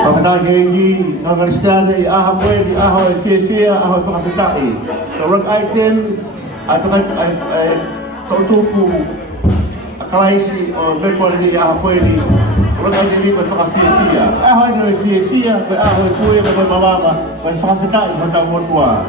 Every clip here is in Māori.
Fakafeta'i, Kalaisi, aha pwede, aha fia, aha fakafeta'i. Rag item, at kautupu, Kalaisi, o Melbourne ni aha pwede. Rag item ni fakafia. Aha ni fia, aha kuya, mama, Fakafeta'i, kata motua.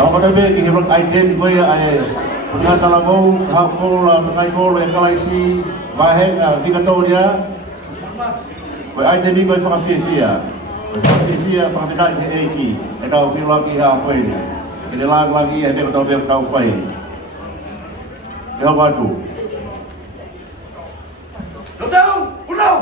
Ako katabi, kihirot item ko ay pagkatalabaw, hapol, Tokaikolo, Kalaisi, baheng, di Katoanga. Kaya item ko ay Fakafeta'i. Fakafeta'i, Fakafeta'i eki. Ikaw, lagi hapon. Kinilag lagi, hindi ko tau fay. Ikaw ba ito? Lutao! Unaw!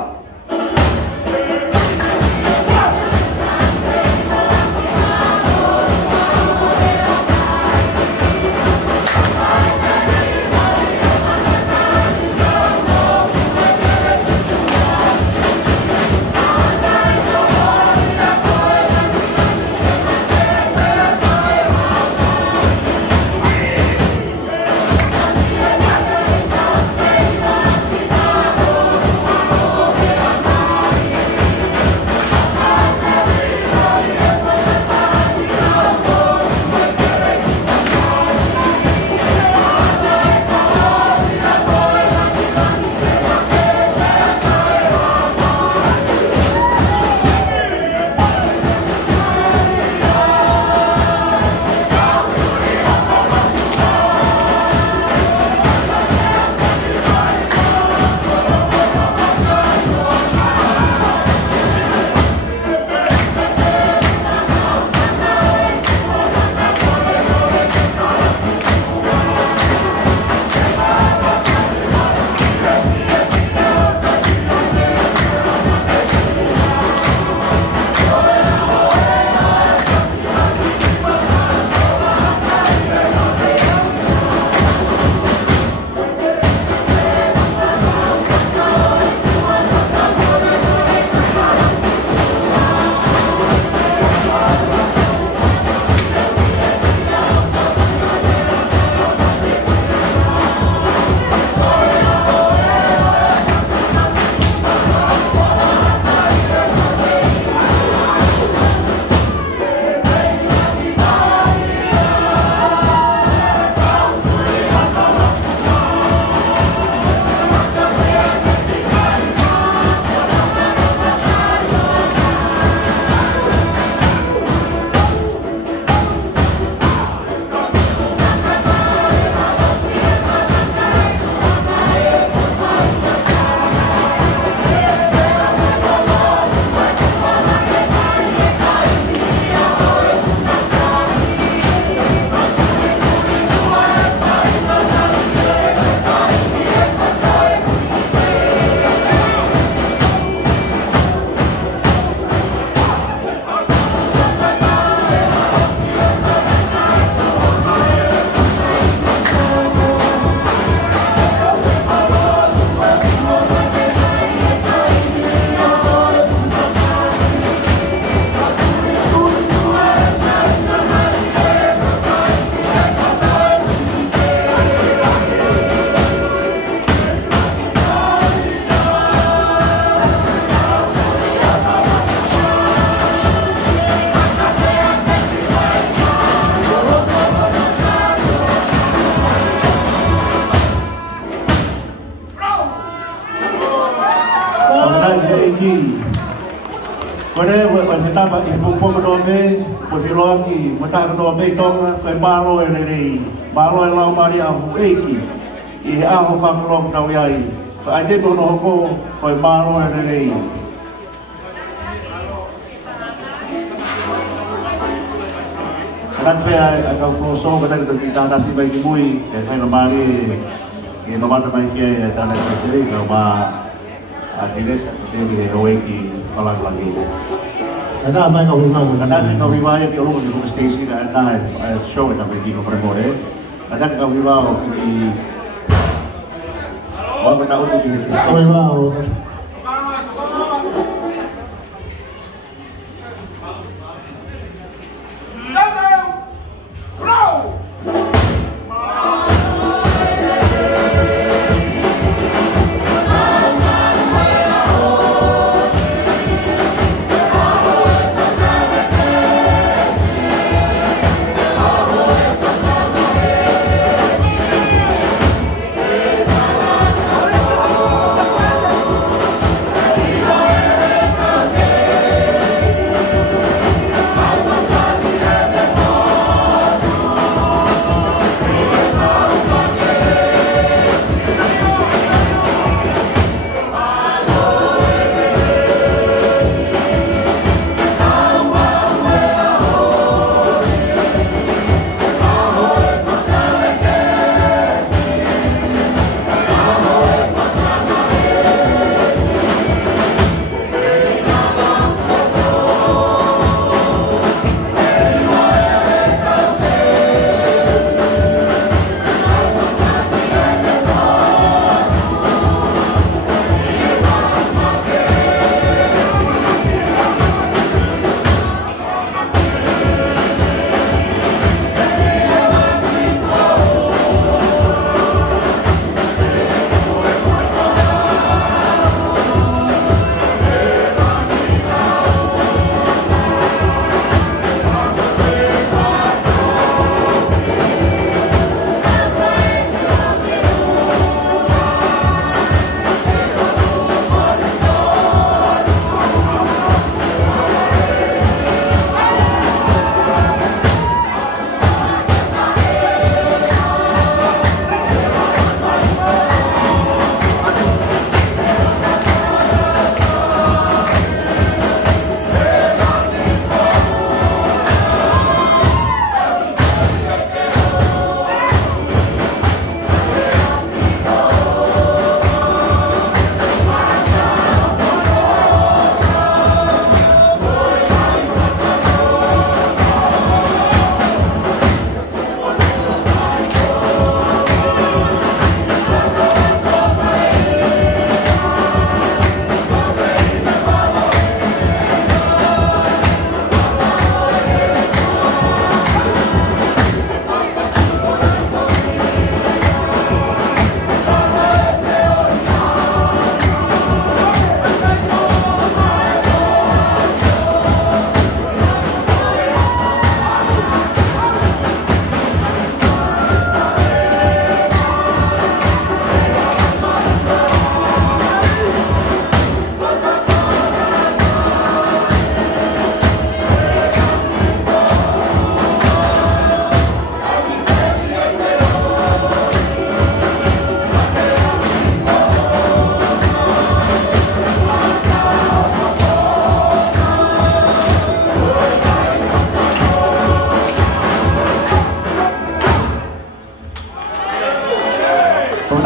Kore o se tapa I popo no me o se loa ki o ta no me tonga ko malo e nei malo e lau mari a hu eki I a ho fa ko tau yai ko ai de no ko malo e nei Kan pe a ka fo so ka ki ta si mai ki mui e kai no mari ki no mata mai ki ta na ki ka ba a dinesa de hoeki kalau lagi. Ada apa kau bilang? Ada kau bilang yang kalau di Siasi ada show itu bagi kau perempuan. Ada kau bilang di apa tahu di Siasi. Kau bilang.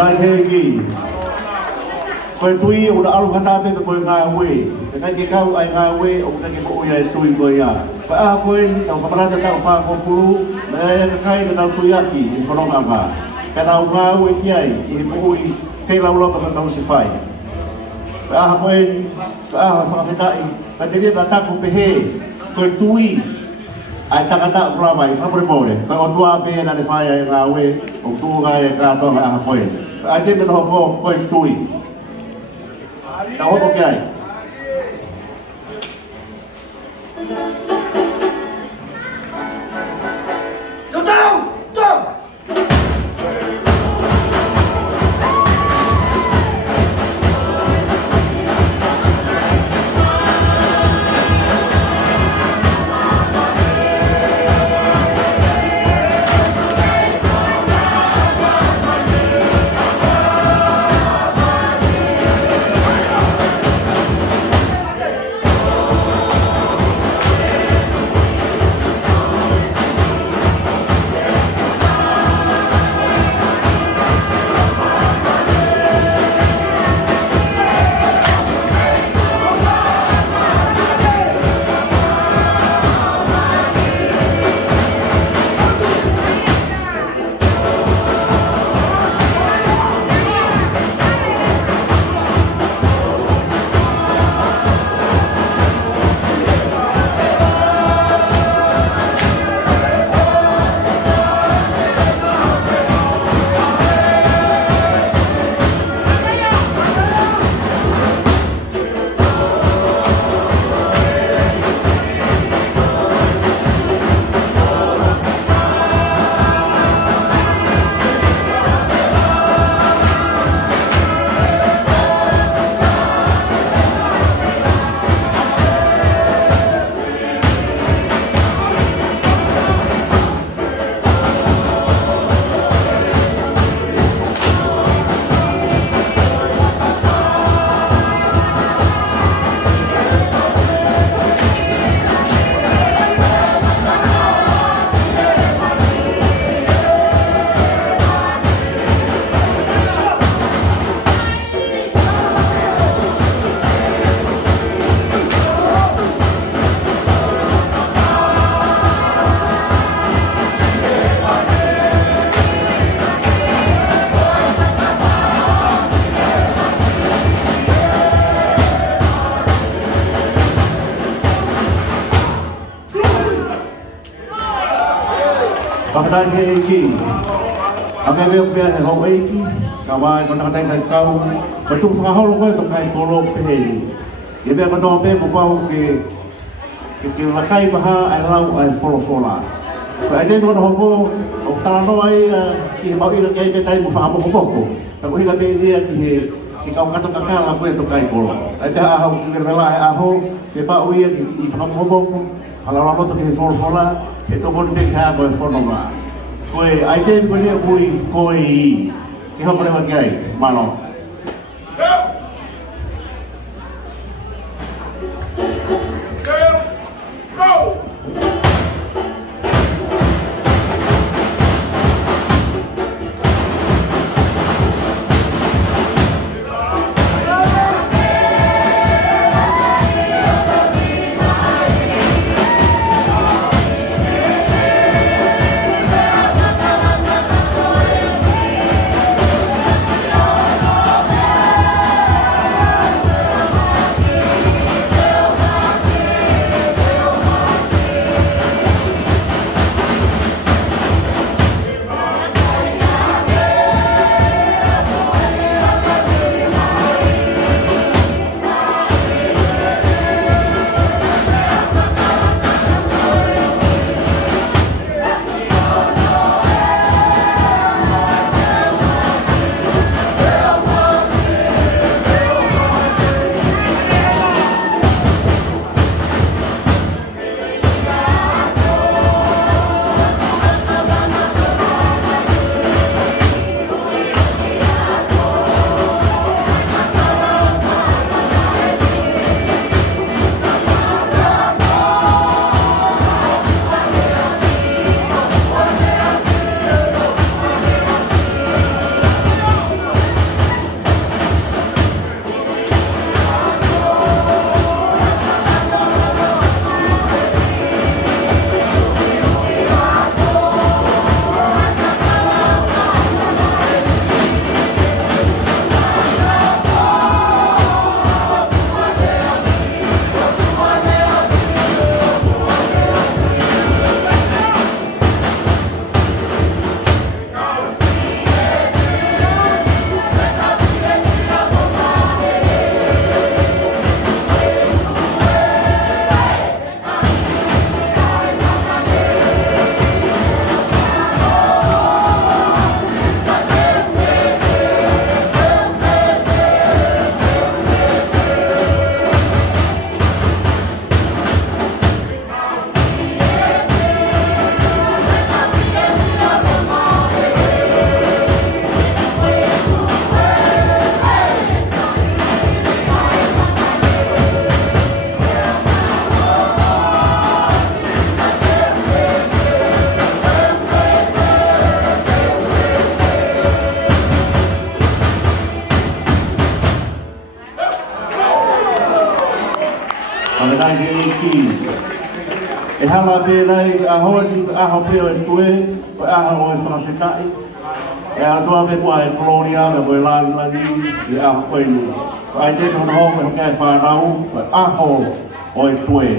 tai hegi ko tui o alu kata pe ko nga we ka ki kau ai nga we o ka ki mo ya tui ko ya pa a ko ni ka parada ta fa ko fulu na ka kai na tu ya ki i fo nga ba ka na nga we ki ai i mo i fe la lo ka ta si fai pa a ko ni pa a Fakafeta'i ka te na ta ko pe he ko tui ai takata pula mai fa por more ka o tua be na le fai ai nga we o tu ga ya ka to a ko ni ai te me no ko tui tá bom, ok? Fakafeta'i iki. Aka veo pia he ho eiki. Kawai ko nakatai kai kau. Ko tu whakaholo koe Tokaikolo peheni. Ia mea katoa pe ko pau ke lakai paha ai lau ai wholofola. Ko ai tēnu kona hoko, o talano ai ki he mau ika kei petai mo whakamoko moko. Ta ko hika pe nia ki kau kato kakala koe Tokaikolo. Ai pia ahau ki vervela ai aho, se pa uia ki whakamoko moko, halalaroto ki he wholofola, he toko ni te ki haa koe whononga. Koe ai tēnu ko nia kui koe i. Ki hoko rewa ki ai, mano. E hala pe nei aho pe o tue, o aho o Fakafeta'i. E atua pe kua e Gloria, me koe lani i aho koe nu. Ai tēnu hona ho me hokai whanau, o aho o e tue.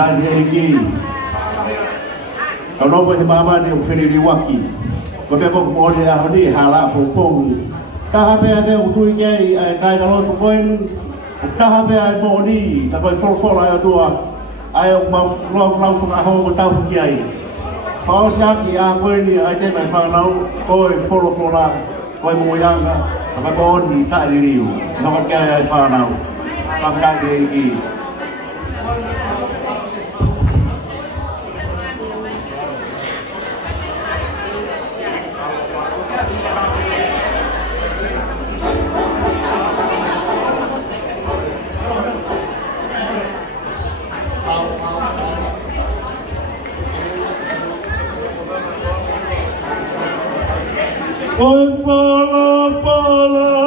Pagkain dia lagi. Kalau boleh mama ni ufeli liwaki. Kau kok mau dia ni halak pong. Kahabe untuk ini kai kalau poin. Kahabe mau ni tapi fol ayo dua. Ayo mau langsung aku tahu kiai. Kalau siapa yang poin ni ada mai faham kau fol lah. Kau mau yang tapi poin ni tak diriu. Kau kiai faham. Pagkain dia lagi. Oi, fala.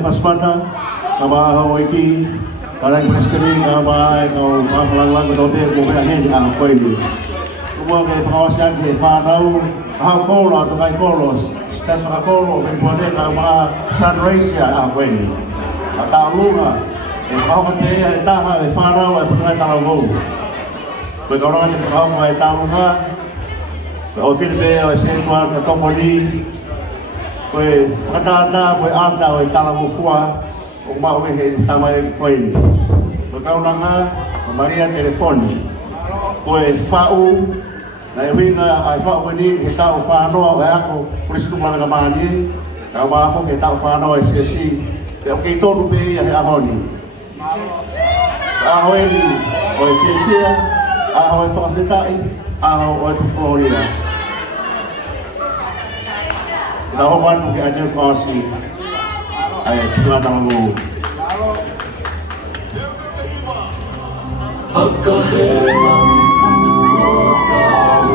Pasmata, kabaho iki, kalay presteri kabay kau kapalang dobe bukan di apa ini. Semua ke kawasan ke Fanau, Tokaikolo, Tokaikolo, Siasi Fakakolo, Melbourne kau sunrise ya apa ini. Kata lu lah, kau kata taha Fanau, bukan Kalaisi. koe kauranga te whakahau mai tāunga, koe o whirepea o e sētua ka tongoni, koe whakatata, koe ata o e tala mofua, o mau e he tamai koeni. Koe kauranga, ko Maria telefoni, koe whau, na e winga ai whau koe ni, he tau whanoa o e ako, kurisu tumana ka maani, ka wafo he tau whanoa e Siasi, te o kei tonu pe ia he ahoni. Aho eli, o e whiawhia, aho e Fakafeta'i, aho o e Tokaikolo. Kita hoko atu ki aje whakasi, ai tunga talango. Akahema mikua tau,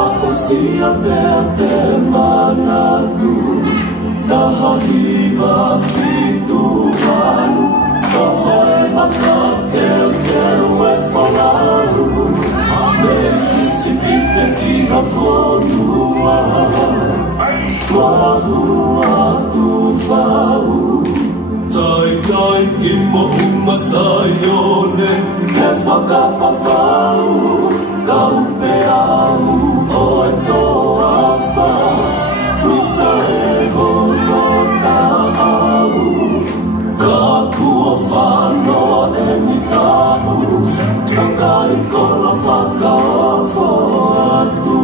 aposia vete manatu, tahahiva fitu malu, tahoema kakeu e whalaru, me kisipite ki hafonua, wahua tu whau. Tai ki mo umasayone, e whakapapau, kaupe au, o e toa wha, wisa e hono ka au, ka kua whanoa e ni tāu, Tokaikolo whakaofo atu.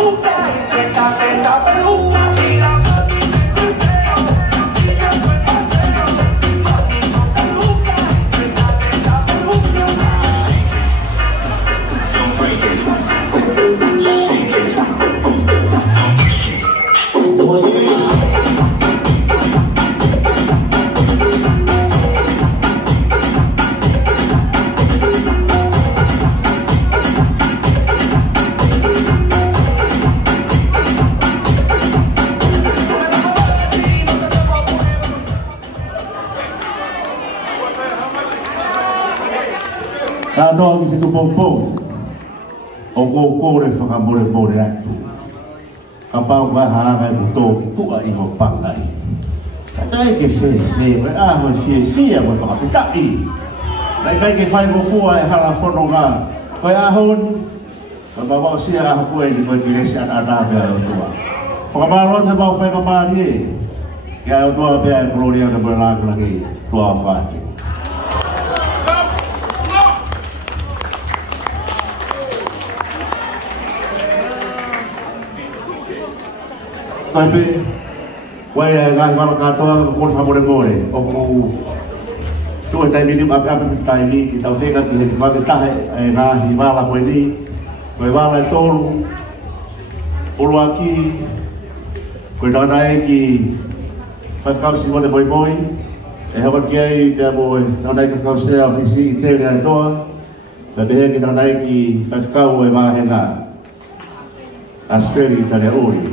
peluca, suéltame esa peluca y la mami me teteo, y yo soy paseo. Mami no peluca, suéltame esa peluca. Don't break it, shake it, don't break it. Katoanga fitu pompong o kōkore whakamore atu. Ka pau ka hanga i muto ki tua i ho pangai. Ka tai ke whe, mai aho e whia mai Fakafeta'i. Nai kai ke whai mo fua e hala whono ngā. Koe ahon, ka mawau sia aho koe ni koe kiresi an atamea o tua. Whakamaro te mau whai ka maari e. Kia o tua bea e koloria ka mwe lākulaki tua whāti. Kai pe, wai e ngai wala katoanga ka kore whamore o ku tu e taimi ni api taimi ki tau whenga ki he whake tahe e ngahi wala koe ni koe wala e tolu ulu aki koe tana e ki whakau si mote moi e hawa ki ai te moe tana e kakau stea ofisi i tere ai toa pe behe ki tana e ki whakau e wahenga asperi tane ori.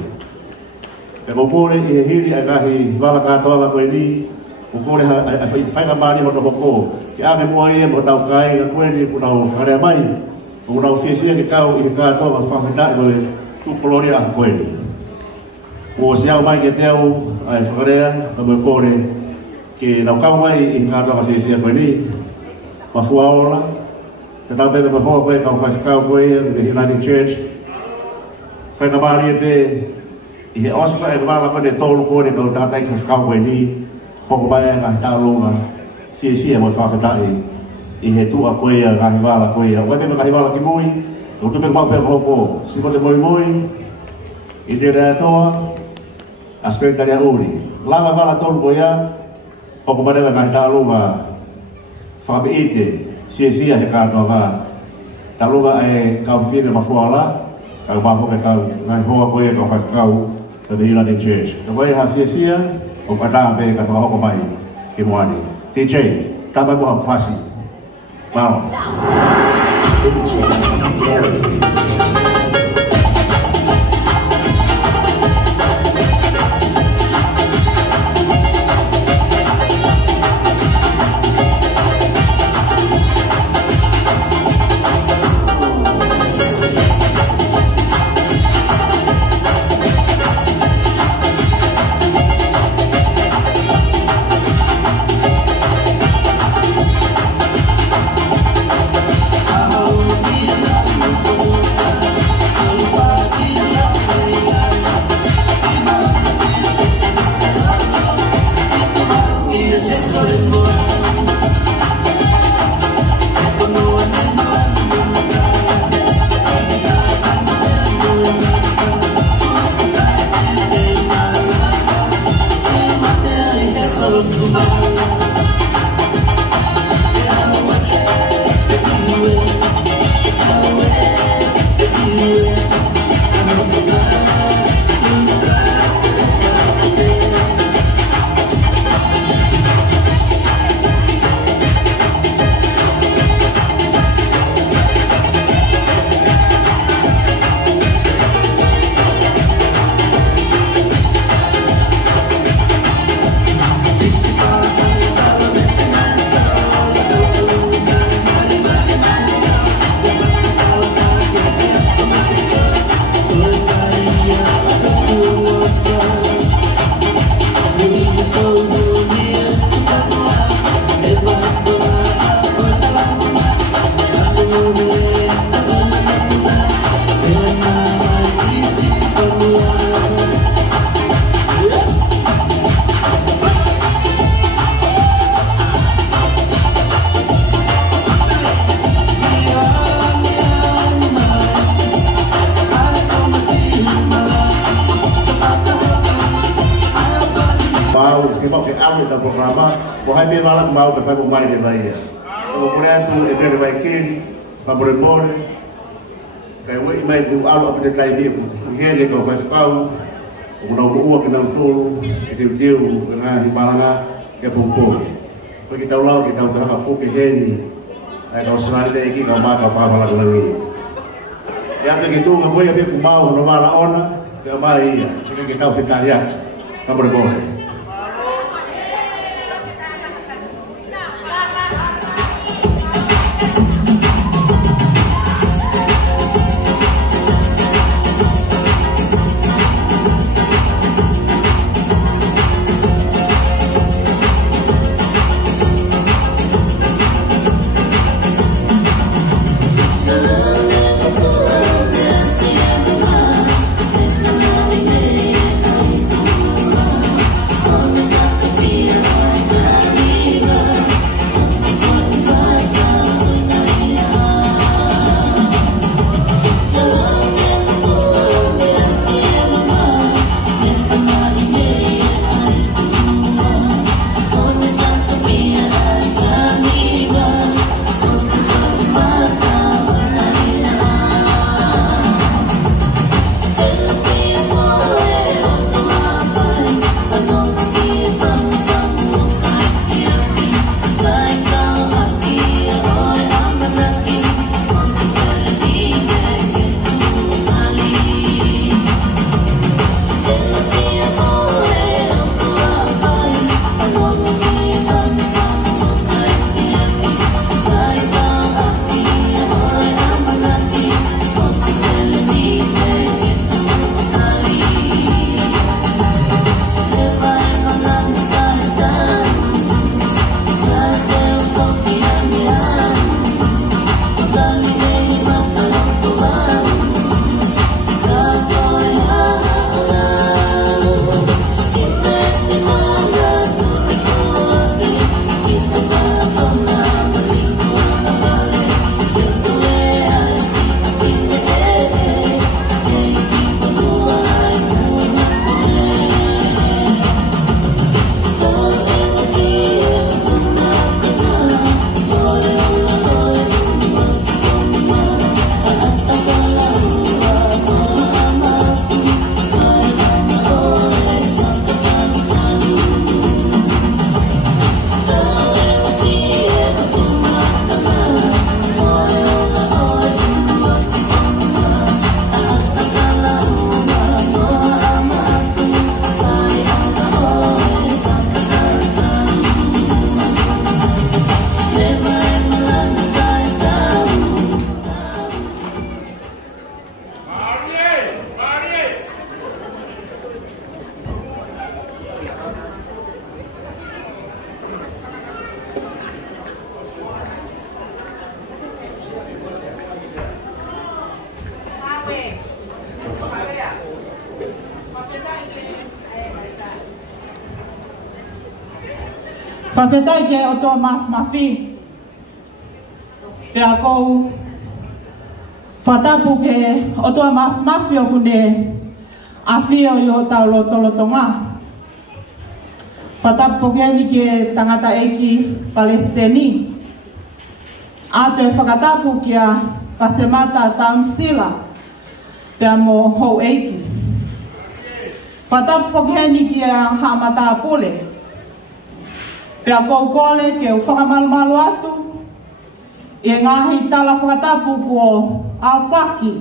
E mokore i he hiri a ngahi wala katoanga koe ni, mokore a whainga maari ho toko ko. Ki ame mua e mo tau kai nga koe ni kuna o whakarea mai, kuna o whiawhia ki kau i he katoanga Fakafeta'i koe tukolori a koe ni. Mo siau mai ke teo a whakarea, a mokore ke nau kau mai i he katoanga whiawhia koe ni, ma fuaola, te tau pepe ma hoa koe kau whaikau koe i the United Church. Whainga maari e te i he osuka e wala kone tolu kone kau tātai ka whakau koe ni hoko bai ngā he tālonga whiawhia mo Fakafeta'i i he tua koe a ngā he wala koe a wai pepe ngā he wala ki mui o tupe mau pepe hoko siko te moi i te rea toa a spentari a uri lava wala tolu koe a hoko bai ngā he tālonga whakapeite whiawhia he kātoa ngā tālonga e kau whiwhine ma fuala kau mafoke kau ngā hoa koe kau whaikau to the United Church. The way ha whiawhia o katape ka whakahoko mai ki moani. DJ, tapai moha kwasi. Wow. DJ, Gary. ke mau ke au ta programa ko hai be mala mau ke fai mo mai de vai ko ko le tu e de vai ke fa bore bore kai wei mai ku au apa de kai dia ku ngene ko fai kau ko no u ke na tu ke tiu nga hi balanga ke pompo ko kita ulau kita udah ko ke geni ai ko senari de ki ka ma ka fa mala lalu ya que tú me voy a ver fumado no va la ona que va ahí que está oficial vamos a poner Fakafeta'i ke o tō mafi. Pea kou whatapu ke o tō mafi o kune a whio i o tau lotolotonga. Whatapu whokeni ke tangata eki Palestini. Ato e whakatapu kia Kasemata Town Stila. Pea mo hou eki. Whatapu whokeni kia Hamata Pule. Pea kou kole ke u whakamalumalu atu i ngahi tala whakatapu ko Awhaki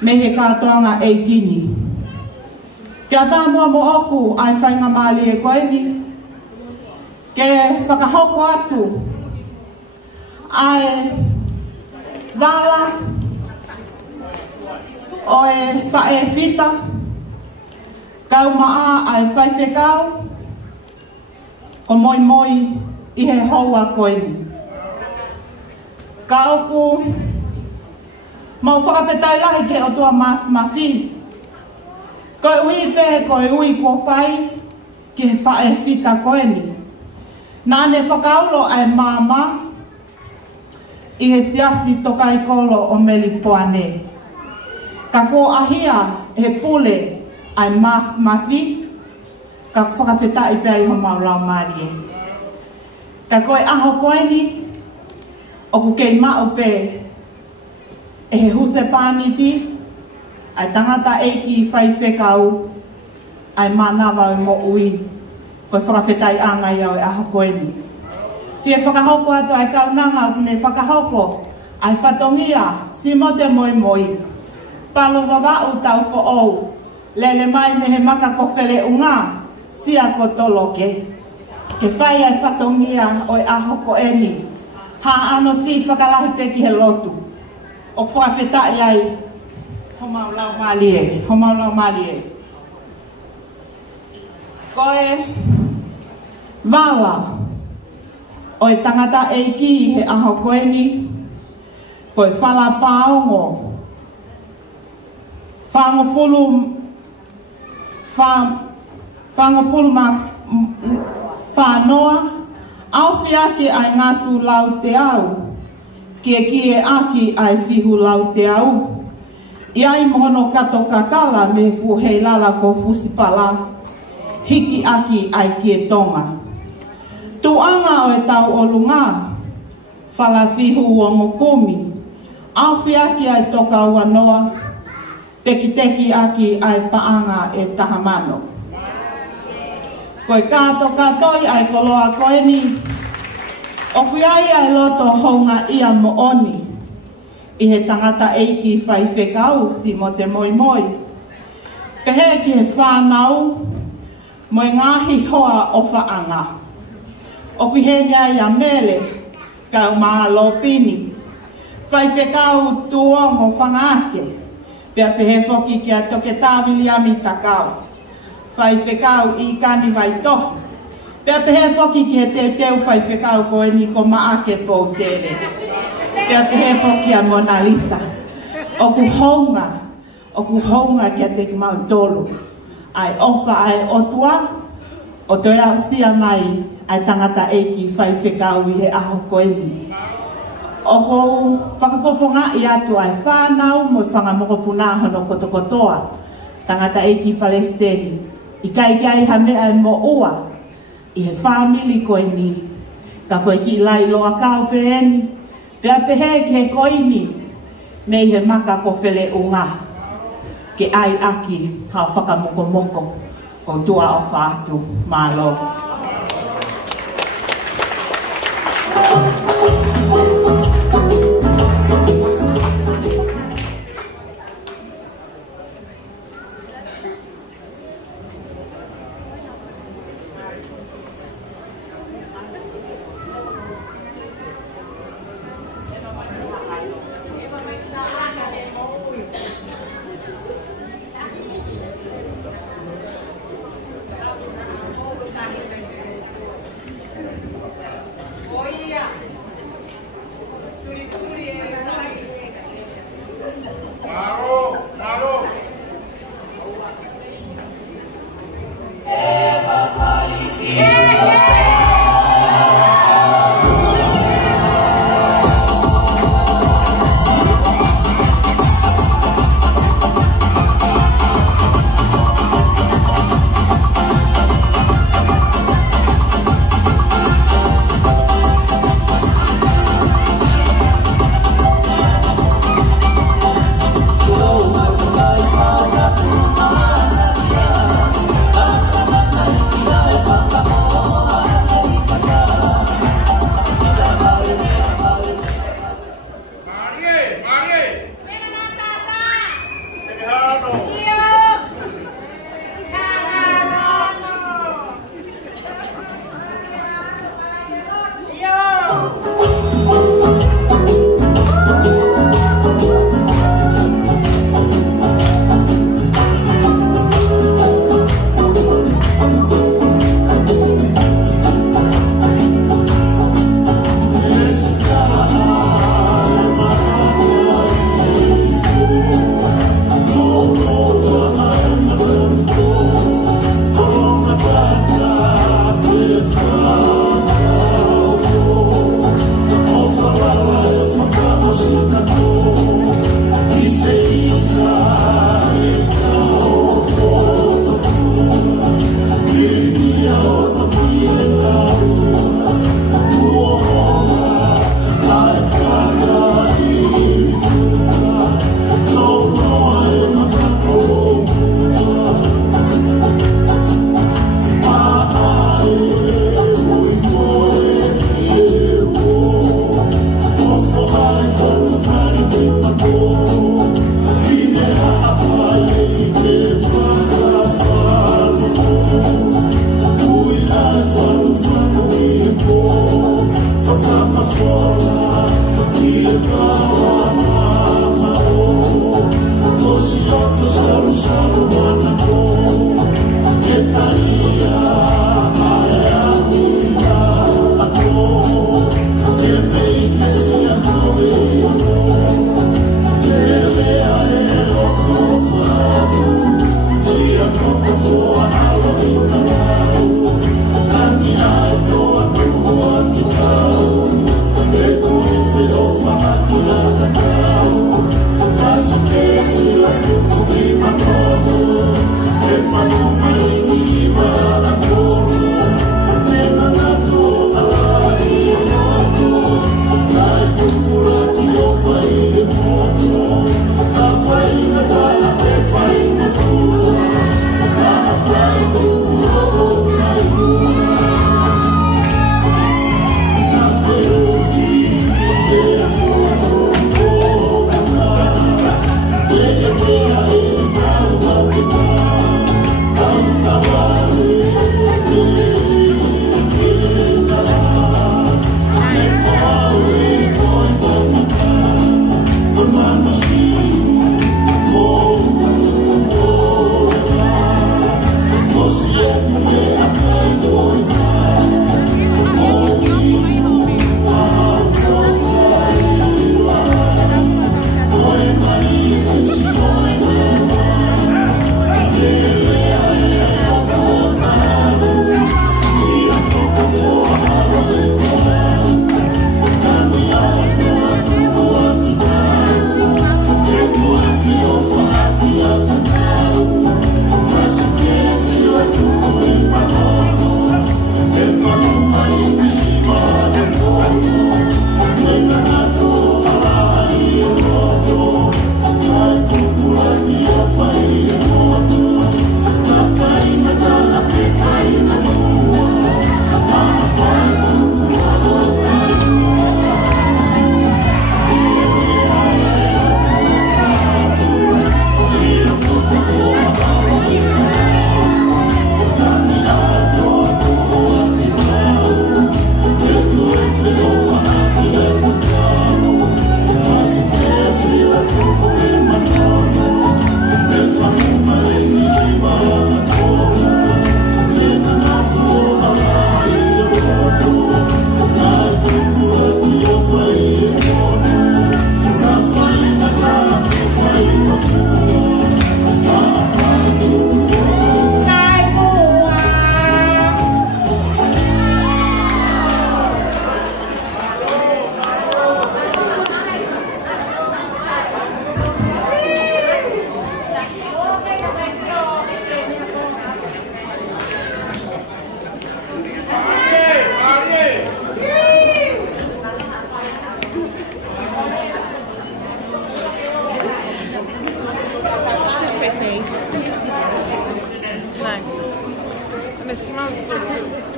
me he Katoanga e kini. Kia tā mua mo oku ai whainga mali e koeni ke whakahoko atu ai wala o e whae whita kau maa ai whaiwhekau o moi moi i he hoa koeni. Ka oku mau whakawhetai lahi ke o tua mafi. Koe ui pe koe ui kua whai ki he whae whita koeni. Nā ne whakaulo ai māma i he Siasi Tokaikolo o Melbourne. Ka ko ahia he pule ai mafi. ka fakafeta'i pe ai ho maulau marie. Ka koe aho koe ni, o ku kei mao pe e he huse pāniti, ai tangata eiki whai whekau, ai manawa mo ui, koe fakafeta'i angai au e aho koe ni. Fie whakahoko atu ai kaunanga o ne whakahoko, ai whatongia, si mo te moi moi. Palo wawau tau fo'ou, lele mai me he maka ko whele unga, sia ko toloke. Ke whai ai whatongia o e aho ko eni, ha ano si whakalahi peki he lotu. O whakawheta'i ai, ho maulau malie, ho maulau malie. Koe, wala, o e tangata eiki he aho ko eni, koe whala paongo, whangofulu ma whanoa, au whiake ai ngatu lau te au, kie aki ai whihu lau te au. Iai mohono kato kakala me fuhei lala ko fusipala, hiki aki ai kie tonga. Tuanga o e tau olunga, whala whihu wongo kumi, au whiake ai toka ua noa, teki aki ai paanga e tahamano. Koe kato katoi ai koloa koe ni, o kuiai ai loto honga ia mo oni, i he tangata eiki whai whekau si mo te moi moi. Pehe ki he whanau, mo ngahi hoa o whaanga. O kuihenia ia mele, kau maa lopini, whai whekau tuongo whangaake, pia pehe foki kia toke tāwili ami takau. Whai whekau i kani vai tohi. Pia pehe foki kia teu whai whekau koe ni ko maake pou tele. Pia pehe foki a Mona Lisa. O ku honga kia te ki mau tolu. Ai ofa ai otua, o toi au sia mai ai tangata eiki whai whekau i he aho koe ni. O kou whakafofonga i atu ai whanau mo whangamoko puna hono kotokotoa. Tangata eiki Palestini. I kai ai hame ai mo ua. I he whamili koe ni. Ka koe ki lai loa kau pe eni. Pea pehe ki he koe ni. Me i he maka ko whele unga. Ke ai aki hao whakamoko moko. Ko tua o whaatu. Malo. It smells good too.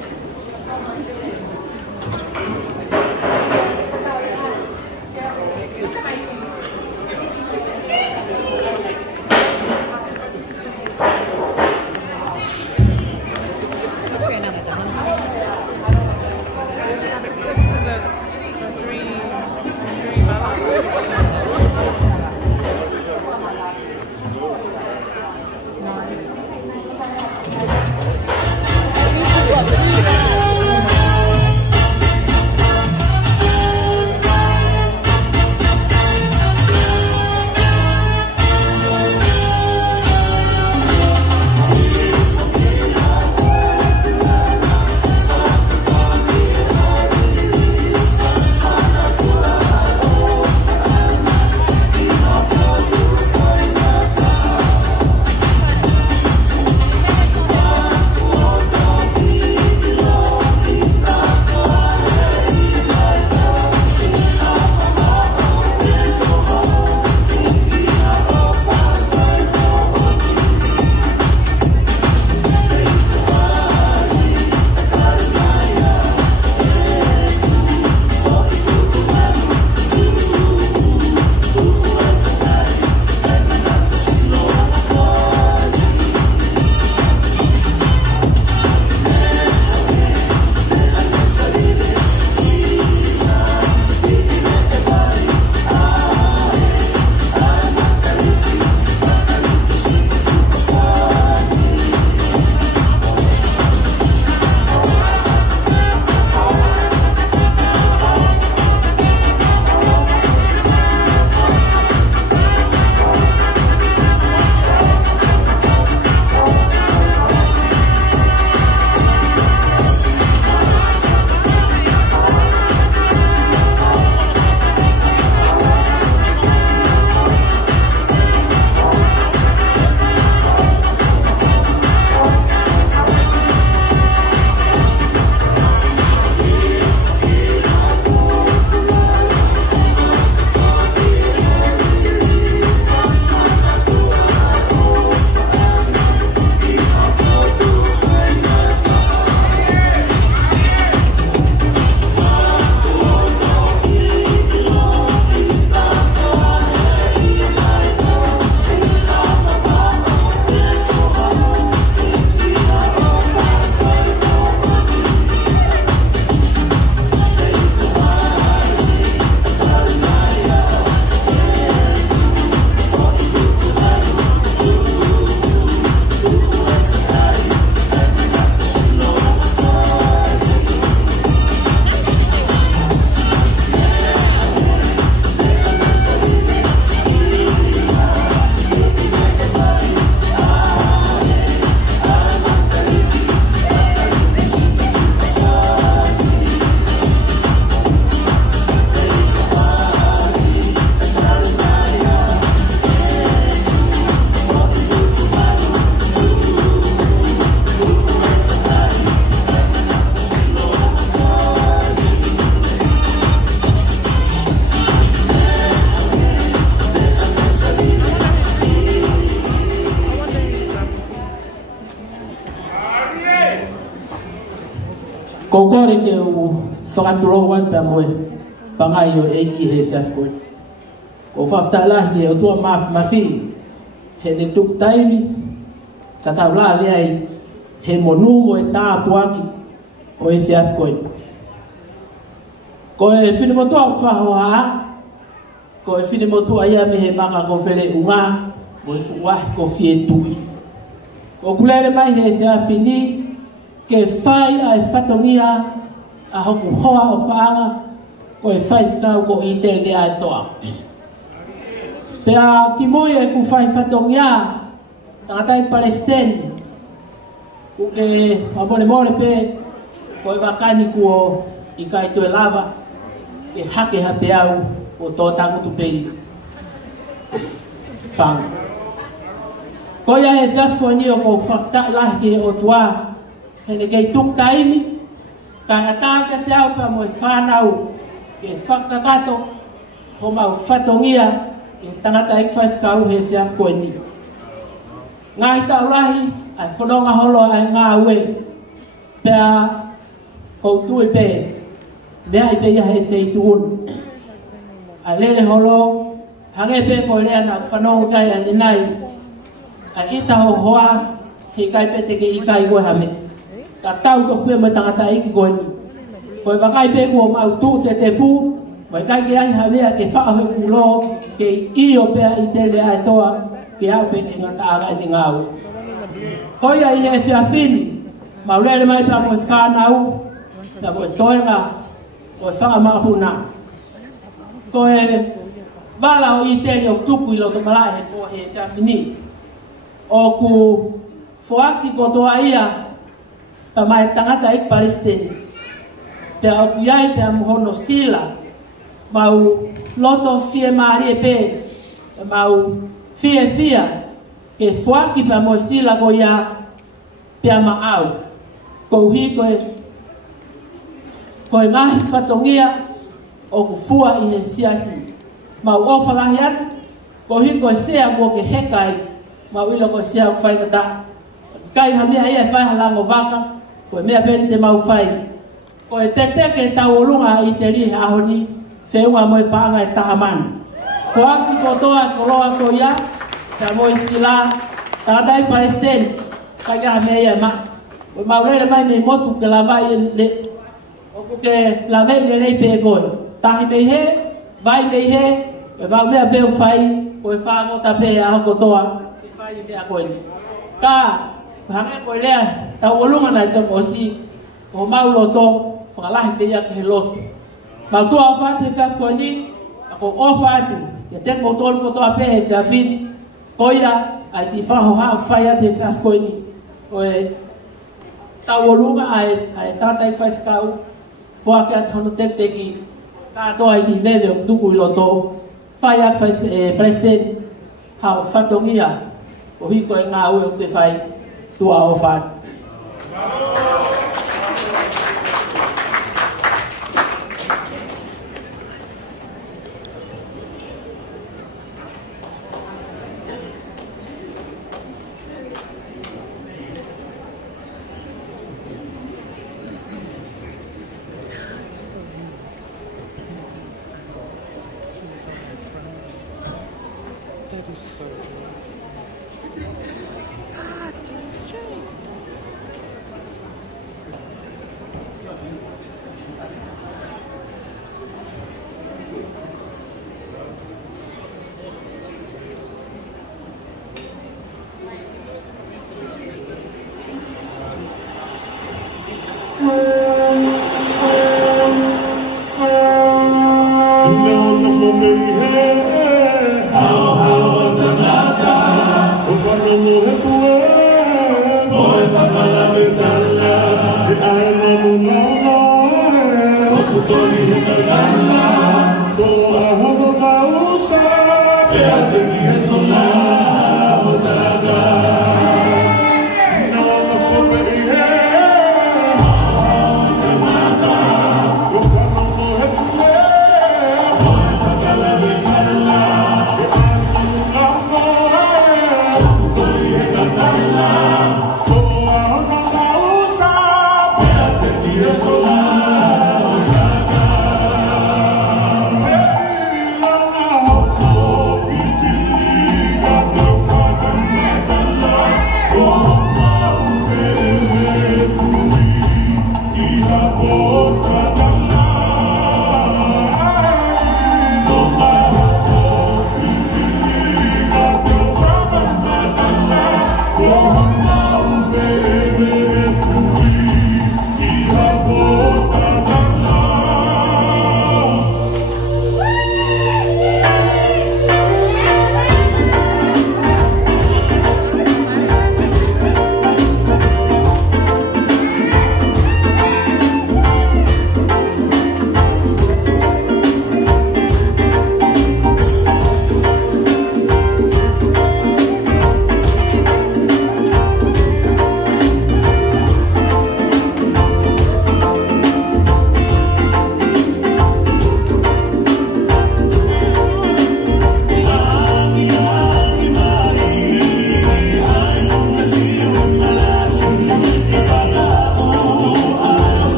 Kokore ke u whakaturo wanta moe pangai o eiki he whiafkoi. Ko whaftalah ke o tua mawhi he ne tuk taimi katau la reai he monu o e tā puaki o e whiafkoi. Ko e whinemotua whahoa ko e whinemotua ia me he maka ko where unga mo e fuwahi ko fie tui. Ko kulere mai he whiawhini ke whai ai whatongia a hoku hoa o whaanga ko e whai whakau ko i te rea toa. Pea ki moi e ku whai whatongia tangatai Palestine ku ke whamole more pe ko e wakani kuo i kai toe lava e hake hape au o tō takutu pei whanga. Ko ia he whiafko ni o ko whafta'i lahi ki he o tua hene kei tuk taimi, kai atake te au pa mo e whanau ke whakakato ho mau whatongia ke tangata ik whaifkau he whiafko ni. Ngahi tau lahi ai whanonga holo ai ngā ue pēa kou tui pē mea i pēia he wheituun. Ai lele holo hange pē ko lea na whanonga kai ani nai ai ita ho hoa he kai pete ke i kai goe hame. Ka tau to fue me tangata iki koe ni. Koe wakai pe kua mau tu te pu, mai kai ke ai hawea ke whaahe kulo, ke i o pea i te lea e toa, ke au pe te ngata ara ni ngāwe. Koe ai he whiawhini, mau lele mai pa koe whanau, na koe toenga, koe whaamahuna. Koe wala o i teri o tuku i loto malai he koe he whiawhini. O ku whoaki kotoa ia, pa mai tangata ik Palestine. Pea o kuiai pea muhono sila. Mau loto fie maari e pe. Mau fie fia. Ke fuaki pa mo sila ko ia pea maau. Ko uhi koe mahi whatongia o ku fua i he siasi. Mau ofa lahi atu. Ko uhi koe sea mo ke hekai. Mau ilo koe sea u whaikata. Kai hamia ia whai halango waka. Koe mea pēni te mau whai. Koe te teke tau olunga i te rihe ahoni, wheunga moe paanga e tahamani. Whoaki kotoa koloa ko ia, ta moe sila, tātai Palestine, kai kaha mea ia ma. Koe maurere mai mei motu ke lawai e le, oku ke lawai le rei pē koe. Tahi mei he, vai mei he, koe mau mea pēu whai, koe whāngota pē aho kotoa, ke whai i mea koe ni. Ka, hange koe lea, tau olunga nai toko osi, ko mau loto, whakalahi pe ia ke he loto. Mau tua o whāti he whiafko ni, ako o whātu, ia teko tolu kotoa pe he whiawhini, ko ia, ai ti whaho haa whai ati he whiafko ni, koe tau olunga ai tātai whaifkau, whake ati hono tekteki, kātoa i ti lele o tuku i loto, whai ati Palestine, hao whatongia, ko hiko e ngā ue o te whai, tua o whātu. Yes,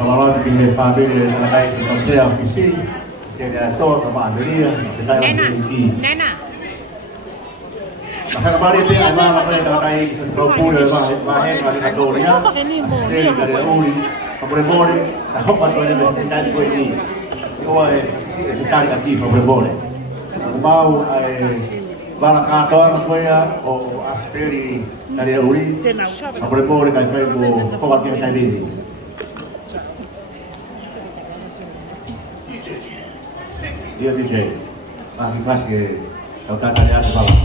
Kalau di family ada kita saya ofisi, dia tu teman dia, kita ini. Maka kemarin dia ada apa yang ada di kampung dia bahagian dari Katoanga, dari Uri, Melbourne, dah hok atau dia berada di sini. Kau sekali aktif Melbourne. Mau bala Katoanga kau ya, o aspiri dari Uri, Melbourne kau fai kau bagian saya ini. Dia DJ, kita faz que kau tak ada apa apa.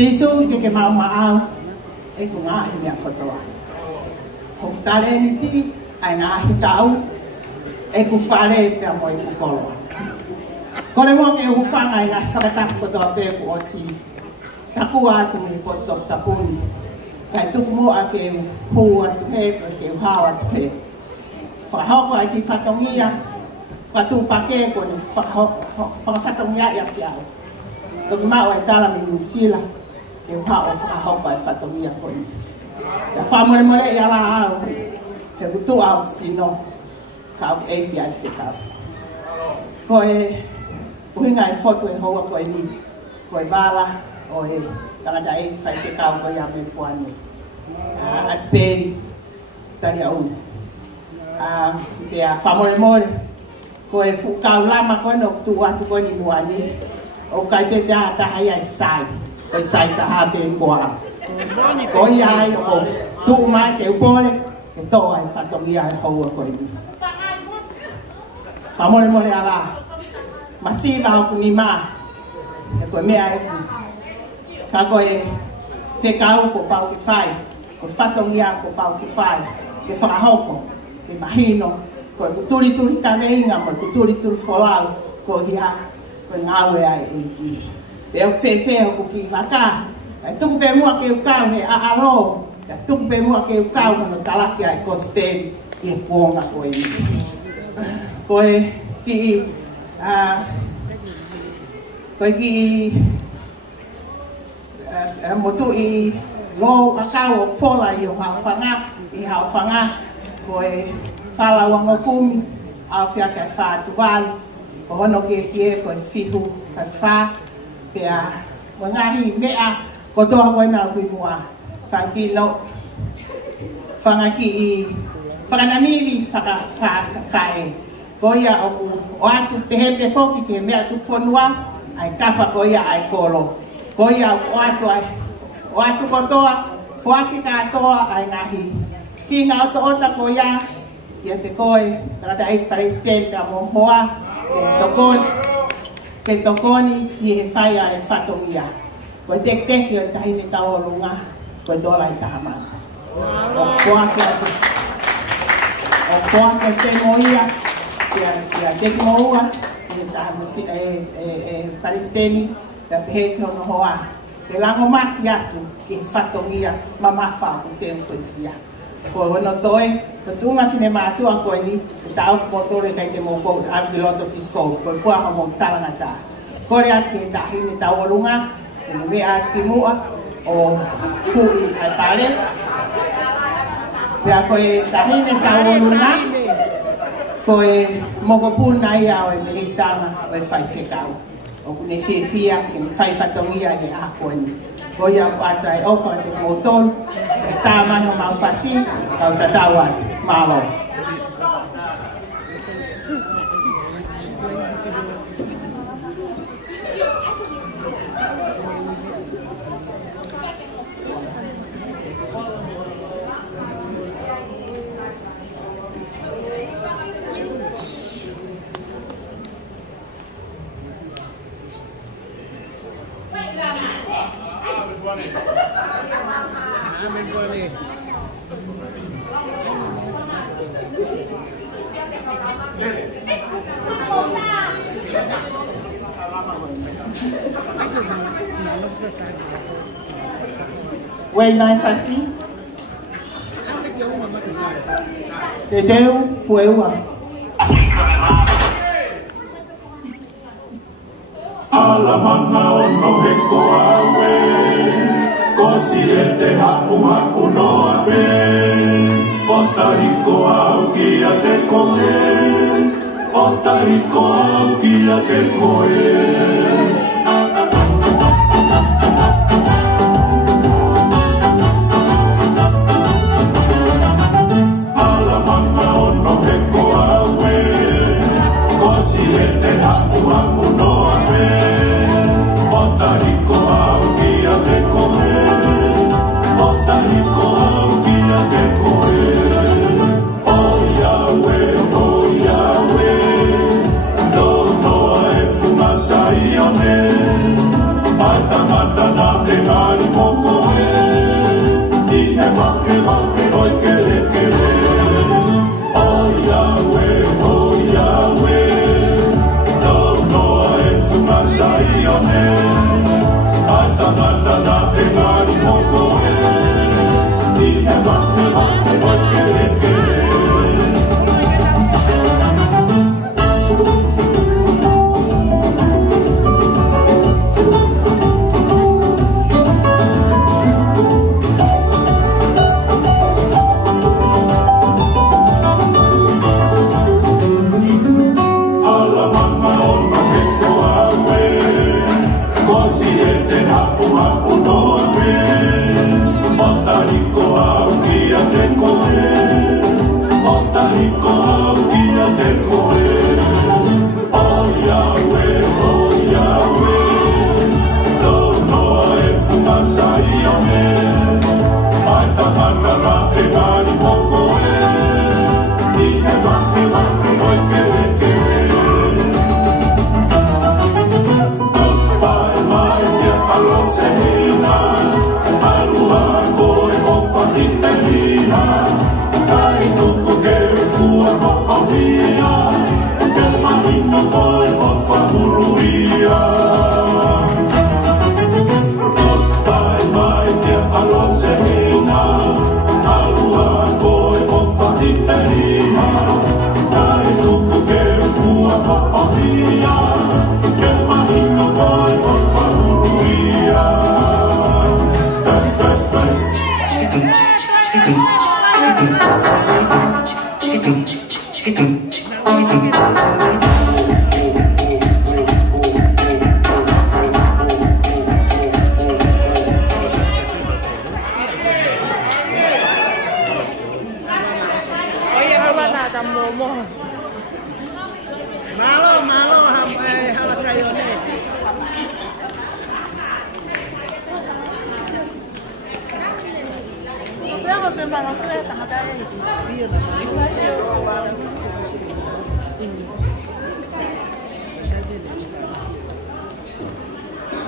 Sisu ke mau e ko ngahi mea kotoa. Ho tare ni ti ai ngahi tau e ku whare pia mo i kukolo. Kore mo ke hu whanga i ngā whakatapu kotoa pe ku osi. Taku atu mi poto tapuni. Kai tuku mo a ke hu atu he, ke hau atu he. Whakahoko ai ki whatongia, whatu pake ko ni whakatongia ia piao. Toki mau ai tala mi Nusila. Ke hao whakahoko ai whatongia ko ni. Ia whamore more ia la au. Ke kutu au sino. Kau eiki ai se kau. Ko e uhinga e fotu e hoa ko e ni. Ko e wala o e tangata eiki whai se kau ko ia me puane. Asperi tari au. Ia whamore more. Ko e whukau lama ko e no tu atu ko ni muani. O kai pe te a taha ia e sai. Ko e sai taha ben boa. Ko i ai o tu mai ke upore. Ke toa e whatongia e hoa ko e ni. Whamore more ala. Masiva hoku ni maa. E koe mea e ku. Ka koe whekau ko pau ki whai. Ko whatongia ko pau ki whai. Ke whakahoko. Ke mahino. Koe kuturi taneinga mo. Kuturi wholau. Ko hia. Koe ngawe ai e ki. Pe au whewhe hoku ki waka. E tuku pe mua ke ukau he a aro. E tuku pe mua ke ukau no talaki ai ko speri. E kuonga koe ni. Koe ki koe ki motu i lo akau o fola i o hao whanga koe whala wango kumi au whiaka e whātuwalu o hono ke e koe whihu whaiwha pia wangahi mea ko toa koe nā kui mua whanki lo whanga ki i whakananiwi whakae Koia o atu pehepe foki ke mea tu fonua ai kapa koia ai kolo. Koia o atu kotoa fuaki katoa ai ngahi. Kinga ota koia kia te koe tata ai paresten ka mohoa ke tokoni ki he whaia e whatongia. Koe teki o tahine tau olunga koe dola i tahamana. O fuaka te moia kia teki moua e paresteni da peheke ono hoa. Te lango maki atu ki he whatongia mamafa o te ufoisia. Ko ono toe, ko tunga fine mātua koe ni, e ta aufu motore kai te mōkou, api loto kiskou, koe fuaha mō talangata. Kore atu ke tahine tau olunga, e mea atu mua o kui ai pare. Pea koe tahine tau olunga, koe mokopuna ia o e mehitanga o e whaifekau. O kune whiawhia, ke me whaifatongia e a koe ni. Koia ata e ofa te motol, e tā mai o maupasi, kau tatau atu, malo. Wei nai fasi. Te deu fueua. Ala manga ono he koawe, kosi e te hapu hapu noa pe, otariko au kia te koe, otariko au kia te koe.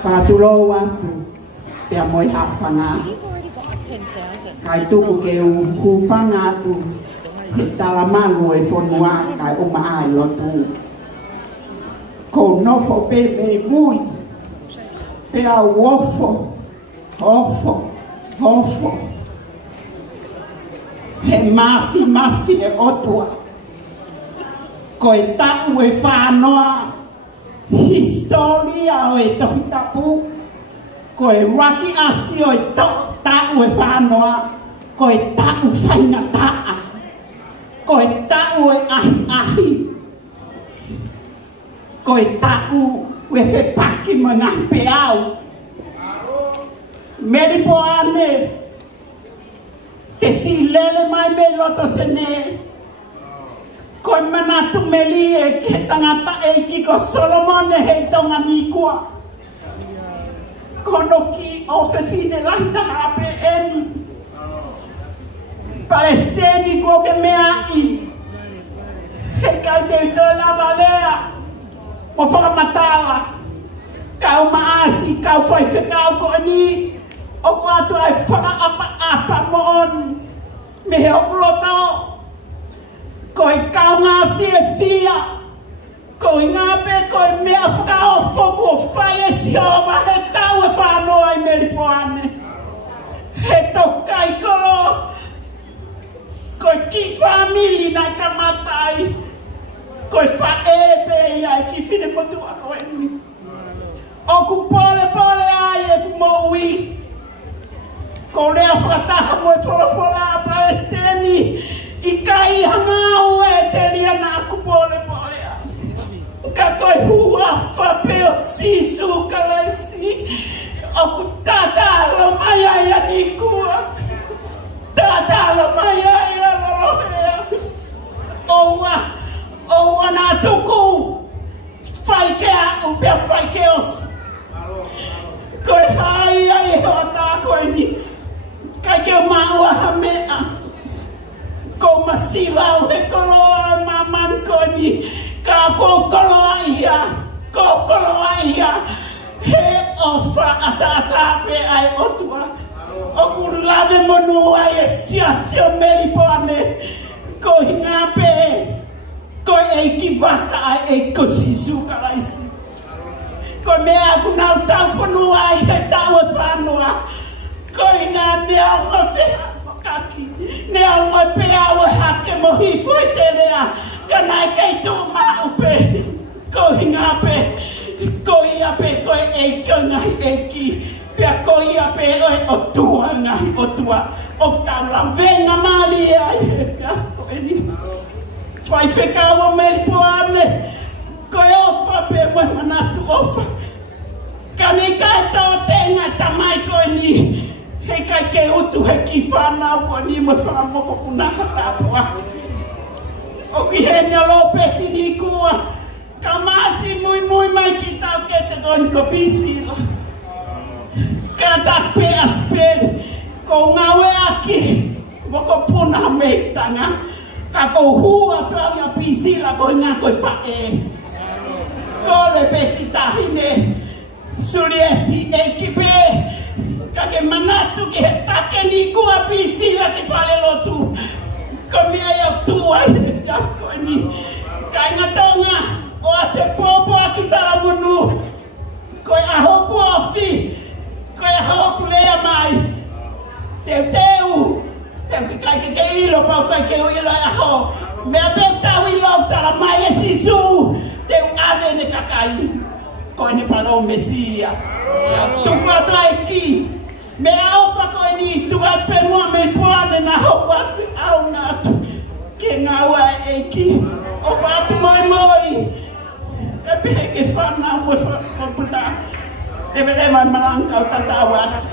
Whāturo atu, pia moi hawhanga. Kai tuku ke huwhanga atu, he talamalu e whonua kai o maa i lotu. Ko nofo pepe mui, pia wofo, hofo. He mafi e otua. Ko e tau e whanoa, historia o e tohi tapu, ko e waki asi o e tau e whanoa, ko e tau whaina taa, ko e tau e ahi, ko e tau e whepaki mo ngā peau. Meri po ane, te si lele mai me loto sene, ko i manatu meli e ke tangata e kiko Solomon e hei tonga mikua. Ko noki o se sine laita hape eni. Palestini ko ke mea i. He kai te utola valea. Mo whakamatala. Kau maasi, kau whaifekau ko ni. O ko atu ai whakaapa mo on. Me he oploto. Ko i kau ngā fia, ko i ngā pe, ko i mea whakao whoku o whai e sioma, he tau e whanoa i Melbourne. He Tokaikolo, ko i ki whamili nai kamatai, ko i whaebe ia i ki whine potua ko e ni. O ku pole ai e ku moui, ko rea whakataha mo e wholofola a Palestini, I kai hangau e te ria nā kupole pole a. Ka koe hua whapeo sisu Kalaisi. O ku tātālo mai ai a nikua. Tātālo mai ai a lolohea. Oua nā tuku. Whaikea upea whaikeos. Koe hai ai hoa tā koe ni. Kai keo maua ha mea. Ko masiva o he koloa maman koni, ka ko koloa ia, he ofa atata pe ai otua. O ku lave monu ai e siasi o Melbourne, ko hinga pe, ko eiki waka ai e kosisu Kalaisi. Ko mea ku nau tau whanu ai he tau e whanua, ko hinga mea ngawhea. Ne au ngoi pe au e hake mo hifo i te rea, ka nai kei tū mau pe, ko hinga pe, ko ia pe koe eika ngai eiki, pia ko ia pe oi o tua ngai o tua, o taula venga mali ai, pia koe ni. Whai whekau o Melbourne, koe ofa pe mo manatu ofa, ka ni kai tō tenga tamai koe ni, Hei kai ke utu he ki whanau ko ni mo whamoko punaha tāpua. O ki he nia lopeti ni kua. Ka maasi mui mai ki tau ke te koni ko pisila. Ka tape asperi. Ko ngawe aki. Moko punaha meitanga. Ka ko hua tuali a pisila ko ngā koe whae. Ko le peki tahine. Surieti eiki pe. Ka ke manatu ki he take ni kua pisila ki whale lotu. Ko mea iau tua i he fiasko ni. Ka inga tonga o a te popo a ki tala munu. Ko e ahoku ofi. Ko e ahoku lea mai. Teu. Teu ki kai ke ilo pau kai ke ilo e aho. Mea peu tau ilo tala mai e sisu. Teu ave ne kakai. Ko e ni palo mesia. Tuku atu aiki. Me au whako ni tuat pe mua Melbourne na hoku atu au ngātu. Ke ngāua eiki. O whātu moi. E pehe ke whanau e whakapuna. E vere mai marangkau tatau atu.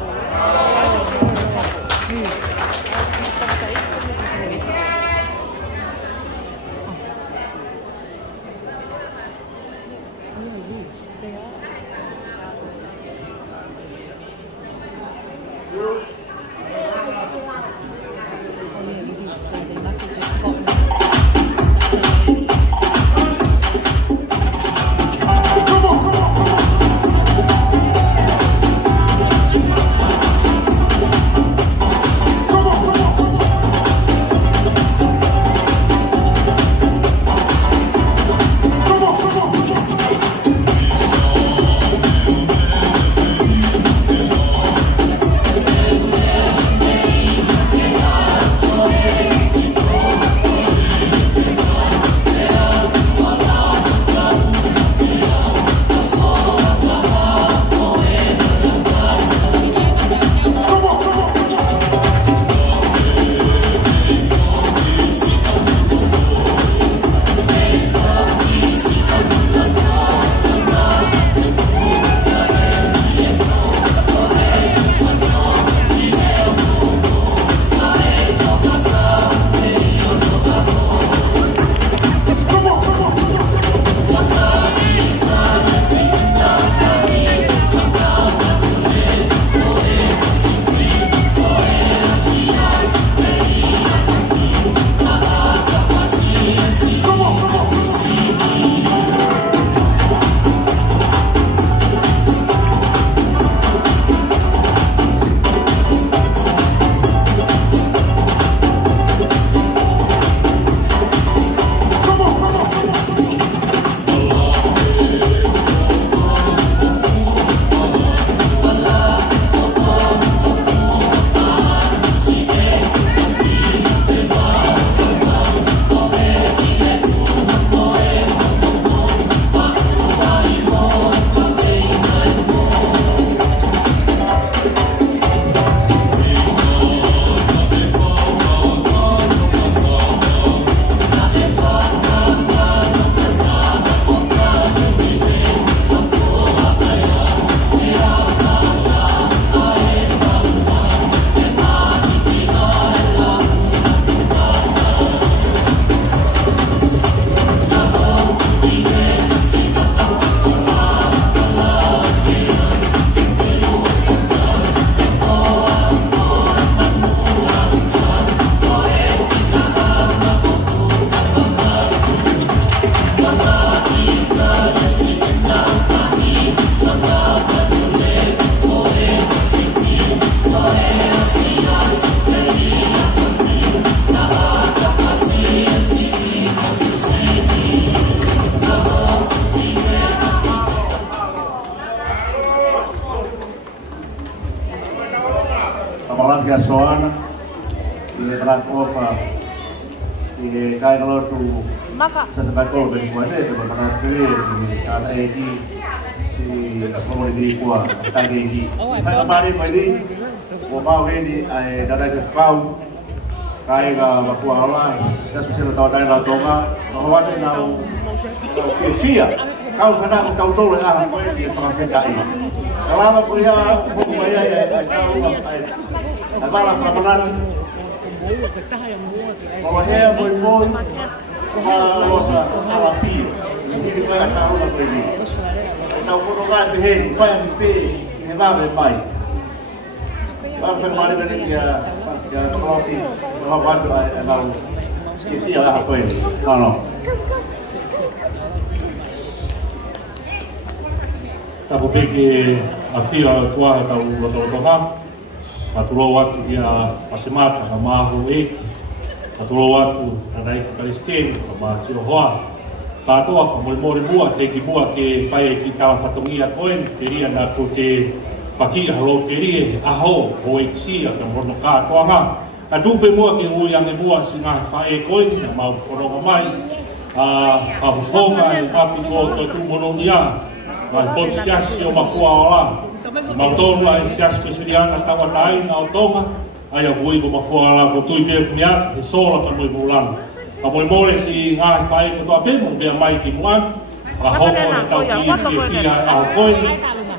kia soana i rak ofa i kai ngalo tu sa Tokaikolo be ko ne te mana kue i kana e ki si ko ni kwa ta ge ki fa mari ko ni ko ba we ni ai da ke pau kai ga ba kwa la sa su se ta ta na tonga no wa te na ke sia kau kana ko tau tolo a ko ni Fakafeta'i kalama ko ya ko ba ya kau ai abala fabalan kalau hea boy kalau losa alapi ini kita nak tahu apa ini kita foto kan behen fire pe ini va bai kalau saya mari beri dia coffee kalau buat kalau isi apa ini kalau tahu pergi afia tua tahu loto Patulo watu ia pasemata ka mahu eki. Patulo watu anai ka Palestina ka masio hoa. Ka toa fa morimori bua te ki bua ke whae ki tawa whatongia koen. Te ria na ko te paki halo te rie aho o eksia ka morono Katoanga. A tupe mua ke ui ange bua si ngahi whae koen na mau whoronga mai. Ka hufonga e papi ko to tu mono ia. Mai pot Siasi o mafua o la. Mautonu ai Siasi pesiriana tawa tai na otonga ai a bui ko mafua la ko tui pe mia e sola ka moi bulan ka moi mole si ngai fai ko to pe mo be mai ki muan ka hoko e tau ki fia a koi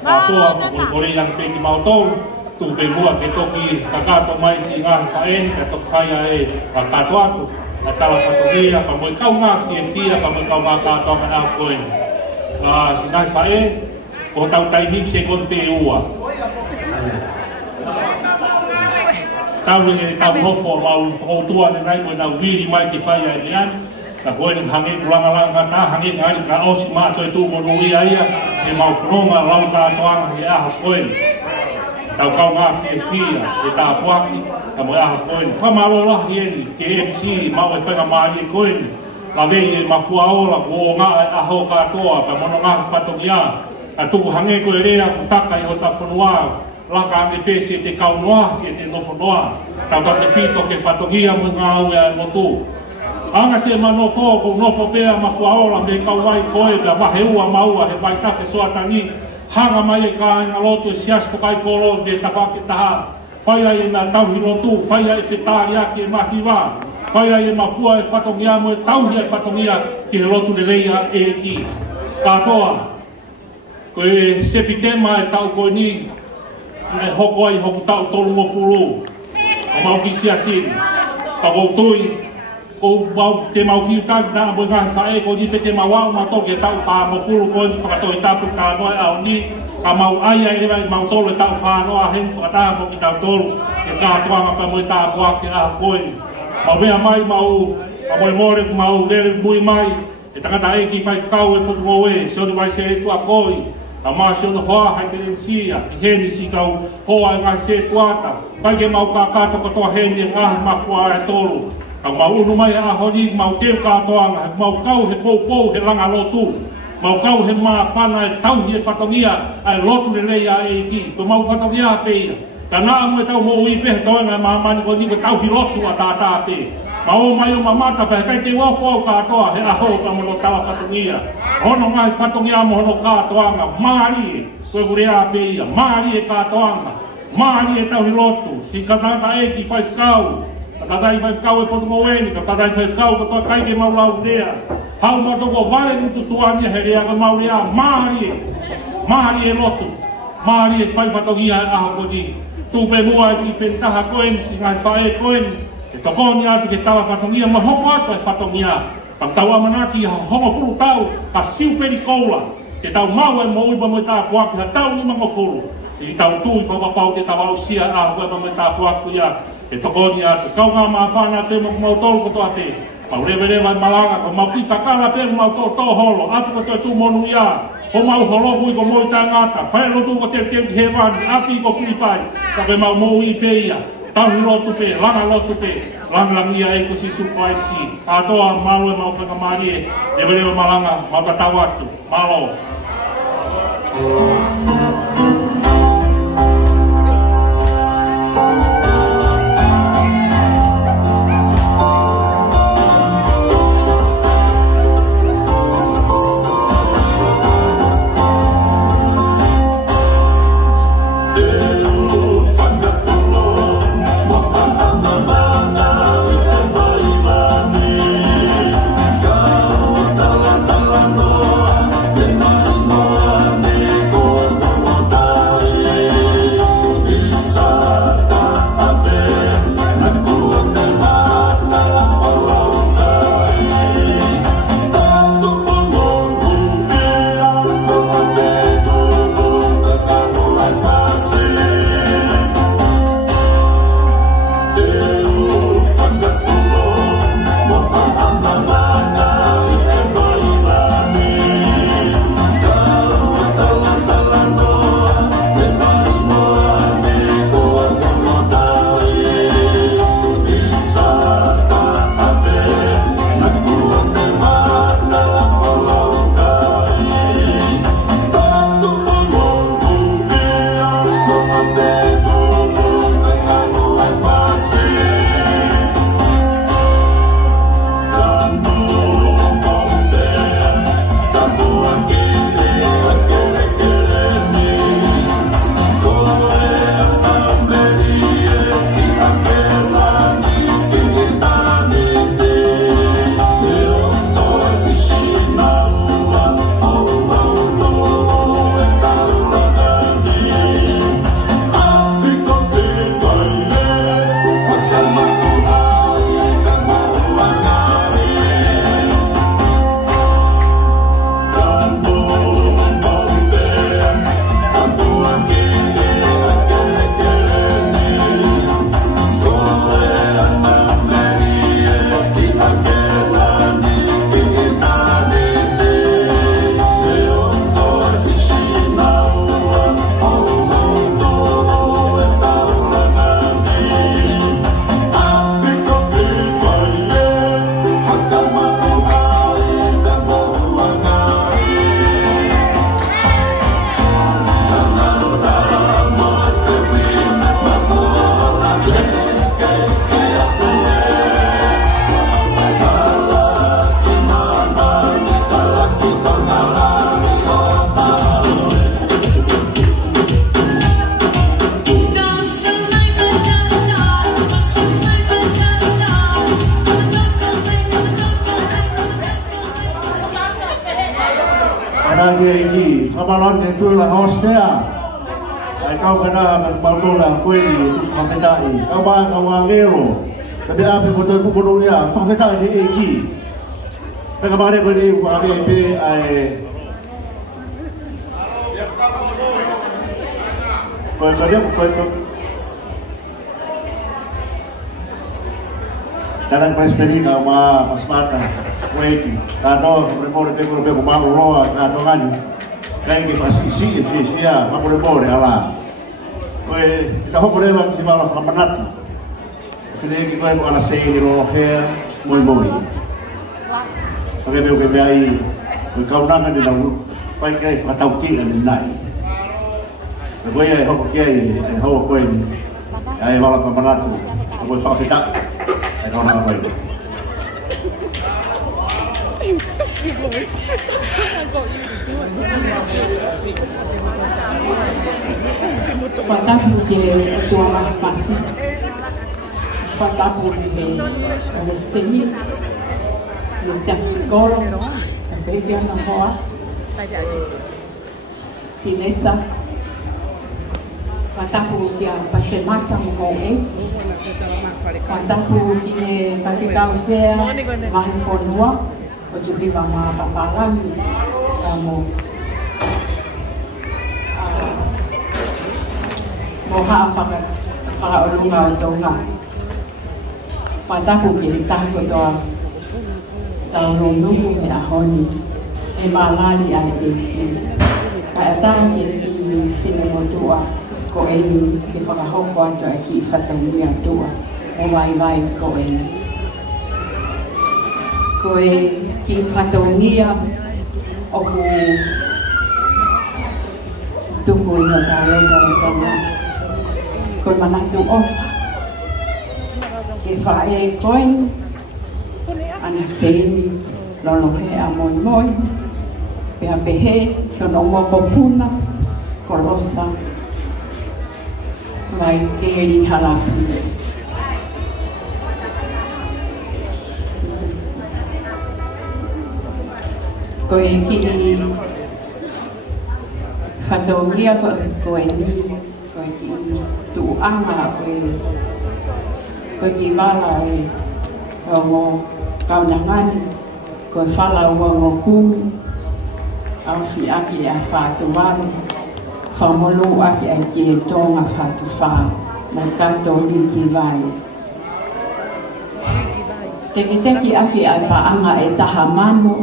ka toa ko mole yang pe ki mautonu tu pe bua ke toki ka kato mai si ngai fai ni ka tok fai ai ka kato atu ka tala fatogia pa moi kau nga fia pa moi kau ma ka to ka na koi si ngai fai ko tau tai mix e kon te ua tau e tau hofo mau whakautua ne nai mo nau wiri mai ki whai ai nean ka koe ni hange kulanga ta hange ngari ka osi mātou e tū mo nui aia e mau whanonga lau Katoanga he aha koe tau kau ngā fia e tā puaki ka mo aha koe whamaro lahi eni ke MC mau e whainga maari e koe la vei e mafua ola ko ngā e aho katoa pa mono ngā whatongia a tuku hange ko e rea kutaka i o ta whanua laka ange pesi e te kaunoa si e te nofonoa tau te whito ke whatongia mo ngā ue a notu anga se manofo ko nofo pea mafua ola me kauwai koe ka wahe ua maua he mai tafe soatangi hanga mai e ka inga lotu e Siasi Tokaikolo me Fakafeta'i whaia e na tauhi lotu whaia e whetari aki e mahiwa whaia e mafua e whatongia mo e tauhi e whatongia ki he lotu le leia e ki katoa ko e sepitema e tau koe ni e hoko ai hoku tau tolu mo fulu o mau ki Siasi ka voutui o mau te mau fiu tagi na mo ngahi whae ko ni pe te mau au ma toke tau wha mo fulu koe ni whakatoi tapu ka noe au ni ka mau aia e rewa i mau tolu e tau wha noa hen whakataha mo ki tau tolu e Katoanga pa mo e tāpu ake a koe mau mea mai mau a mo e more mau lere mui mai e tangata e ki whai whakau e putu mo e se oni mai se e tua koi a maa se ono hoa hai te rensia i heni si kau hoa e ngai se tuata kai ke mau ka kato katoa heni e ngahi mafua e tolu kau mau unu mai a honi mau teo Katoanga mau kau he pou he langa lotu mau kau he maa whana e tauhi e whatongia ai lotu le leia e ki ko mau whatongia a peia ka naa mo e tau mo ui pehe toenga maa mani ko ni ko tauhi lotu a tātā pe ma o mai o mamata pe kai te wafo katoa he aho ka mono tawa whatongia hono ngai whatongia mo hono Katoanga maari koe kurea pe ia maari e Katoanga maari e tauhi lotu si katata e ki whaifkau katata i whaifkau e poto moeni katata i whaifkau katoa kai ke maulau rea hau matoko vale mutu tuania he rea ka maurea maari e lotu maari e whaifatongia e aho kodi tupe mua e ki pentaha koen si ngai whae koen e tokoni atu ke tawa whatongia ma hoko atu e whatongia pang tau amanaki hongo furu tau ka siu peri koula ke tau mau e mo uiba mo i tā puaki ha tau ni mango furu i tau tui whapapau te tawa usia a uiba mo i tā puaki ia e tokoni atu kau ngā maafana te mo mau tolu koto ate pau rewa malanga ko mau ki kakala pe mau to holo atu koto e tu monu ia ho mau holo hui ko mo i tā ngata whae lotu ko te ki he wani api ko filipai ka pe mau mo i pe ia tahu lotu pe, langa lotu pe, lang ia e ko si supai si. Katoa malu e mau whakamari e, lewa malanga, mau tatau atu, malo. Ada dia ini, kamalon dia tu lah hostnya. Kau kena berbaula kue itu Fakafeta'i. Kau bang kau angelo. Tapi apa betul betul dia Fakafeta'i dia iki. Kau kemarin kau ni FAP kau dia kau dalam presiden kau mas mata kue iki. Kado berbor baru roa kado kan. Kayak kita Siasi via favorable ala. Kue kita boleh bang kita malah famanat. Kini kita itu anak saya di loher moi. Pakai bau kebai. Kau nangan di dalam. Pakai Fakafeta'i dan nai. Kue yang hok kiai, hok kue ni. Yang malah famanat tu. Kue Fakafeta'i. Kau nangan apa itu? Fatapu ke tua mafi, fatapu ke Siasi, Tokaikolo, bagian nama Tinesa, fatapu ke pasemata mukau fatapu ke Fakafeta'i mahifonua, ojubi mama papalami, kamu. Moha whakaurunga o tonga. Whataku ki tako toa taurungu me ahoni e malari ai e ki. Ka atang ki whinemotua ko eni ki whakahoko atu e ki whataungia tua o vai ko eni. Ko e ki whataungia o ku tuku ina tāleta o tonga. Koe manatu ofa. Ke whae koe, ana seini, lono he a moi, pea pehe, ke nongo popuna, kolosa, mai keri halapi. Koe ki whataungia koe ni, koe ki tu anga koe ki wala o ngō kaunangani koe whala o ngō kumi au fi aki a whātuwaru whamolu aki a ki e tonga whātu whā mo kato li ki vai teki aki a paanga e taha mano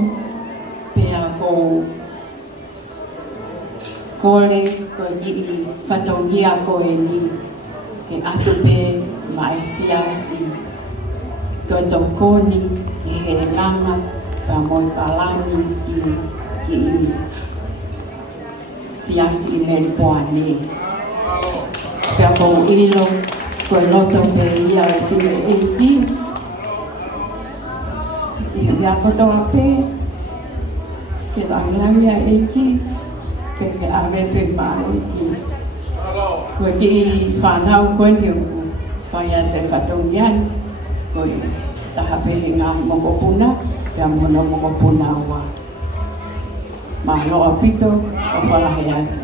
pea ko kole koe ki i whataungia koe ni ke atu pe mai Siasi Tokaikolo i he langa pa moi palani i Siasi i Melbourne pea kou ilo koe loto pe ia e whine e ki i ia kotoa pe ke langlangia e ki ke arepe mai ki koe ki whanau koe ni whaia te whatongian koe taha pehe ngā mokopuna pia mono mokopuna wa mahaloa pito o whalahe atu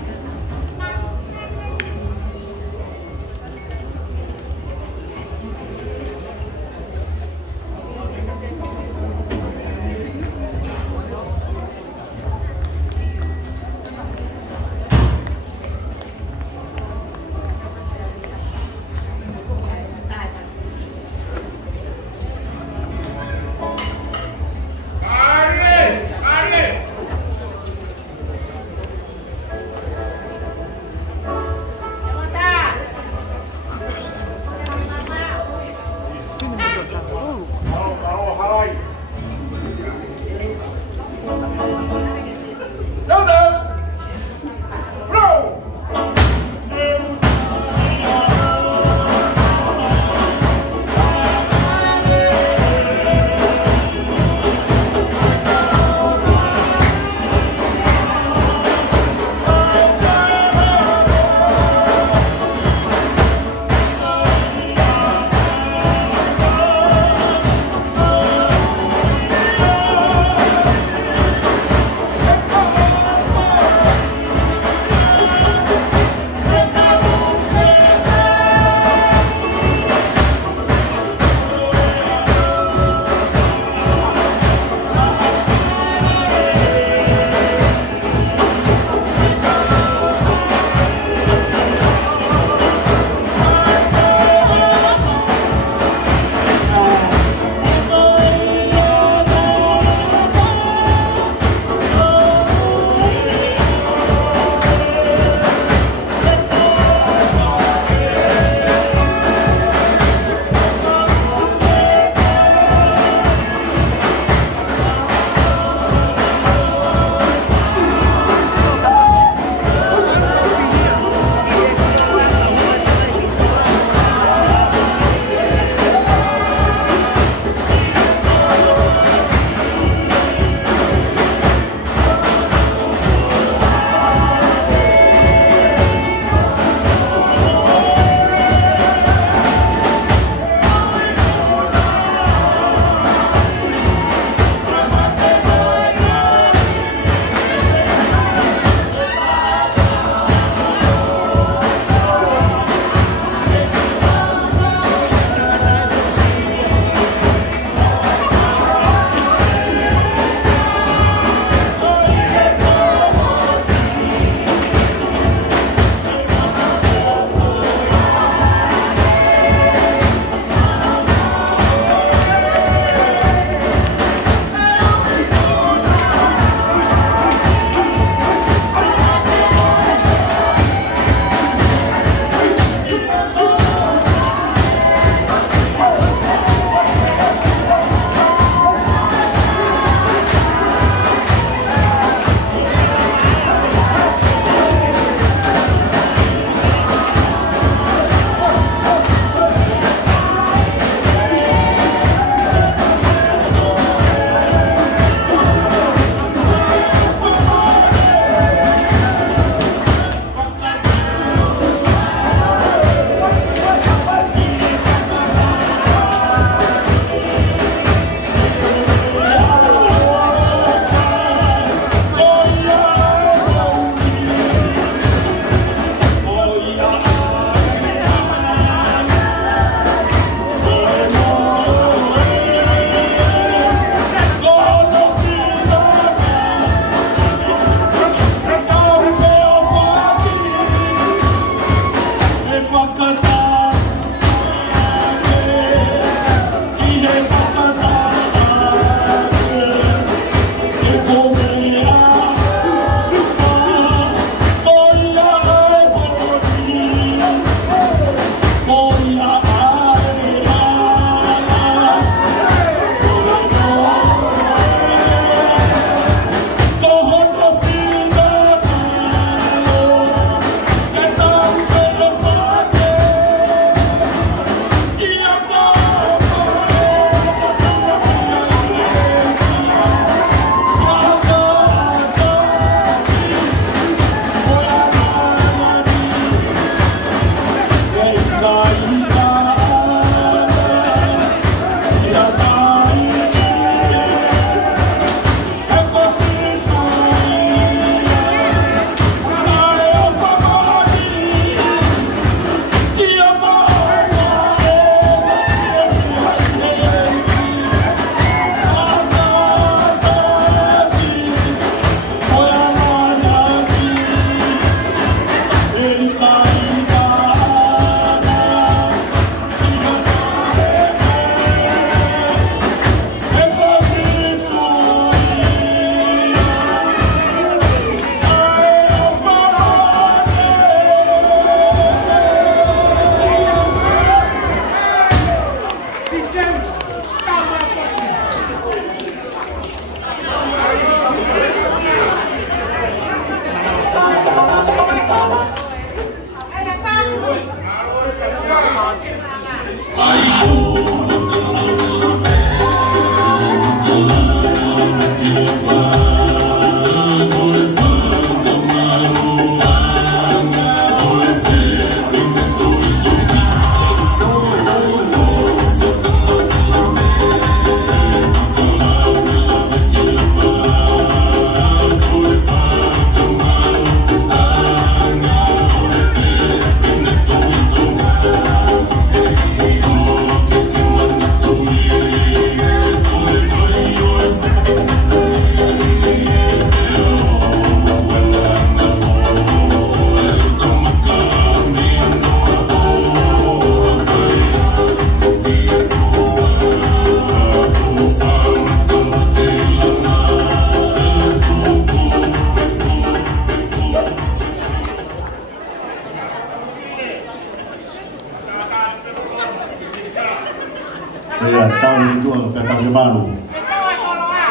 malu.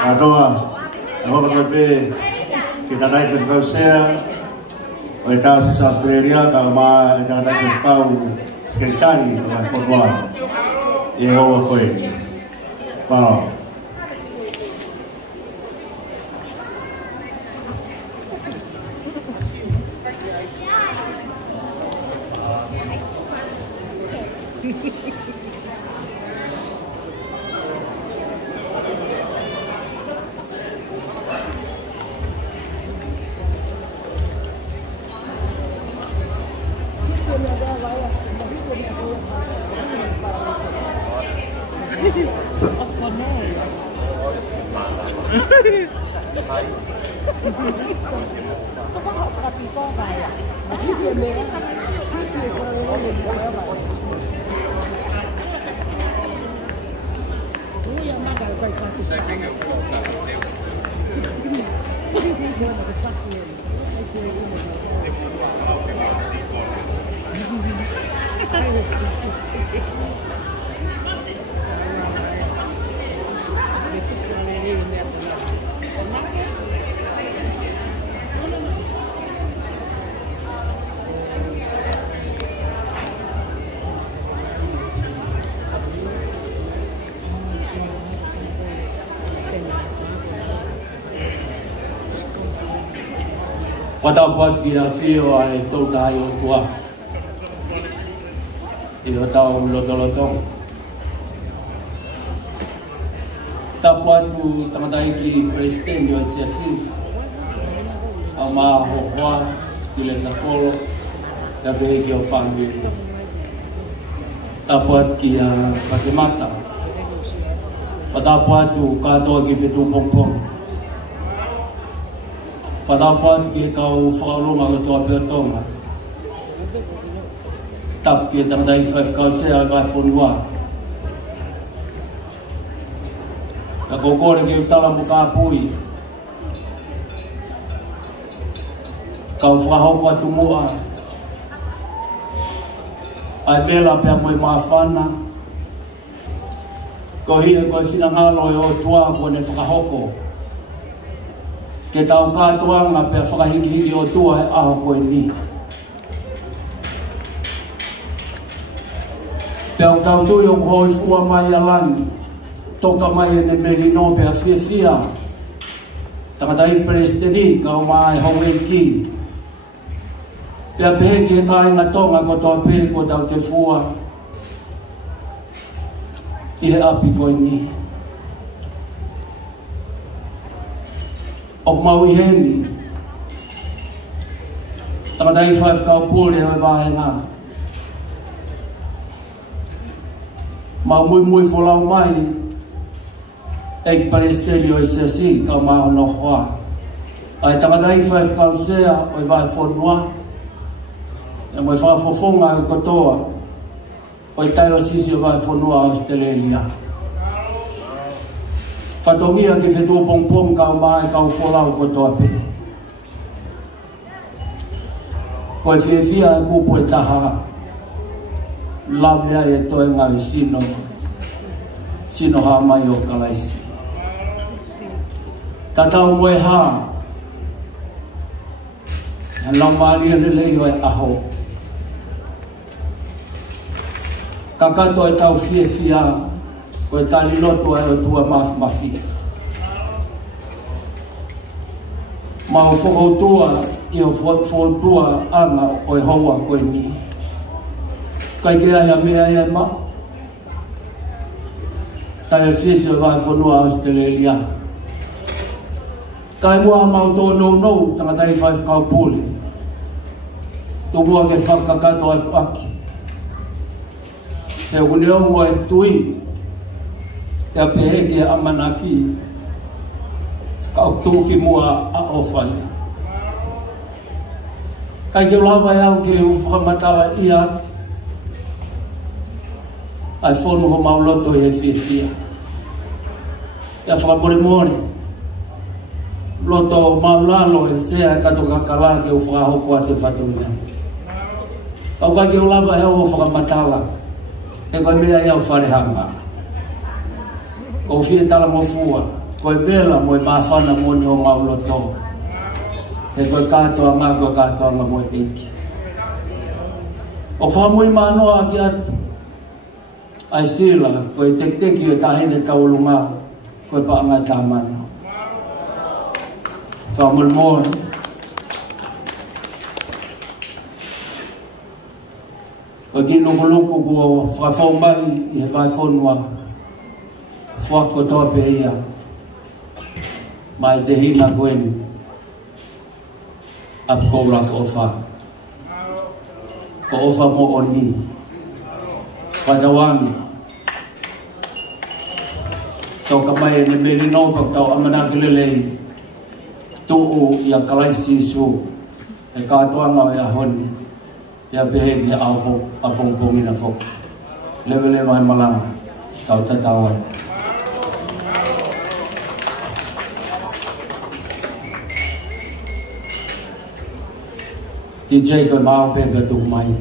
Katoa, ako katabi, kita naik ke Kausia, kita sisa Australia, kalau ma kita naik ke Kau sekretari, kalau Fordwa, Yeho koi, mau. Whatapuat ki a whio ai tau tai o tua. I o tau lotolotong. Tapuatu tamatai ki President o Siasi. A maa hohoa ki le sakolo. Da pehe ki o whangi. Tapuat ki a Pasemata. Whatapuatu katoa ki whetu pompong. Whalapat ki kau whakalunga o toa Katoanga. Tap ki tamatai kau sea vai whonua. Ka kokore ki utala mo ka pui. Kau whahoko atu mua. Ai vela pia moe maafana. Ko hia koe whinangalo e o tua kone whakahoko. Ke tau Katoanga pia whakahiki o tua he aho koe ni. Pia tau tui o hoi fua mai alani. Toka mai e ne merino pia fia. Takatai Presidenti kau mai honge ki. Pia pehe ki he kāinga tonga ko toa pehe ko tau te fua. I he api koe ni. O mau i hemi. Takatai whaif kau pūre hoi wāhenga. Mau mui wholau mai. Ek Presidenti o Siasi kau maa no hoa. Ai takatai whaif kau sea hoi wāhe whonua. E moi whaafofonga e kotoa. Hoi tai o sisi o wāhe whonua Australia. Whatongia ki whetua pongpong kau mai kau wholau ko toa pe. Koe whiawhia e kupo e taha. Lavea e toe ngau sino ha mai o Kalaisi. Tatau moe ha. Lau maali e lei o e aho. Kakato e tau whiawhia. Koe tali lotu e o tua mafi. Ma o whakautua i o whakautua anga o e haua koe ni. Kai ke aia mea e ma. Tai o sisi o vai whanua Australia. Kai mua mau tō nou tangatai whaif kau pūle. Tō mua ke whakakato e paki. Te uneo mo e tui. Te pehe ki amanaki. Kau tūki mua a ofai. Kai ke lawa au ke whakamatala ia. Ai whonu ho mauloto e whiawhia. Ia whakamore. Loto maulalo e sea kato kakala ke whakahoko a te whatunga. Kau kai ke lawa au ho whakamatala. E koe mea iau wharehanga. o fie tala mo fua koe vela mo mafana mo ni o ngauloto e koe katoanga mo eki o whamui manoa ki atu ai sila koe tekteki o tahine taulunga koe paanga tamano whamulmon koe ki lukuluku kua whawhaumai i he vai whonua whako toa pe ia mai te hina koeni ap koula ka ofa ko ofa mo oni Katoanga tau kamai ne meli no tau amana kilelei tuu ia Kalaisi su e Katoanga ia honi ia behe ia apongpongi na fok leve vai malanga tau tatawan DJ ko mau pe betu mai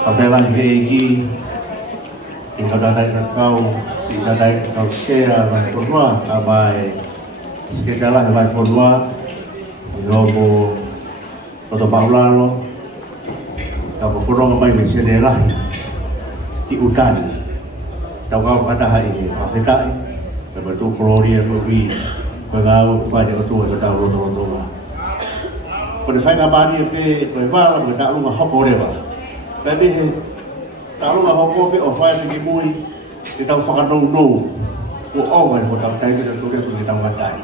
Apela hegi ika dadai kau si dadai kau share vai fonua abai sekala vai fonua lobo todo paulalo tau fonua mai me senela ki utani tau kau kata hai Fakafeta'i betul gloria mobi pegau fai o tu tau roto pada fai ngabani pe pe vala ke tak lu ngahoko rewa tapi kalau nggak hoko pe ofai lagi mui kita fakat no ko awal ko tak tai kita sudah kita ngatai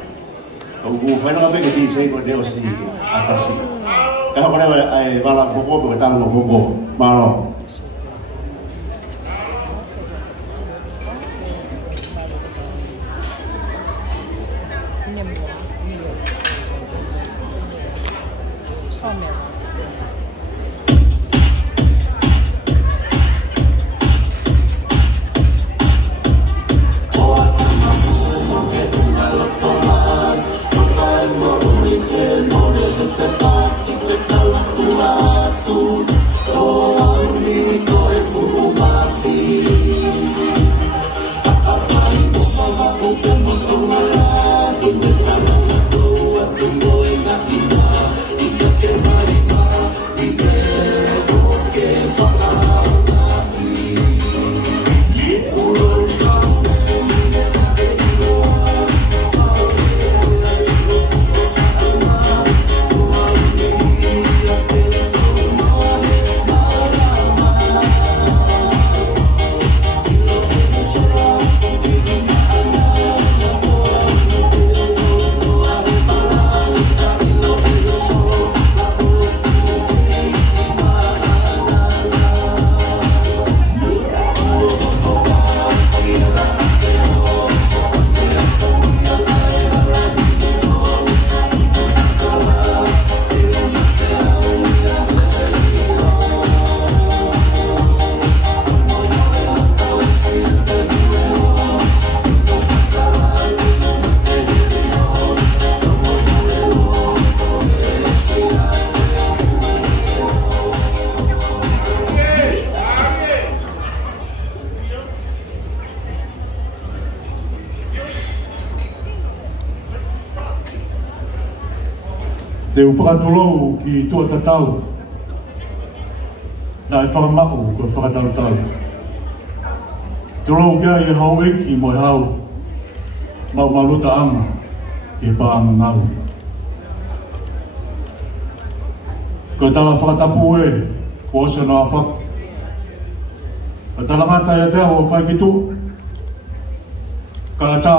ko fai nggak pe ke di sei ko deo si afasi kalau pada ai vala hoko pe tak lu hoko malo Step back. te whakatulou ki tua tatau na e whakamau ko whakatautau. Tulou kia e hau eki mo e hau mau maluta anga ki e paanga ngau. Ko tala whakatapu e ko ose no awhak. Ko tala ngata e te o whaikitu ka ata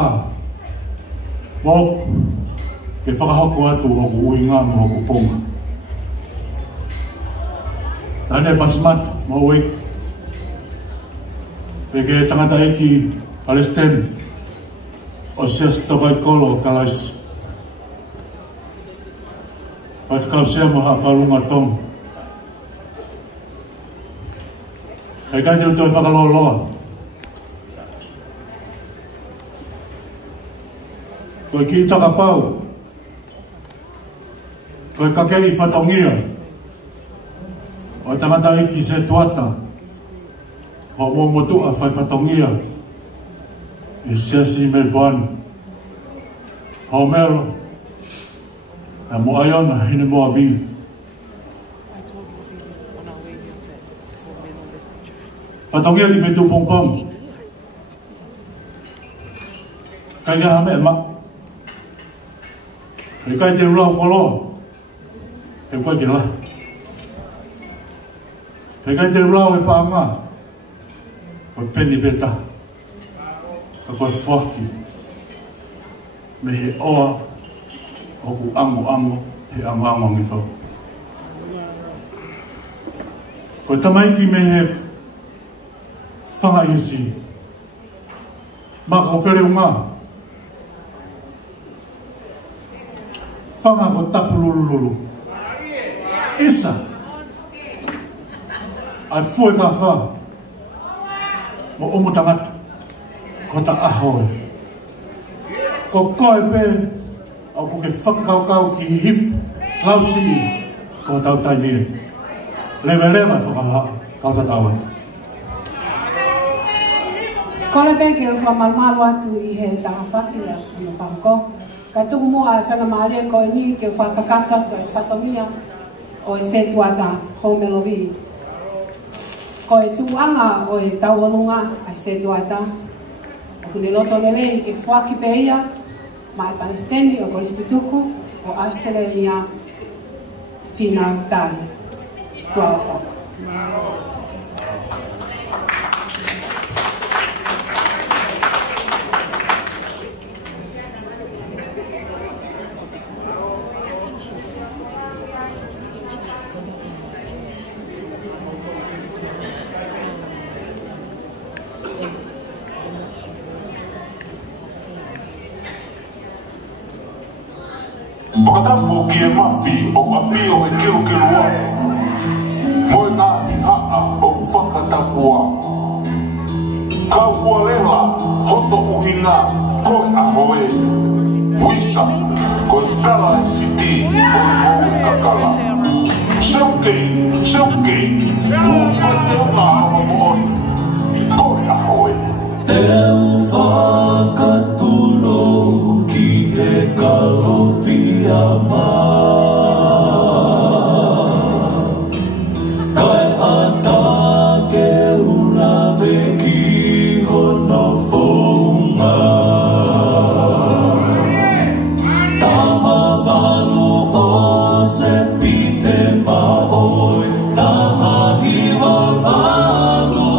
moku ke whakahoko atu hoku uinga mo hoku whonga. Tane pasmat mo wik peke tangata eki Palestine o Siasi Tokaikolo Kalaisi. Fakafeta'i mo hawhalunga tong. Hei kai te utoi whakaloloa. Koe ki taka pau. Koe kakei whatongia. O tangata iki se tuata. Ho mo motua whai whatongia. I Siasi Melbourne. Ho mero. Na mo aiona hine mo aviu. Whatongia ki whetu pongpong. Kai ngā hame e mak. Hei kai te ulau kolo. Hei kai te la. Hei kai te ulau e paanga. Koe peni peta. Ka koe whaki. Me he oa. Oku ango he ango ngi whau. Koe tamaiki me he whanga iesi. Maka o where unga. Whanga ko tapu lulu. Isa. Ai fue ka wha. Mo omu tangatu. Ko ta ahoe. Ko koe pe. Au ke whakakaukau ki hif. Lausi. Ko tau taimia. Lewa whakaha. Kau tatawa. Kole peke o whamalu atu I he tangawhaki le asu no whamako. Kai tuku mua e whangamaare ko e ni ke whakakata ko e whatomia o e se tuata homelovi. Ko e tuanga o e tauolunga a se tuata. O kune loto lele I ke whaki peia ma e Palestini o Kolistituku o astele ia fina tali. Tua o whata. Pakatapu ki e mafi o mafi o he kero keroa. Moe ngā I haa o whakatapua. Kau ua lela, hoto uhinga, koe ahoe. Wisa, koe Kalaisi ti, koe moe kakala. Seuke, whate o ngā hawa mooni, koe ahoe. Teu whakatulo ki he kalofia Kai ata ke ulawe ki hono whonga Taha walu o se pite maoi Taha hiwa walu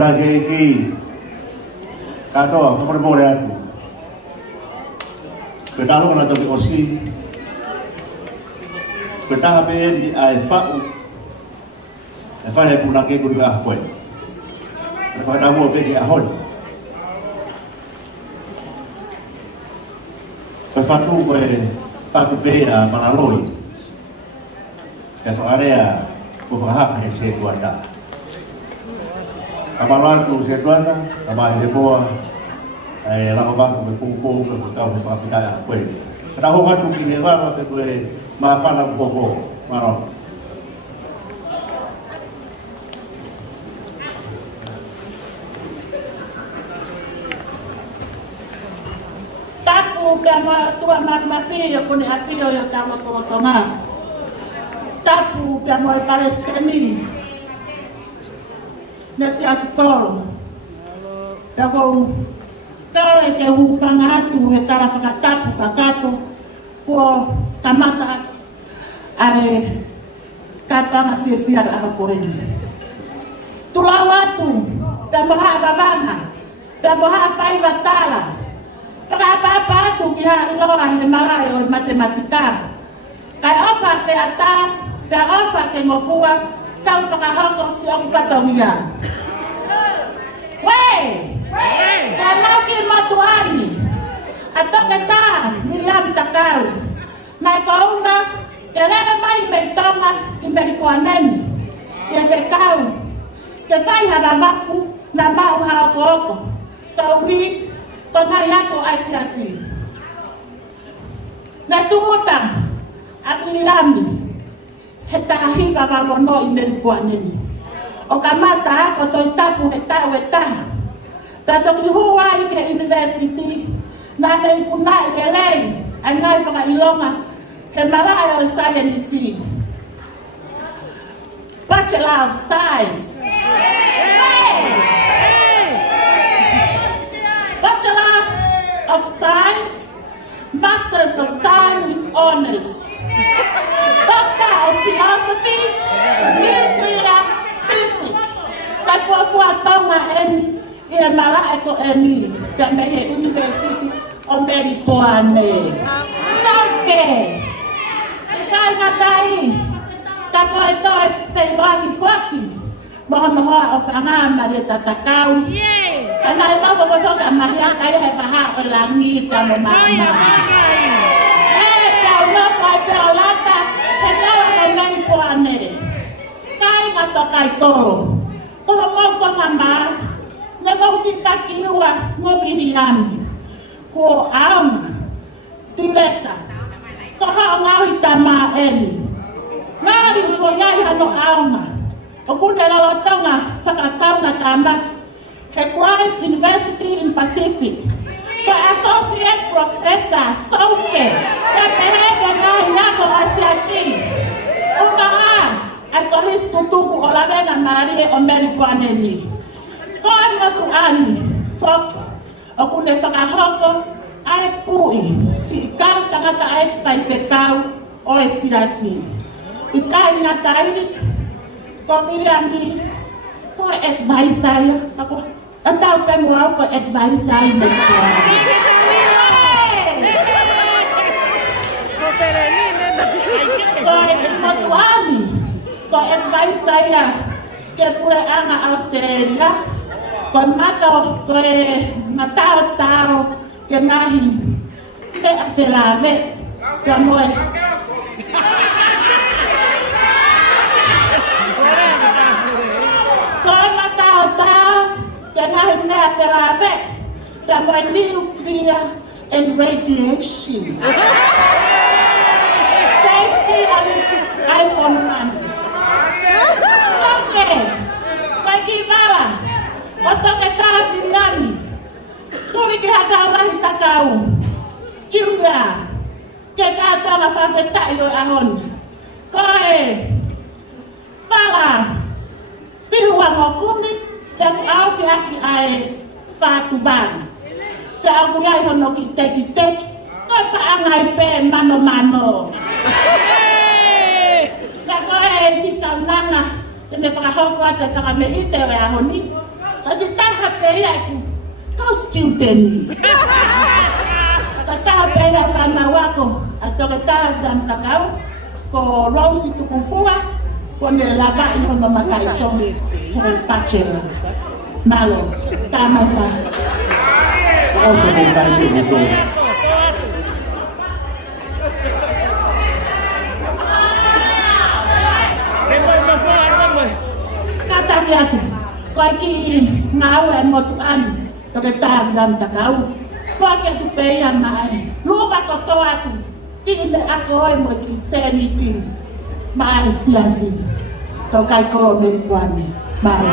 Kata ki katoa fa por more atu. Petalo na to ki osi. Petanga be di ai fa e fa e puna ke ku ga ko. Ko ta mo be ki ahon. Patu patu bea manaloi. Ya so area kufaha ya se tuanda. Kamalatu se tuanda, kama ile boa la ba ko pungpo ko ka fa pika ko. Kata ho ka tu ki ba ko ma pa na ko maro. Kama tua magma filho con a filho eu tava com tomar tapu kama palestini nesse ascolo tago tao que o fangatu e tara fakatapu kakato ko kamata are Katoanga fia a corrente tulawatu tamoha babanga tamoha faiva tala Papa tu biar ilora he malai o matematika. Kai ofa ke ata, pe ofa ke ngofua, kau fakahoko si ang fatomia. Wei! Kai ki matuani. Ato kata miliam takau. Nai kauna kelele mai meitonga ki merikuaneni. Ke fekau. Ke fai haravaku na mau harakoko. Kau hi Tokaikolo Siasi. Na tumuta akilami hetahi bababono imerikuaneni. Okamata ako toitapu weta. Tato kihuwa ike university na naipuna ikelei anai faka ilonga kemarayo science. Bachelor of Science. Bachelor of Science, Masters of Science with honors, Doctor of Philosophy, Ministry of Physics, Kafua Tonga Emi, Mara Eco Emi, Gamere University of Melbourne. Sanke, Tokaikolo, Tokaikolo Fakafeta'i, Mohonoa of Anga Maria Tatakau. Karena itu foto Maria kayak baha ulangi kamu mama. Kalau foto lata, kita orang puane. Kayak Tokaikolo, kalau mau kau mama, nggak usah kiwa, mau viniam, kau tulesa, kau mau hitama ini, ngari kau ya hano auma, aku dalam Tonga, Katoanga tambah. Kalaisi University in Pacific. Ke Associate Professor Sauke. Ke Perega na Yako Siasi. Umaa. Atolis tutuku olavena Maria Melbourne. Ko matuani. Fok. Okune fakahoko. Ai pui. Si kau tangata ai Fakafeta'i o Siasi. Ikai ngataini. Ko miriambi. Ko advisor aku. Atau pemulau ko advisor ko advisor ya ke pule anga Australia ko matao taro ke ngahi be aselave kamoy ko matao taro Jangan nasarabe, jangan nuclear and radiation. Safety and iPhone 1. Okay, kaki bara, otak kita biliani. Tuli kita orang takau, juga kita ada Fakafeta'i yo ahon. Kau fala, siluang okuni. Dan aku ai fatuvan. Dan aku ya hono kitek, apa angai pe mano. Dan kau kita nanga, jadi pakahok kuat sama meite ya honi. Kasi taha peia ku kau stiupeni. Taha peia sana wako atau taha dan takau ko rausi tu kufua ko ne lava io no makai to he pachero. Malo tama fa. Kau sudah tadi itu. Kata dia tu, kau ki ngau motu an, toke tangam takau. Fakir tu peia mai, lupa toto aku. Ini aku mau ki senitin, mai siasi. Tokaikolo dari kuani, mai.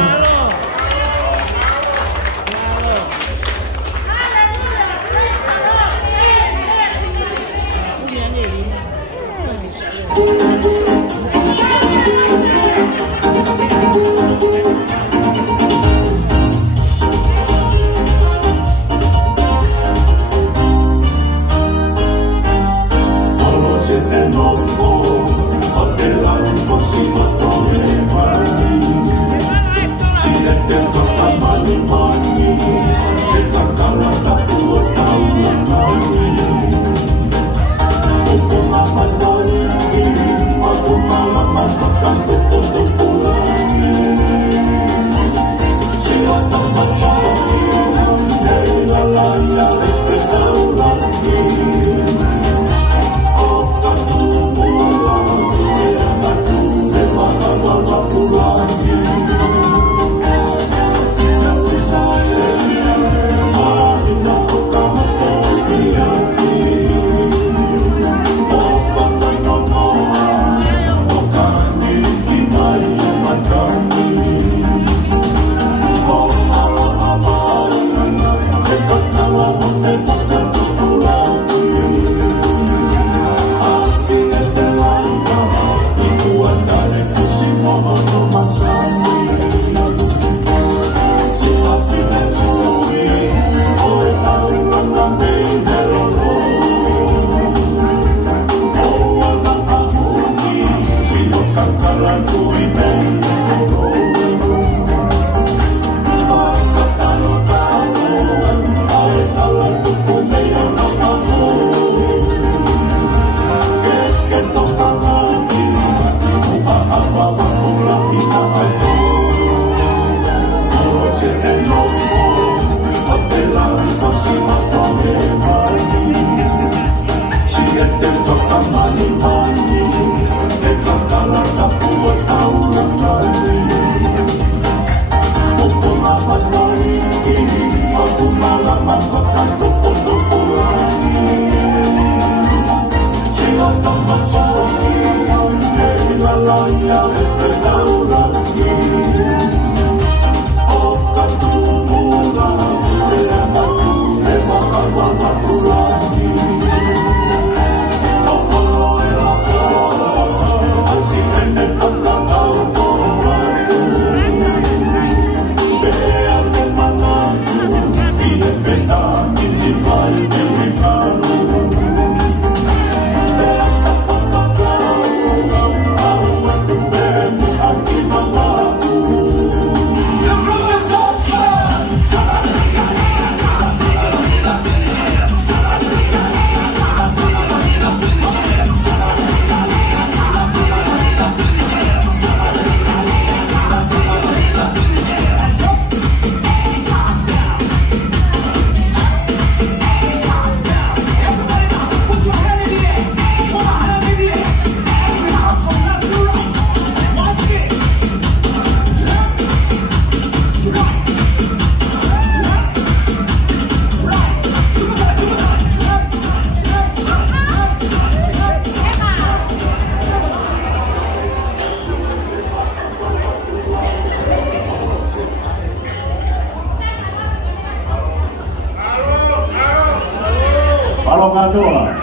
Kalau katoa,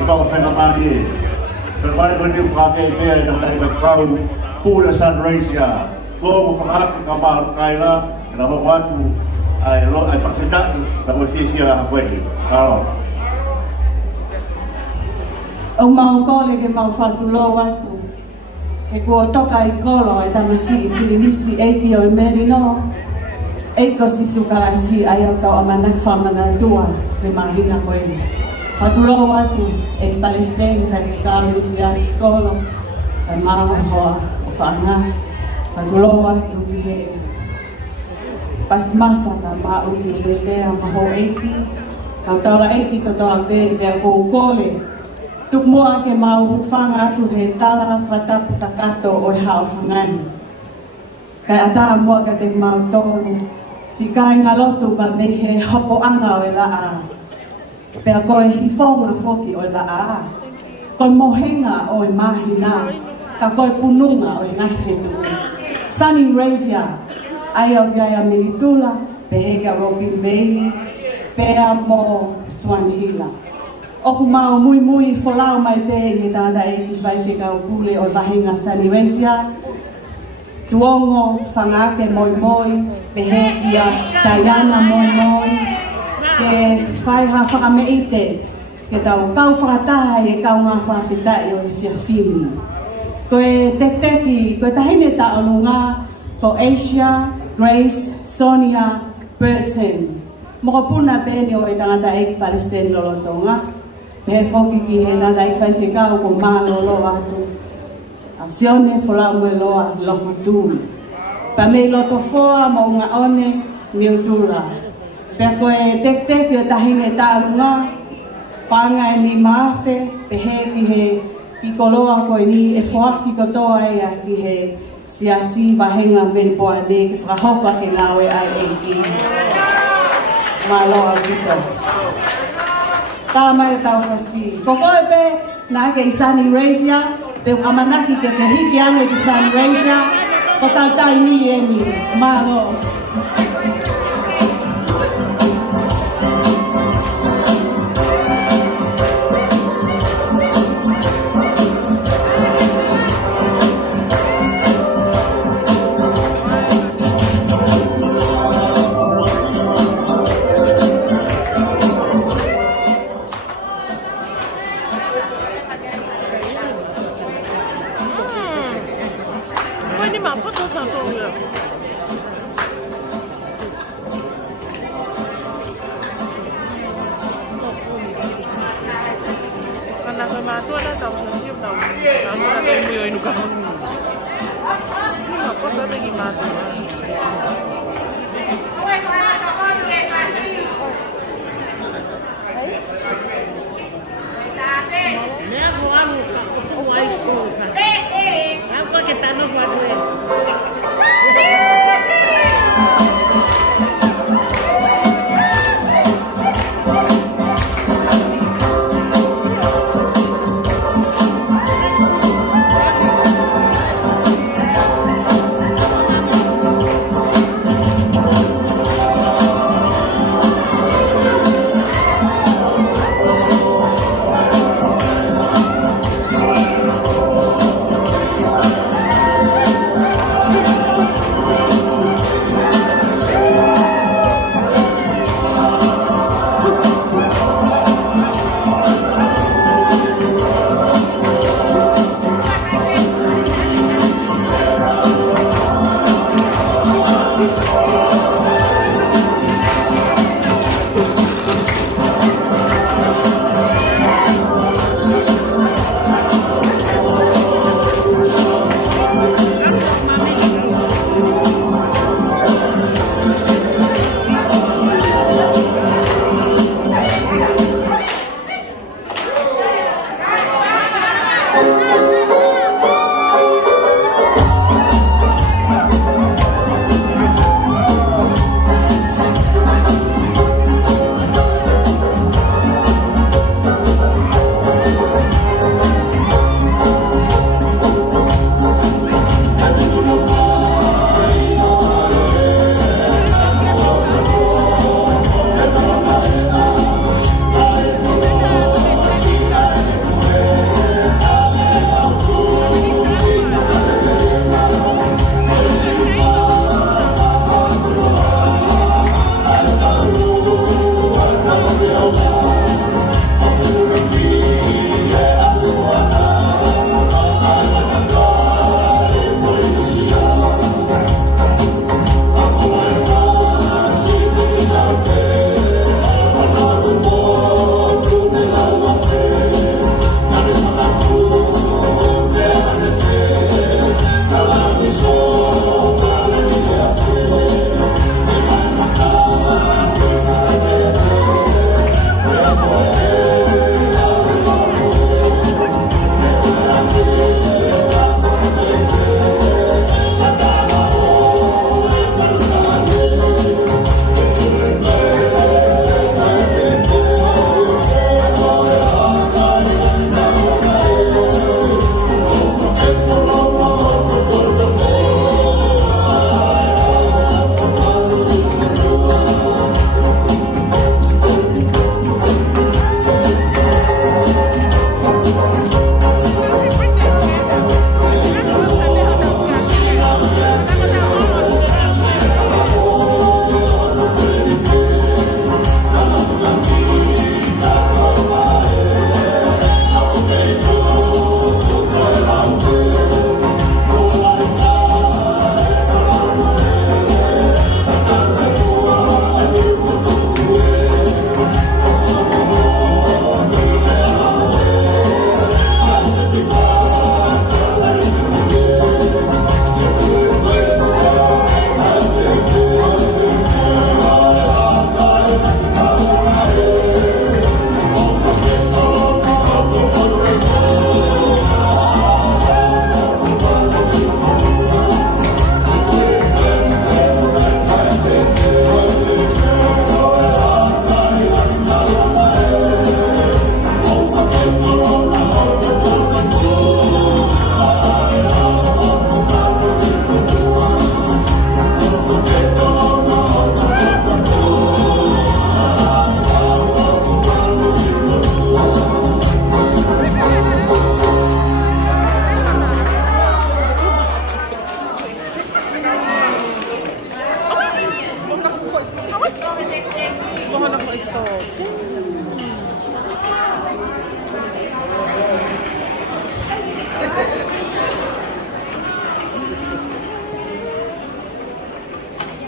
iba ko Fakafeta'i. Berbagai bentuk Fakafeta'i yang dari kau pura sunrise ya. Kau Fakafeta'i kamar kaila, nama waktu ay Fakafeta'i tapi Siasi aku ini. Kalau Ang mga kole ke mga fatulo watu. E kua Tokaikolo e tamasi pilinisi eki o merino. Eko sisu Kalaisi ayaw tau amanak famana tua remahina ko ini. Patulo watu Palestine Fakafeta'i di Siasi kolo kan marang ko ofana. Patulo watu kihe pas mata ka mau ki bete maho eki. Kau tau la eki to tau be ko kole. Tuk mo ake mau fanga tu he tala fata putakato o hao fangan. Kaya ata mo ka te mau tolu. Si kai ngalotu ba me he hopo anga o la a. Pea koe hifonga foki o la a. Koe mohenga o mahina. Ka koe pununga o ngai fetu. Sunny Razia. Ayaw gaya militula. Pehega Robin Bailey. Pea mo Swanhila. Oku mau mui folau mai pe i tanda e ki whai whikau pule o lahinga Sunny Razia. Tuongo, whangake moi, pehekia, Diana moi, ke whaiha whakameite, ke tau kau whakataha e kau ngā Fakafeta'i o e whiawhini. Koe teki, koe tahine ta onunga, ko Asia, Grace, Sonia, Burton. Moko puna pene o e tangata e Palestine lolotonga. Pehe whoki ki he nada i whai whikau ko mālolo atu. Asione fola mo loa lokutuli. Pa me loto foa mo nga one miutura. Pe koe tek o tahine talunga. Panga ni mafe pehe ki he ki koloa koe ni e foa ki kotoa e a ki he Siasi bahenga Melbourne ki whahopa ke nawe ai e ki maloa kito. Tama e tau pasti. Kokoe pe na ke Sunny Razia. Te amanaki ke te hiki ane ki Sunny Razia, ko tautai nui eni, malo.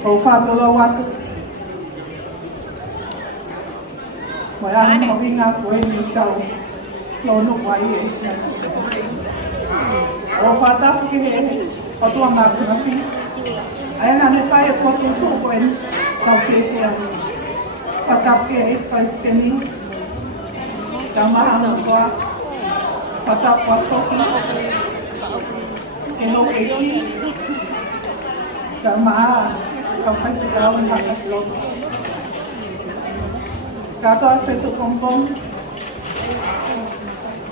O whātolo watu. Mai ana mo inga koe ni tau. Lono wai e. O whātapu ki he. O tua māwhinafi. Aena ne pai e whakutu koe ni. Tau whiwhia. Whatapu ki he Kalaisi. Ka maha no koa. Whatapu a whoki. Ke no ke ki. Ka maha. Ka whaisi kau ni haka loto. Ka toa whetu kongkong.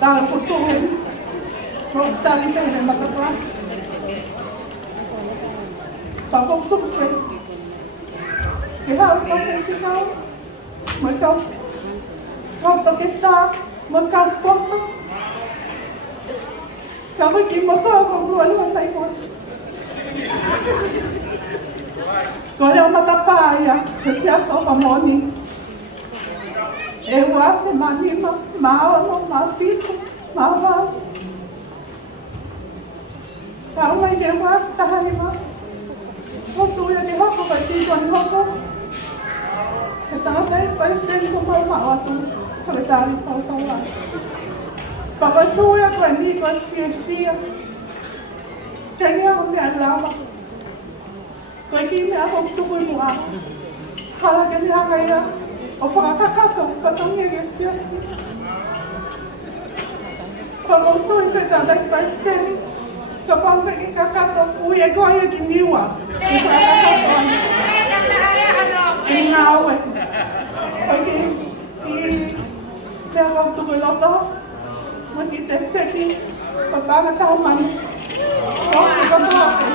Tāle kutu hen. So sali me he matapua. Papok tu koe. Ke hau ka whewi kau. Moi kau. Kau toke tā. Moi kau pota. Kau ki motoa ko lua mai koe. Ko leo matapa ia. Ke siasa o whamoni. E wafe manima, maono, mawhito, mawau. Kau mai ke wafe tahani ma. Hotu ia ni hoko kai tiko ni hoko. E tangata e paisteni ko mai maoatu. Kale tari whausawa. Pakatu ia koe mi koe fia. Keni au mea lawa. Koe ki mea hoku tuku i mua. Hala ke ni haka ia. O whakakakato, whatongi e Siasi. Whakautu i peta dai paisteni. Ka panga ki kakato, ui e koe e ki niwa. I whakakakato ani. I ngā oe. Koe ki mea kautu koe loto. Mo ki te teki. Papanga tau mani. O ki koto ake.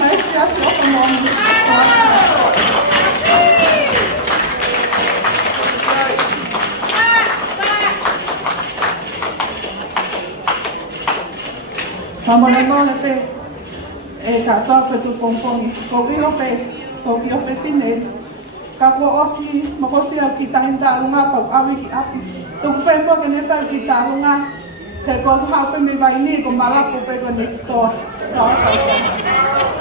Ma e Siasi o whamoni. Mamole mole pe e katoa whetu pongpongi. Ko ilo pe, ko ilo pe fine. Ka kua osi, makosi au ki tahin tālunga pau awi ki api. Tuku pe mo ke ne whau ki tālunga. He ko hau pe me vai ni, ko malapo pe ko next door. Tau whau.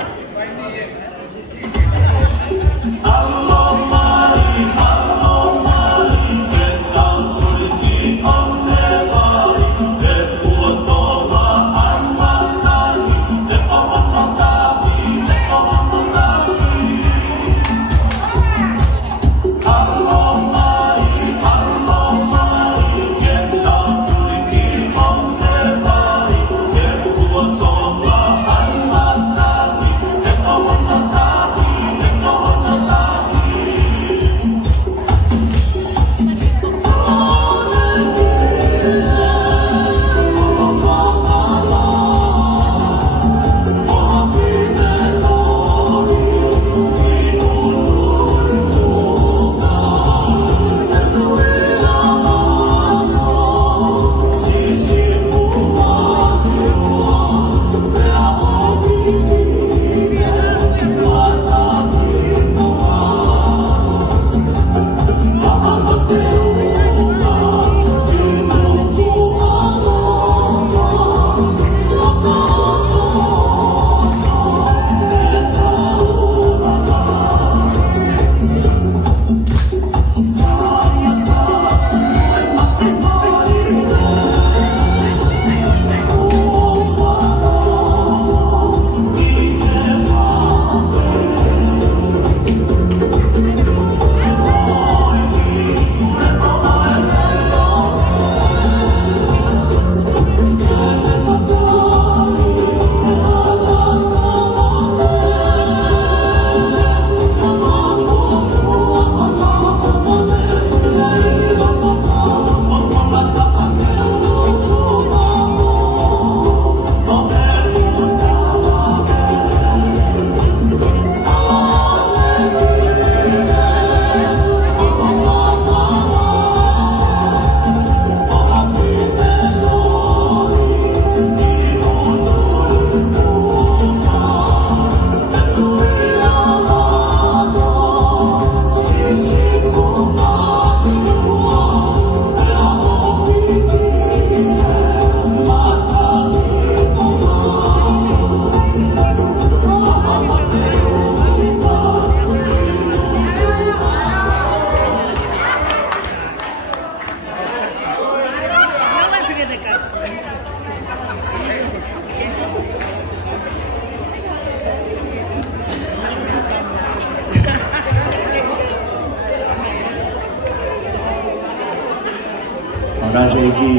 ki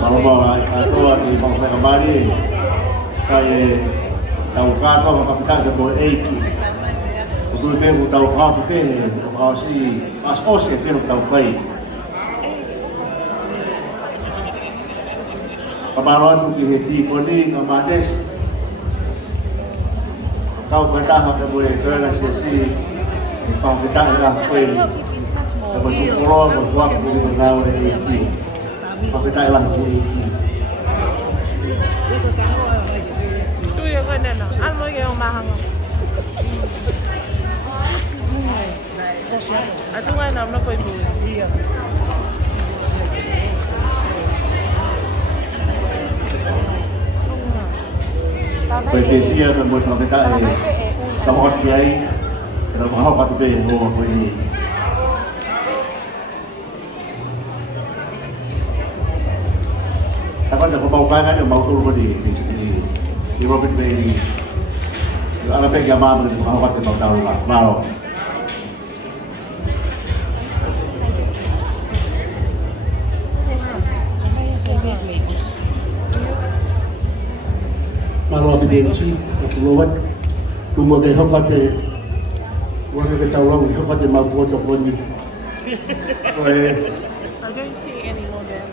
maloma atoa ki Fakafeta'i kai tau katoa Fakafeta'i ko eiki tu pe mu tau fafu ke o si as ose fero tau fai kamaro atu ki heti ko ni kamades kau fataha ke mo e tola Siasi Fakafeta'i la ko e ko tu kolo mo fua ko ni na ore eiki Fakafeta'i la ki tu ye ko nena amo ye o mahanga Atu nga nam na ko'y muli. Ko'y kesiya na mo Fakafeta'i tawag yay kaya mahaw katubi mo ko'y ni takon na kumaukangan yung mautul mo di Robin Bay ni ang apeng yamama ni mahaw katubi mautalo ka maro Malo evidensi keluar rumah ke hokate warga ke tawang hokate mampu to koni I don't see any more there.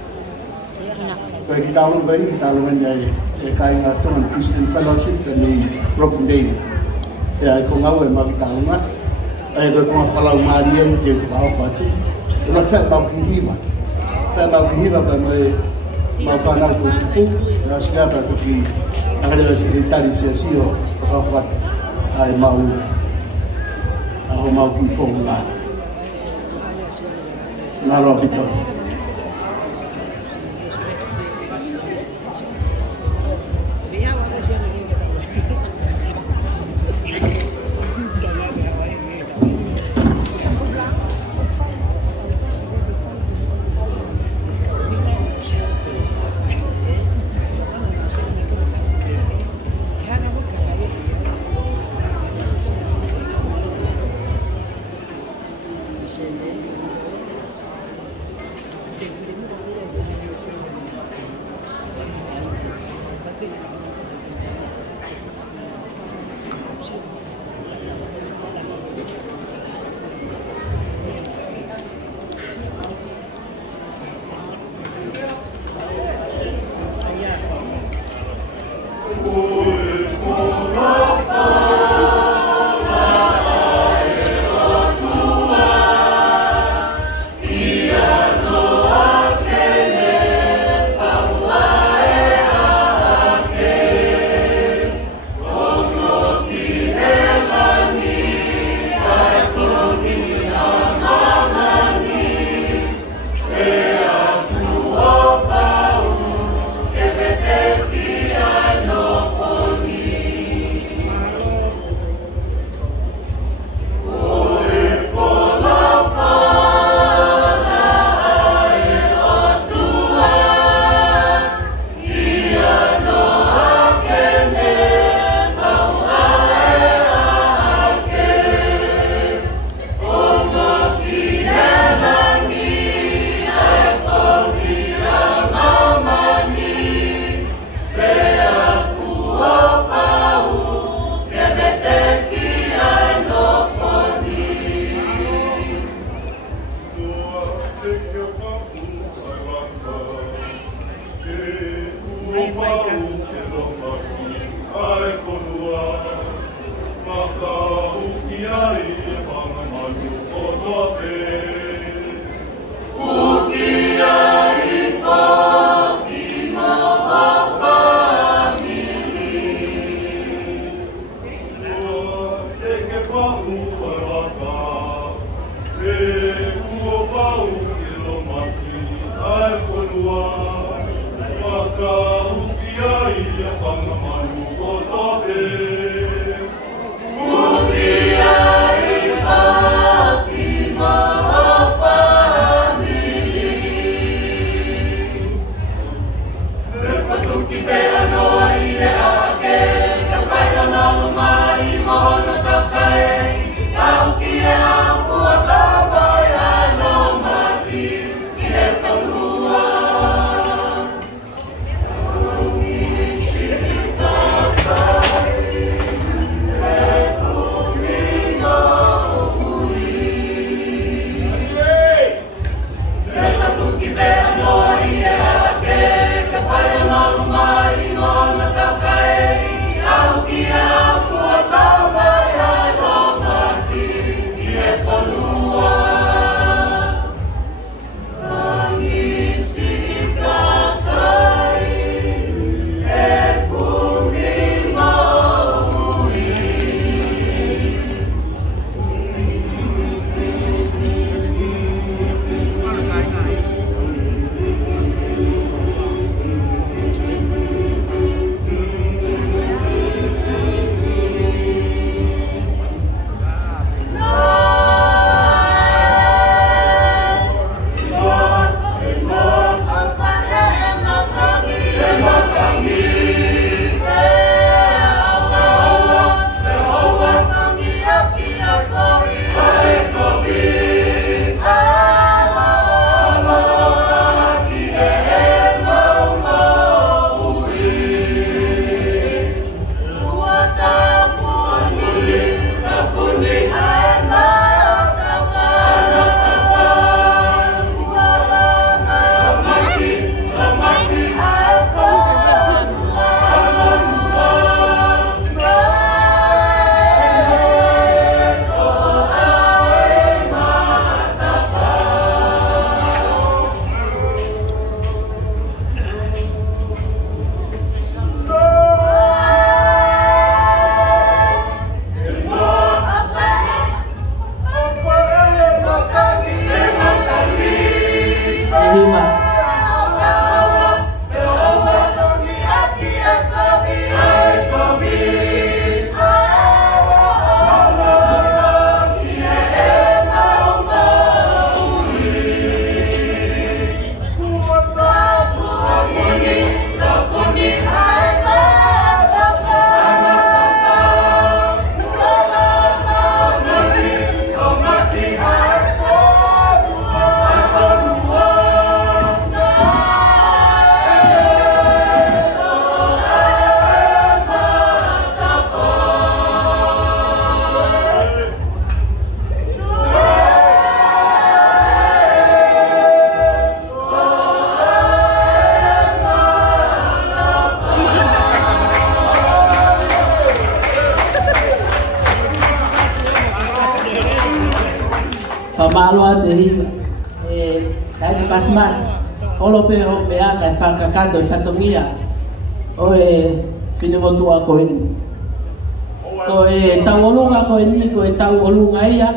Kaya kita ulungan niya kaya nga ito Christian Fellowship ni Broken Day kaya kung away magtalungan ay kung akalaw mariam kaya kung hokate tulad magkihima pa may mapanaw tutupo kaya siya pa ito ki ang kanilang sekretary Siasi o pagkakat ay mau kifong na nalapit ito. Katoanga malo te hi kai te pasmat olo pe ho be aka fakakato fatomia o fine motua ko ini ko tawolunga ko ini ko tawolunga ia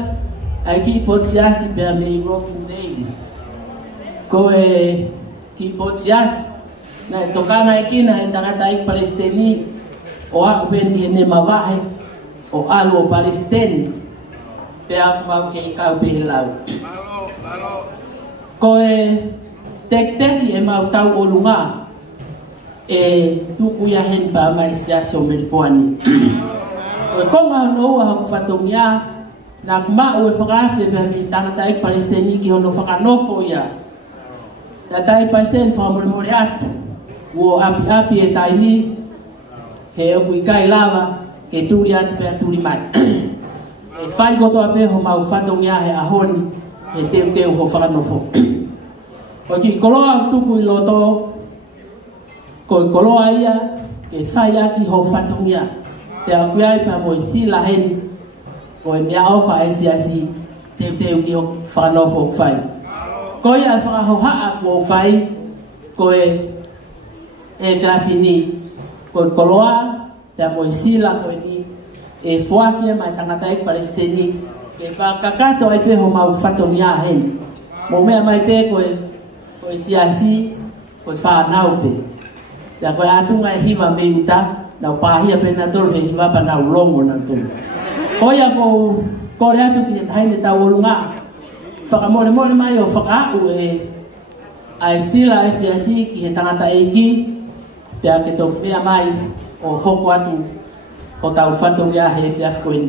ai ki pot siasi pe me broken days ko ki pot siasi na tokana ikina tangata ik palestini o a bendi ne mavahe o alo palestini pe ak mau ke ka be lau ko tek e mau tau olunga tuku ya hen pa mai siasi o Melbourne ko nga no ha ku fatomia na ma o fagafe be mi tangata ik palestini ki hono fakanofo ya da tai palestini fa mo at wo api e taimi he o kai lava ke turi at pe turi mai e fai go to ape ho mau fatomia he ahoni e teu ho fakanofo o ki koloa tuku i loto ko koloa ia ke fai aki ho fatomia te akuai pa mo sila hen ko me ofa siasi teu ki ho fakanofo fai ko ia fa ho ha ko fai ko fa fini ko koloa te mo sila ko ni fuaki mai tangata ik palestini ke fa kakato ai pe ho mau fatomia hen mo me mai pe ko siasi ko fa naupe ya ko atunga hiva me uta na pahia pe na tol he hiva pa na longo na tu oya ko le atu ki hai ne tawolunga fa mo mai o fa u ai sila siasi ki tangata eki pe ke to pe mai o hoko atu ko tau fato ya he fiaf ko ni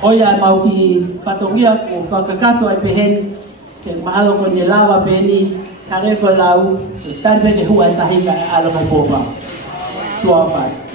oya mau ki fatongia ko fakakato ai pehen ke mahalo ko ni lava peni kare ko lau tarbe ke huai tahinga alo ko popa tua pai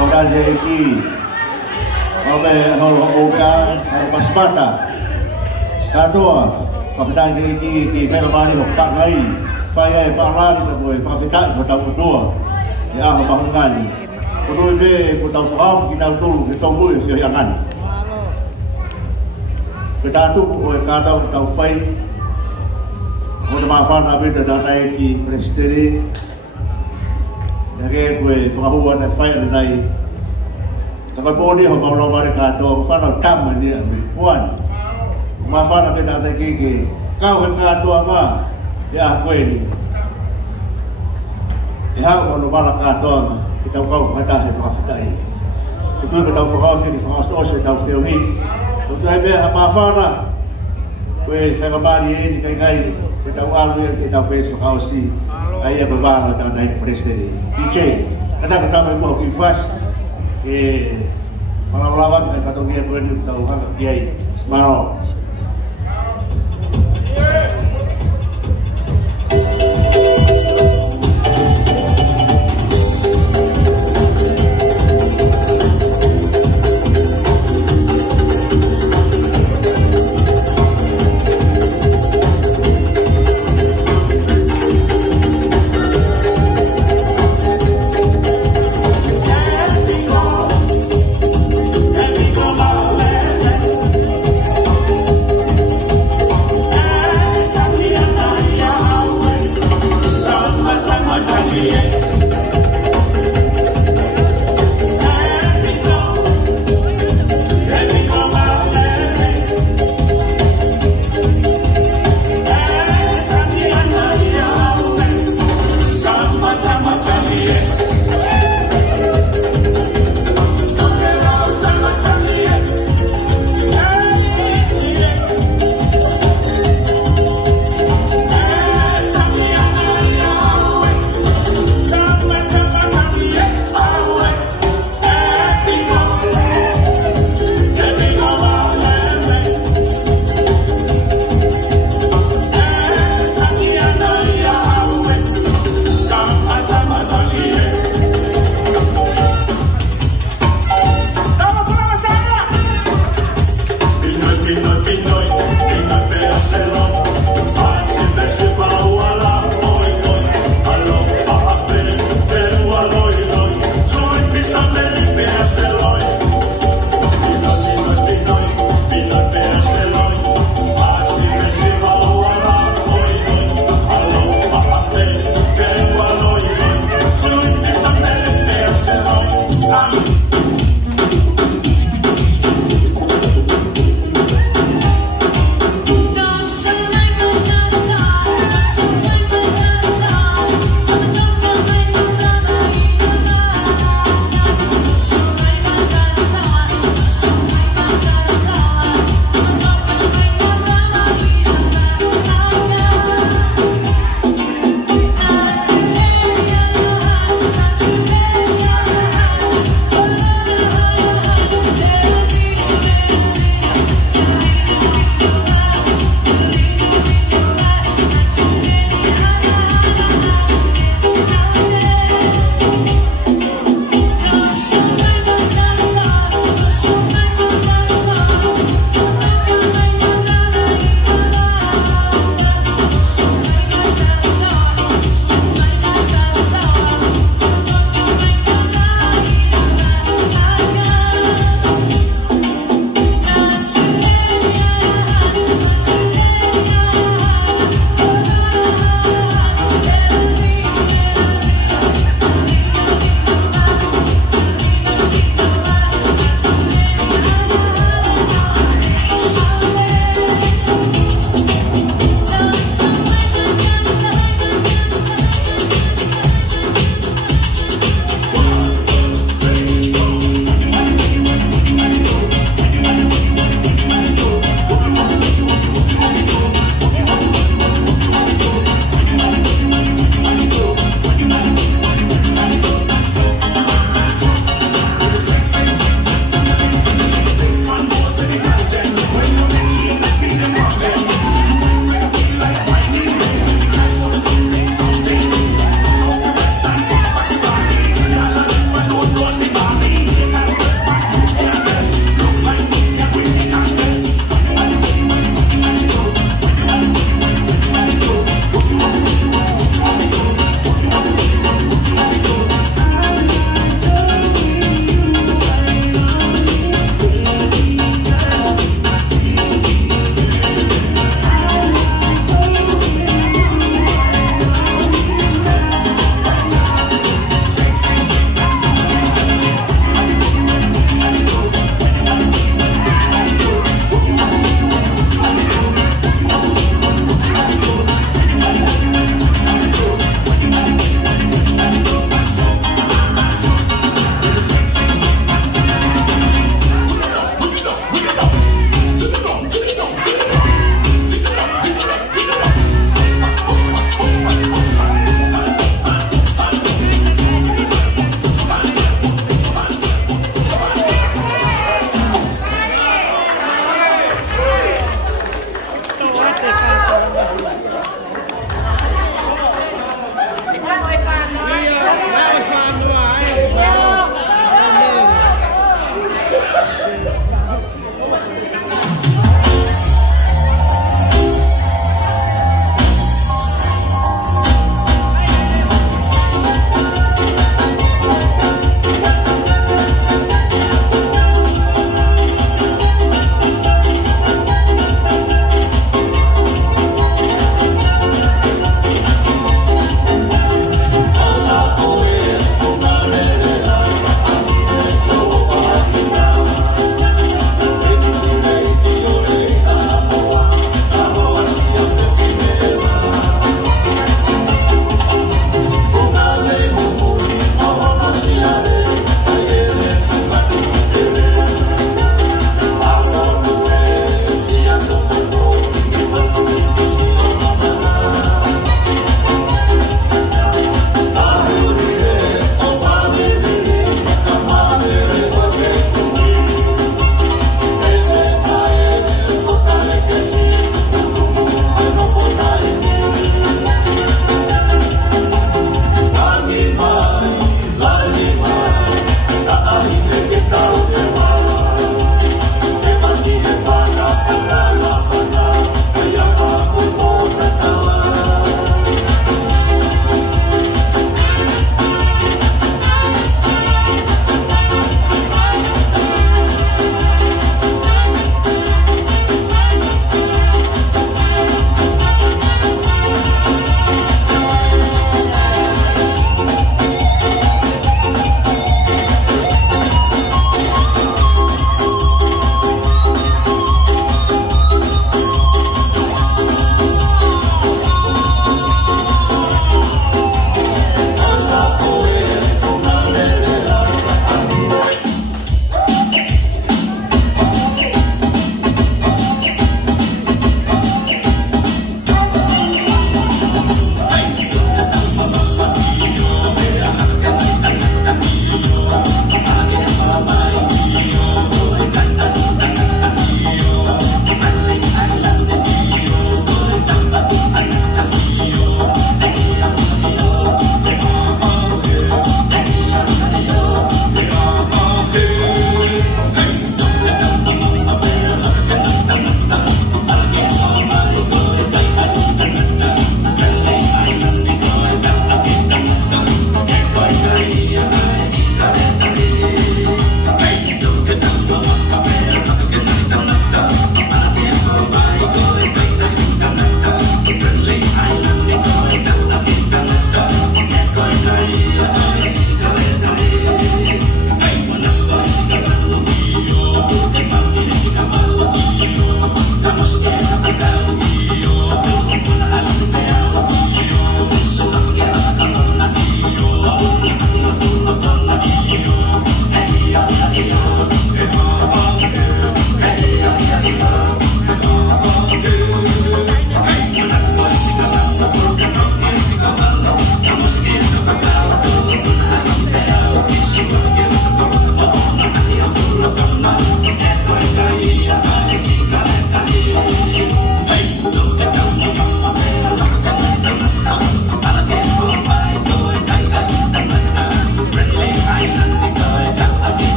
Tokaikolo Jeiki, Obe Holo Oka, Pasmata, Katoa, Fakafeta'i Jeiki, Ki Fakafeta'i Hokangai, Faya Parali Boy, Fakafeta'i Hotakutua, Ya Bahungani, Kudu Be, Kutau Faf, kita Tulu, kita Bui, Siangan. Kita tu Katau Tau Fai, Kau maafan Nabi Tadatai Ki Presteri. Jadi gue faham ada file nai. Tapi bodi ho mau lawan kato, faham tam ni puan. Maafan apa tak ada gigi. Kau kato apa? Ya gue ni. Ya mau lawan kato, kita kau kata Fakafeta'i. Itu kita faham sih, faham os kita faham ni. Untuk apa maafan lah. Gue saya kembali ni kai kita walu yang kita bes faham sih. Ayah berbara dengan naik presiden DJ kadang-kadang mau kifas kalau lawan satu dia boleh tahu kan kiai mau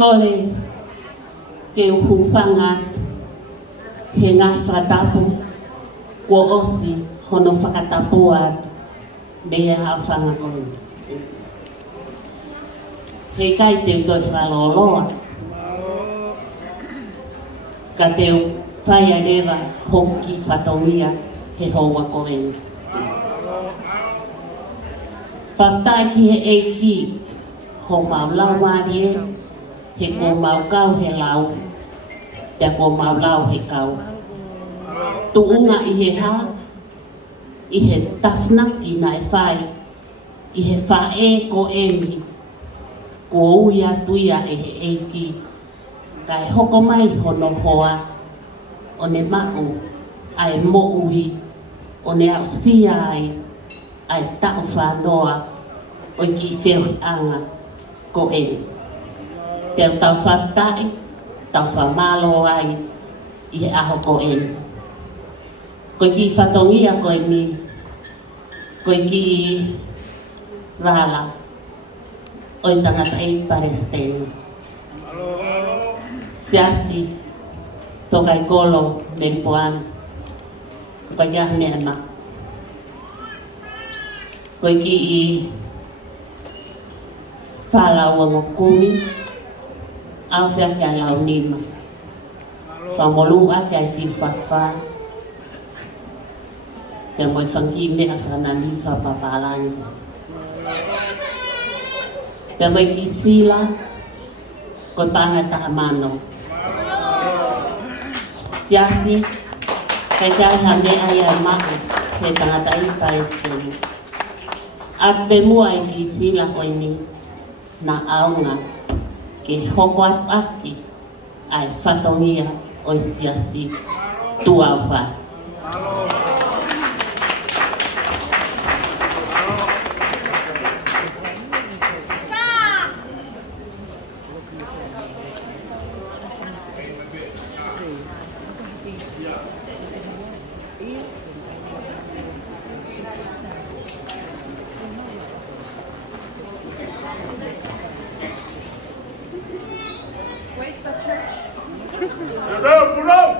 Kole ke uhufanga he ngā whakatapu kua osi hono whakatapua mea hawhanga koe. He kai te toi whaloloa. Ka te whaia rewa hoki whatongia he hoa koe. Whaftai ki he eiki ho mau lau marie he ko mau kau he lau. Te ko mau lau he kau. Tuunga i he ha, i he tafnaki na e whai, i he whae ko emi, ko uia tuia e he eiki. Kai hoko mai hono hoa, o ne maku ai mo uhi, o ne au sia ai tau whanoa, o ki whiu anga ko emi. Teo tau whaftai, tau whamalo ai, i he aho ko emi. Koe ki whatongia koe ni, koe ki wala, oi tangata e Palestina. Siasi, Tokaikolo, Melbourne, koe kia mea koe ki i whalau o ngokumi, au whias kia lau nima. Whamolu a kia i whiwhakwha, te moi whangi mea whanani whapapalangi. Te moi ki sila, koe pānga taha mano. Siasi, kai kai ha mea ia mahu, he tangata i Palestina. At pe mua i ki sila koe ni, na aunga, ke hoko atu aki, ai whatongia o Siasi, tu au wha. Sit down, put out!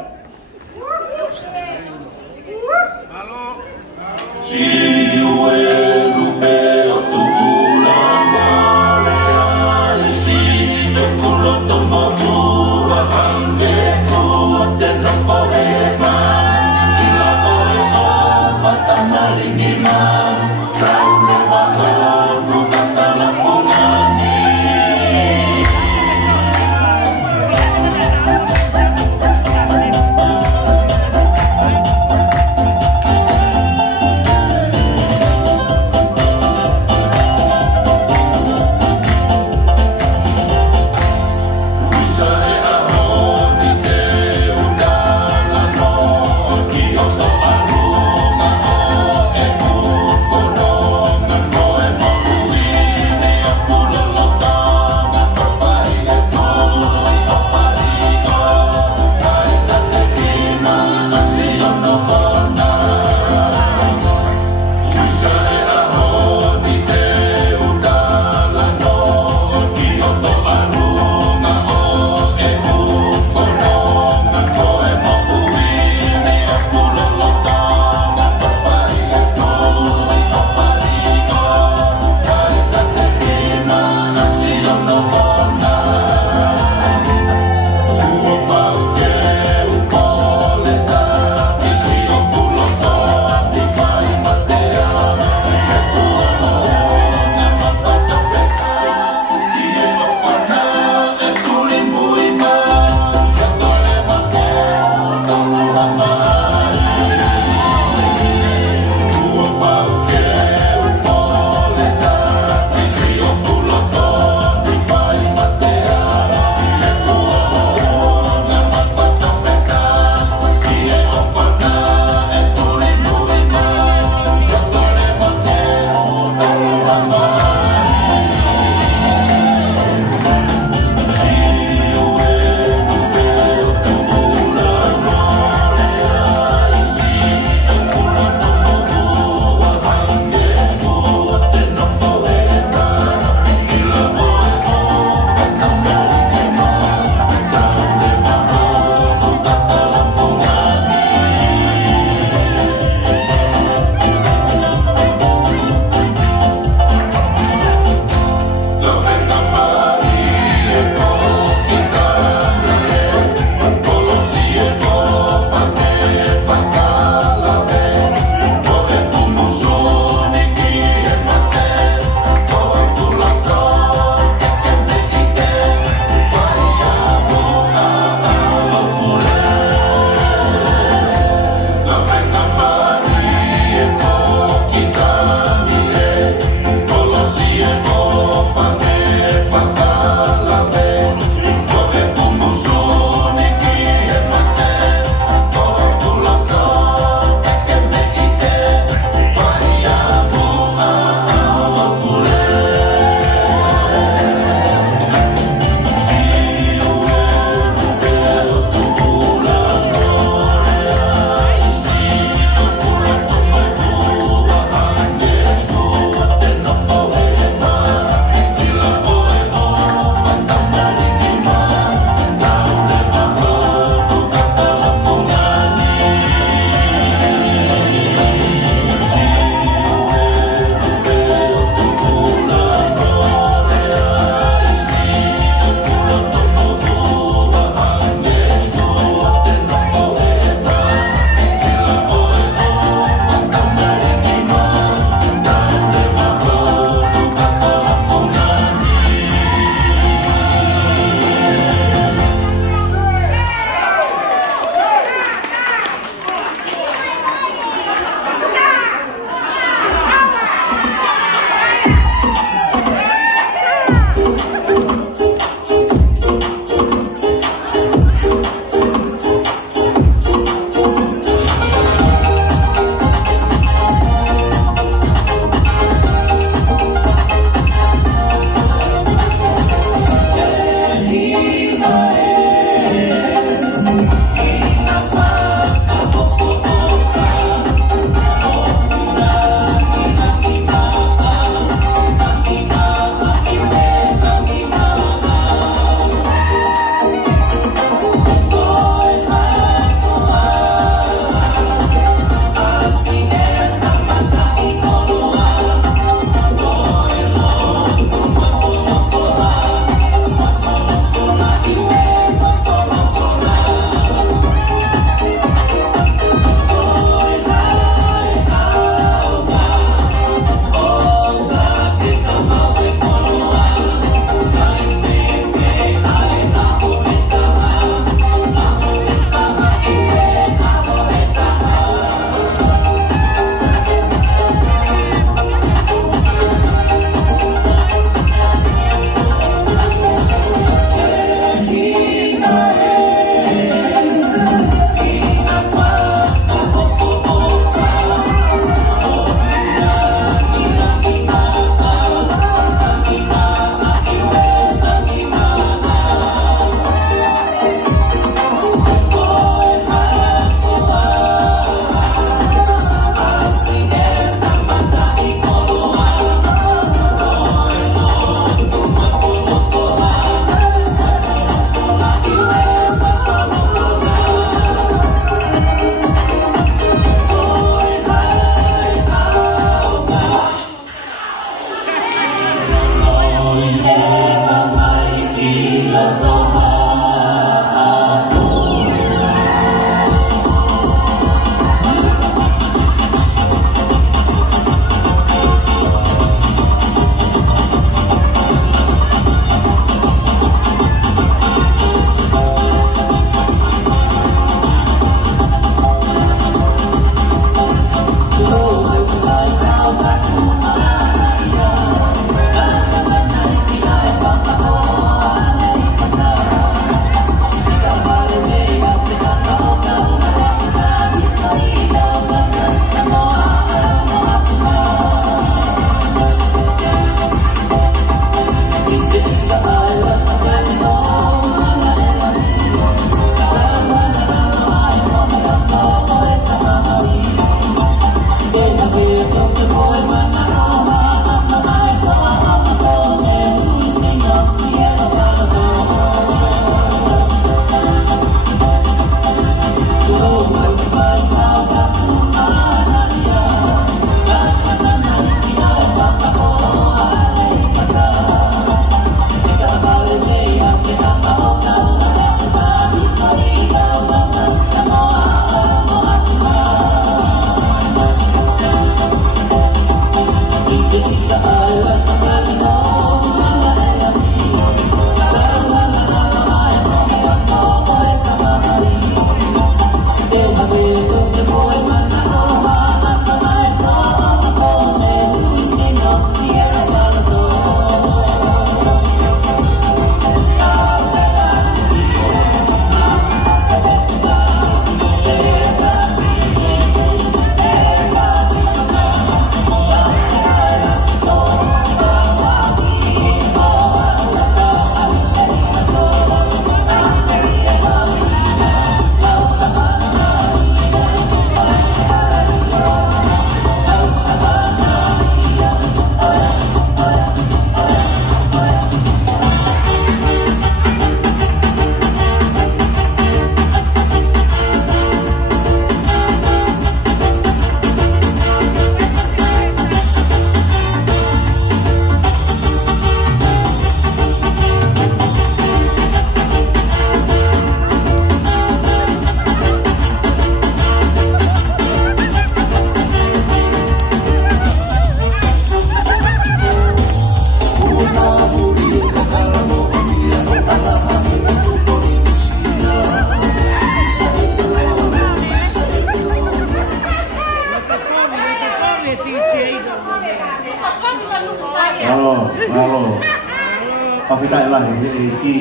Fakafeta'i lahi e ki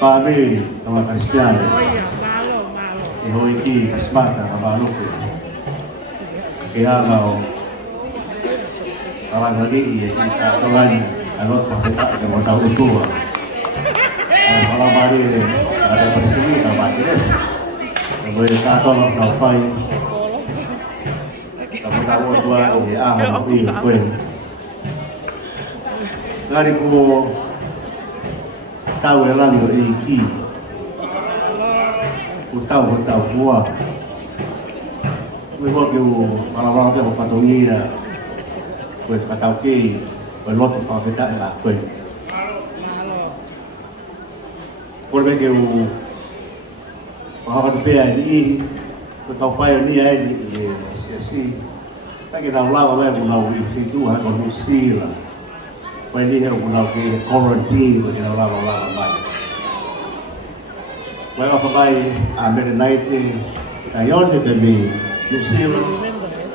pāmiri kama Kristiano e hoi ki kasmata ka mālupe ke hanga o alang lagi e ki Katoanga alot Fakafeta'i ka mo tau utua kalau mari ada persini ka matires boleh Katoanga kau fai kamu tahu dua e aho i kwen ngari ko tau e lango e ki o tau bua we mo ke o fala pe o fatongia ko e fatau ke o loto Fakafeta'i la kwen por be ke o ha pe ai ko tau pai ni ai e Siasi que não lava leva não e se tu ha con sila vai lì è un che quarantine perché non lava mai vai a fare a midnight a yonde per me tu sila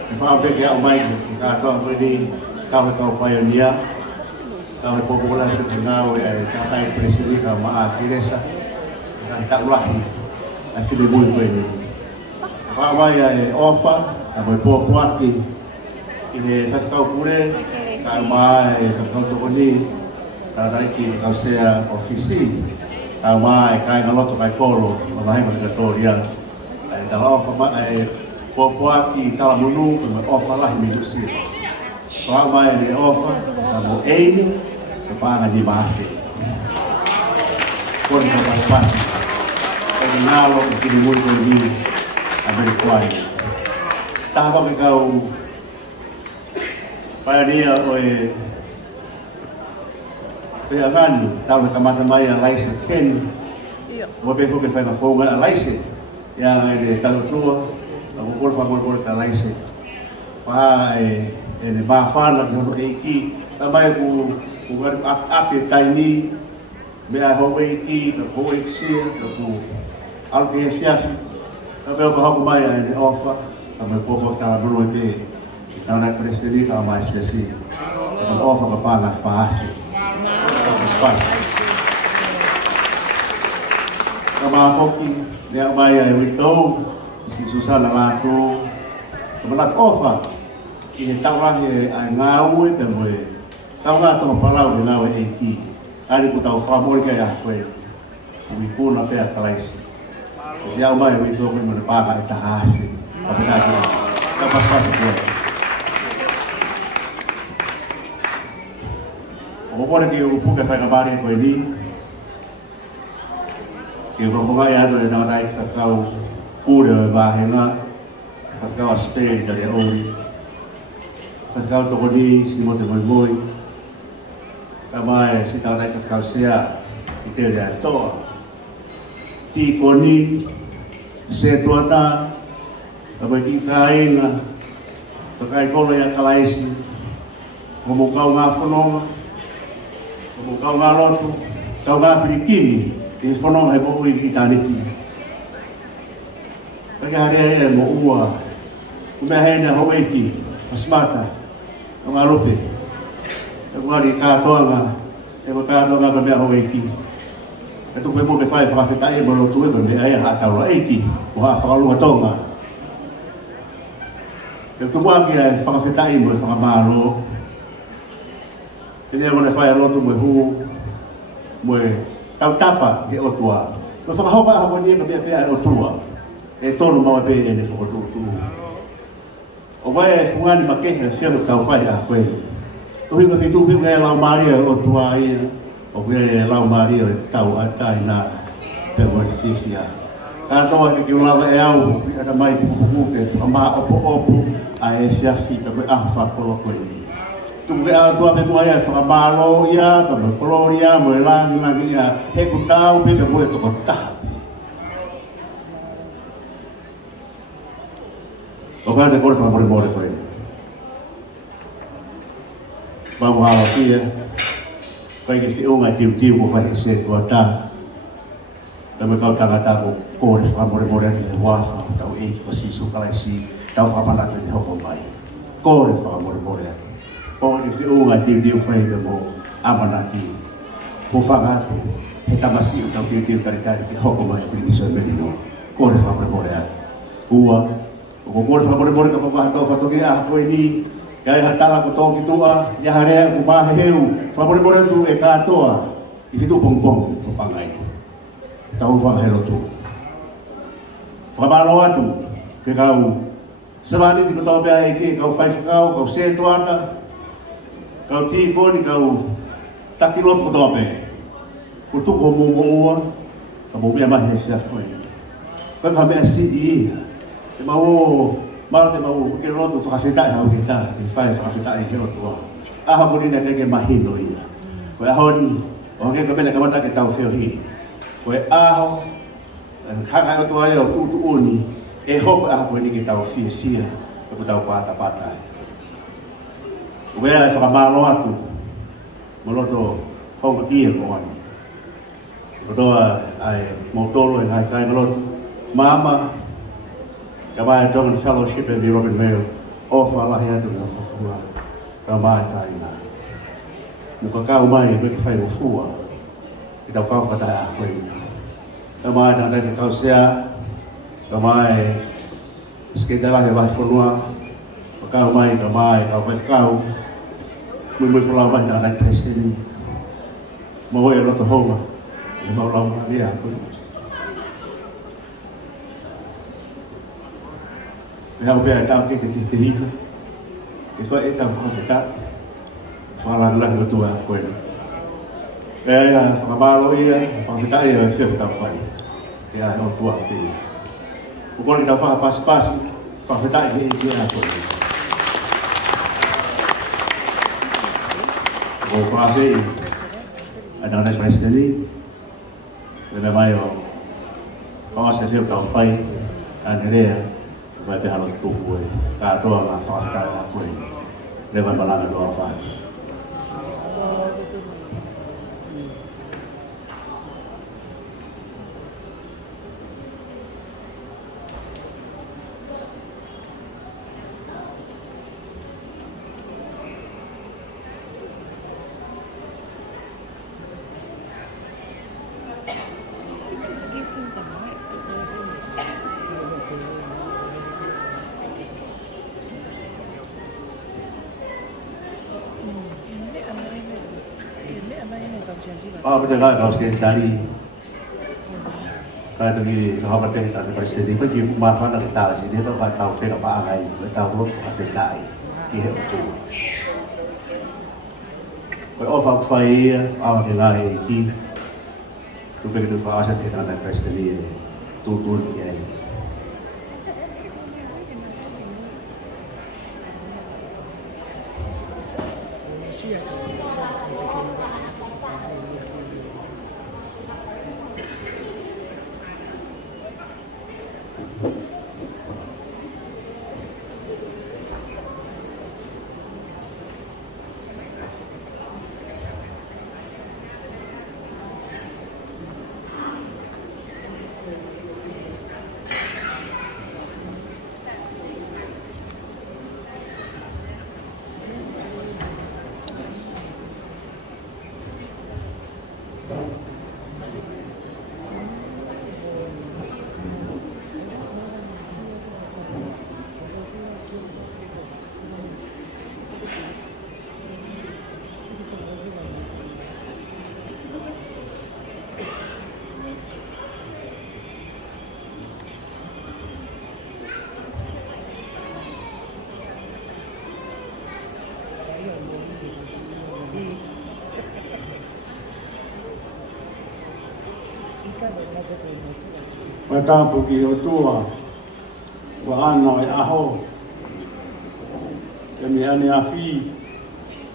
e fa perché a mai che cato quindi cavo tau pioneer cavo popolare che ngao e catai presidente ma a Teresa tak ulahi a file muy bueno fa vai a offer a voi popoati ini kau pure kau mai kau tokoni tadai ki kau sea ofisi kau mai kai ngalot Tokaikolo mai mai Katoanga ai dalam forma ai popoaki kala munu ofa lah minusi kau mai ni ofa kau aim kepada di bahasa pun kau pas kau nalo kini mulu ni Amerikuai tak apa kau pai dia oi pe agan tau ka mata mai a laise ken o pe fo ke fa na foga a laise ya de talo tua o por favor por ka laise fa e ne ba fa na no e ki ta mai ku gar ap taini me a ho e ki to ho e si to al ke Siasi ta pe fa ho mai ne ofa ta me po ta bro e Então, na presidente, a mais assim, eu vou falar para a fácil, Kama foki dia baya itu si susah na tu kebelat ofa ini tawah ai ngau e pemwe tawa to palau ngau e ki ari ku tau favor ke ya kwe ui kuna pe Kalaisi si au mai wi to mo pa ka ta hasi pa ka dia ka pas pas ko o mo ki u pu ka fa ka bare ko ni que o proponga ya do na dai ka kau pura ba hena ka kau espere de ori ka kau to ni si mo te moi ka mai si ta dai ka kau sia ite de to ti koni se tuata ka ba ki kainga Tokaikolo ya Kalaisi como kau nga fonoma como kau nga lotu kau nga pirikini e fono hai mo i taniti ka hari mo ua kuma hena hoeki asmata nga lope ka ngari Katoanga e mo Katoanga ka me hoeki e tu mo be fai Fakafeta'i mo lotu e me ai ha ta ro eki o ha fa lu Tonga e tu mo ki Fakafeta'i mo fa malo ele mo fai lotu mo hu mo tau tapa he o tua. No whakahoka a haponi ka pia o tua. E tonu maua pe e ne whakotū. O vai e whungani makeha whiamu tau whai a koe. O hinga whitu piu e lau maria o tua ia. O koe e lau maria e tau a tai nā pe o e whiwhia. Katoa ke kiu lava e au pi ata mai pukupu ke whakama opo a e whiawhi ka koe a whakolo koe. Tuku a tua pe mua ia whakamalo ia, pa me koloria, mo e langi ia, he ku tau pe pe moe toko tahapi. O whai te kore whakamore more koe. Mamu hawa pia, koe ki whiunga tiu ko whai se tua ta. Ta me kau tangata ko kore whakamore more ni he wafa, tau eki ko sisu Kalaisi, tau whakamanatu ni hoko mai. Kore whakamore more ati. O ni whiunga tiu whai pe mo amanaki Pufanga tu, kita masih tahu dia dari ke hokoma yang bisa medino. Kau ada faham berborean. Kau faham berborean ke papa atau fatoki aku ini kaya hatala ko to kitua ya hare ko ba heu faham berborean tu ekatua. Itu bongbong pangai. Tahu faham helo tu. Faham tu ke kau sebab ni kau tahu ke kau five kau setu ada. Kau tipu ni kau tak kilo kau tahu Kutu gomo kamu biar mahir siapa ini. Kau kami asyik mau kilo tu fakafeta'i hau kita, fakafeta'i kilo tu. Aku ni nak kerja mahir loh ya. Kau ahon, orang kau nak tak kita tahu fahih. Kau hak tu ayo tu ni, hok aku ni kita tahu sia, kau tahu patah. Kau yang fakamalu tu, malu tu kau dia kawan. Berdoa motor yang hai kalau mama jamaah dengan fellowship di Robin Mail of Allah ya tu yang fufua jamaah kaina muka kau mai kau kifai fufua kita kau kata aku ini jamaah dan dari kau sia jamaah sekedar lah yang fufua kau mai jamaah kau mungkin kalau mai dan dari presiden mau ya lo tu homa mau lama dia aku. Yang biar tahu kita hidup. Itu itu kita soalan lah itu aku ini. Fakabalo fakafeta'i siapa tahu fai. Dia orang tua dia. Bukan kita faham pas fakafeta'i dia aku. Oh fakafeta'i ada presiden ni. Bila mayo, kalau saya siap kau fai, kan dia, saya harus tunggu. Kalau tak fakafeta'i aku ini, dia membalas doa fai. Betul kan kau sekali tadi kalau pergi ke Fakafeta'i presiden pergi maafan nak kita sini tu kan tahu fek apa agai tahu Fakafeta'i dia tu kau Fakafeta'i awak kelai ki tu pergi tu Fakafeta'i presiden dia tu ya Matapu ki o tua wa ana e aho ke mi ane afi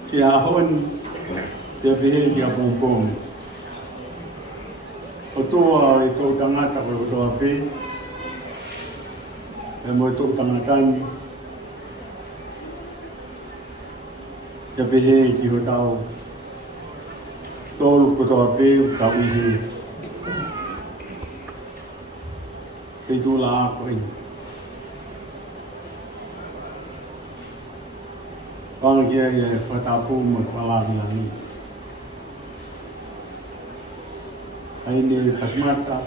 ki ahon ke pehe ki a pompong o tua e tō tangata ko o toa pe e mo e tō tangatani ke pehe ki o tau tōlu ko toa pe o tau ihi itu lah aku ini. Orang dia ya fatapu masalah ni. ai ne pasmata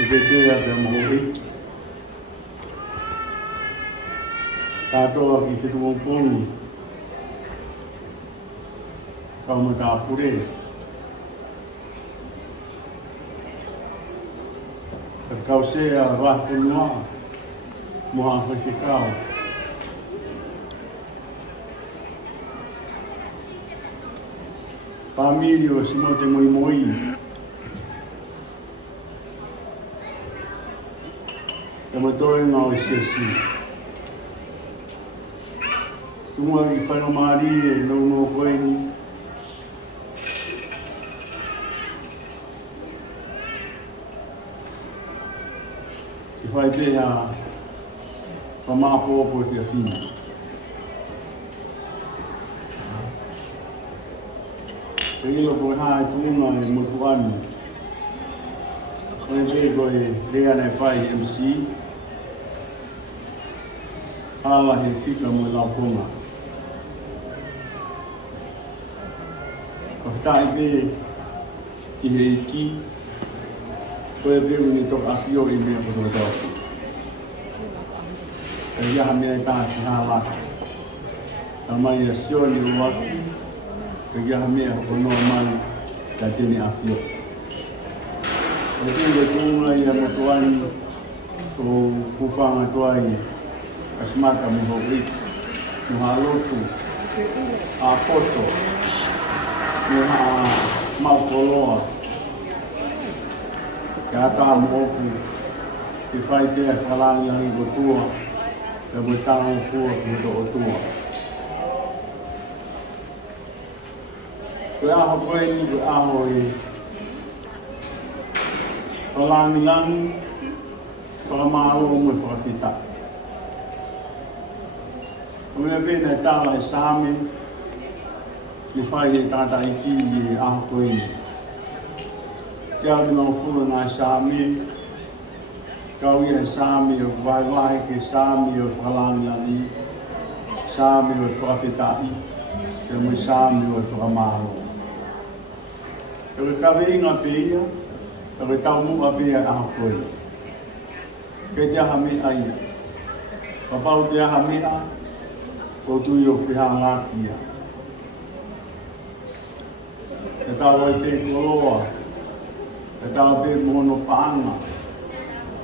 Ubetea pe mohi. Katoa ki fitu mpongi. Kau mata apure. Kau sea rafu noa. Moha fifikau. Família, se não tem moi. Eu estou em uma Siasi. Uma que faz uma Maria, não foi. Que faz bem a tomar pouco esse afim. Pelo por hai tunga e mutuani. Koi goi lea nei fai MC. Ala he fika mo lau konga. Fakafeta'i be ki he iki. Koi be uni tok afio i mea koto tau. E iaha mea i taha ki haa laki. Tamai a sioni o waki. Pergi hamil kono mai katini afio. Jadi betul yang mutuan tu kufang tuai asmata muhobrik muhalotu apoto muha mau koloa kata mopu ifai dia falang yang ibu tua dan bertanggung jawab untuk tua. Kau aho koi ni kau aho i lang whakamaro mo whakawhita. Kau mea pēnei tāla e Sāmi ni whai e tāta i ki i aho koi ni. Te au ni mau fura ngai Sāmi kau i e Sāmi o whai ke Sāmi o whakalangilangi Sāmi o Fakafeta'i te mo Sāmi o whakamaro. Kau kawe inga pia, kau tau mua pia aho koi. Kei te aha mea ia. Papau te aha mea, ko tui o whiha ngākia. Te tau ai pe koloa, te tau pe mono paanga,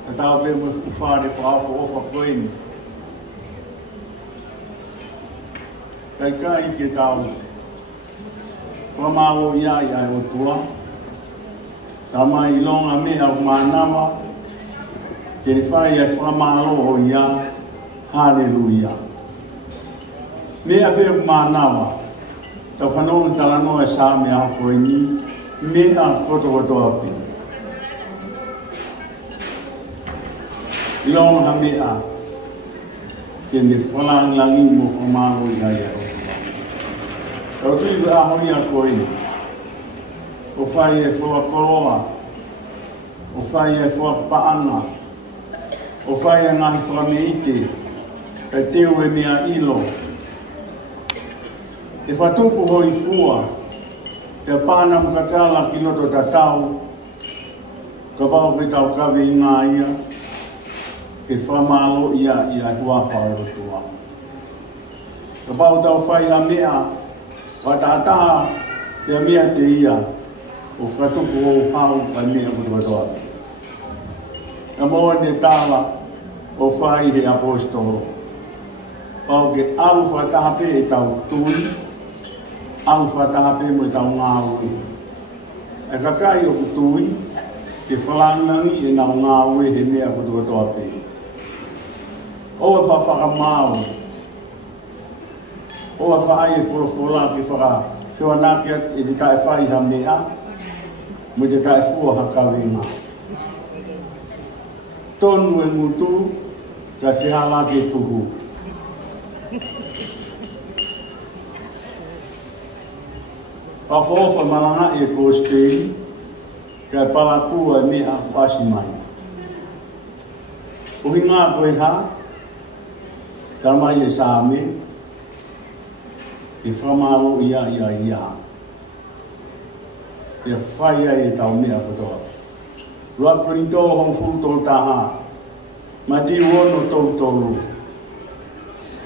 te tau pe mo whare whaafo ofa koini. Kei kai ke tau, whamalo ia i ai o tua. Tama i longa mea o mānawa. Ke ni whai ai whamalo o ia. Hallelujah. Mea pe o mānawa. Tau whanonga talanoa e Sāmi aho koe ni. Mea koto api. I longa mea. Ke ni whalanglangi mo whamalo i ai o tua. Kau tui ka aho ia koe ni. O whai e whakakoloa. O whai e whakapaanga. O whai e ngahi whakameite. E teo e mea ilo. E whatupu hoi fua. E pāna mkakala ki loto tatau. Ka wau ke tau kawe i ngā ia. Ke whamalo ia i a hua whai o tua. Ka wau tau whai a mea. Watata te mea te ia o whatupu o hau pa mea kutuatoa. Ka moa ne tāla o whai he apostolo. Pau ke alu whatahape e tau tui, alu whatahape mo e tau ngāui. E kakai o kutui, ke whalangangi e nau ngāui he mea kutuatoa pe. O e whawhakamau. O a whaai e whora ki whara whiwanakia i te tae whai ha mea mo te tae fua ha kawinga. Tonu e mutu ka whihala ki e tuhu. Pa whawha malanga e kōstei ka palatua e mea pasi mai. Uhi ngā koe ha, ka mai e Sāmi, i whamaro ia. e whai ai e tau mea kotoa. Rua kuri tō hong fūtō taha, ma di wono tō tōru,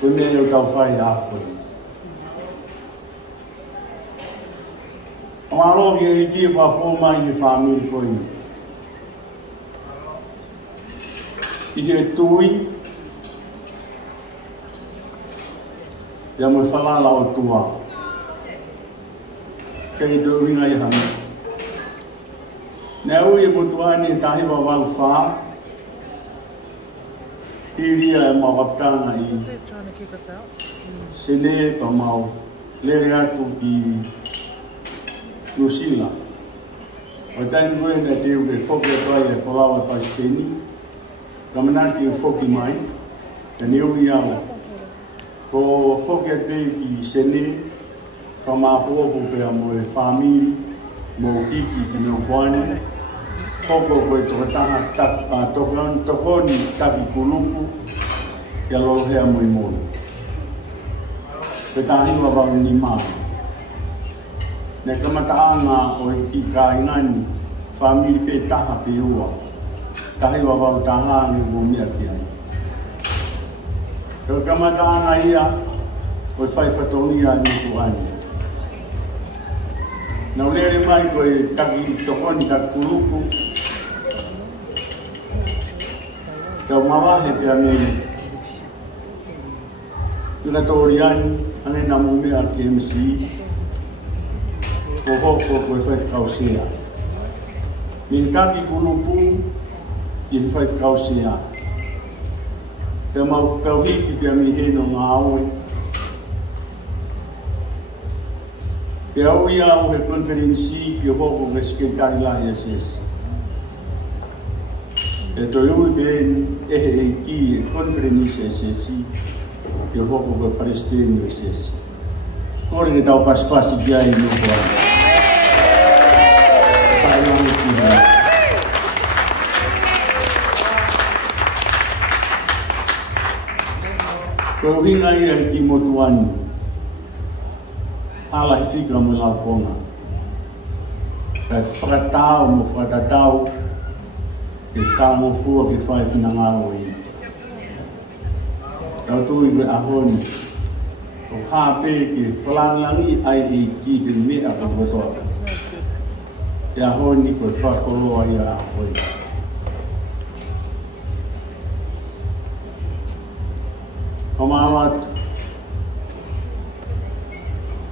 koe mea eu tau whai a koe. Amaroki e iki e whafo mai e whamiri koe. I e tui, ia mo whalala o tua. Kei tō ringa i hana. Nea ui e motuani e tahiwa wau wha. Iria e mawaptanga i. Sene pa mau. Lere atu i Nusila. O tainu koe na te uke whoki atai e whalawa Palestini. Kamanaki e whoki mai. E ne ui au. Ko whoki atai ki Sene. Whamāpopo pēr mo e whamiri, mo hiki ki meu koane, hoko koe tokataha tokoni taki kulupu, kia lohea mo i mōna. Pe tāhiwa wau ni maa. Ne kamataanga o e ki kāingani, whamiri pē taha pē ua, tāhiwa wau tāhāngi o mea ki ai. Pe kamataanga ia, o e whaiwhatonia ni kuani. Nau lere mai koe taki tokoni taki kulupu. Tau mawahe pia me Katoanga, ane na mumea ki MC. Ko hoko koe whaikausea. Me taki kulupu i whaikausea. Pia mau hiki pia mi heno ngā aue. Pea ui au he konferensi ki o hoko ke sketari la SS. E toi ui ben e ki e konferensi SSI ki o hoko ke Palestini SS. Kore ke tau paspasi ki ai no kua. Pai anu ki hai. Ko hinga ia ki motuani. Ala he whika mo lau konga. Kai whakatau mo whakatatau ke tāmo fua ke whai whina ngāo i. Tau tui koe ahoni. O hāpē ke whalangangi ai e ki he mea ko kotoa. Ke ahoni koe whakoloa ia ahoi. O māwatu.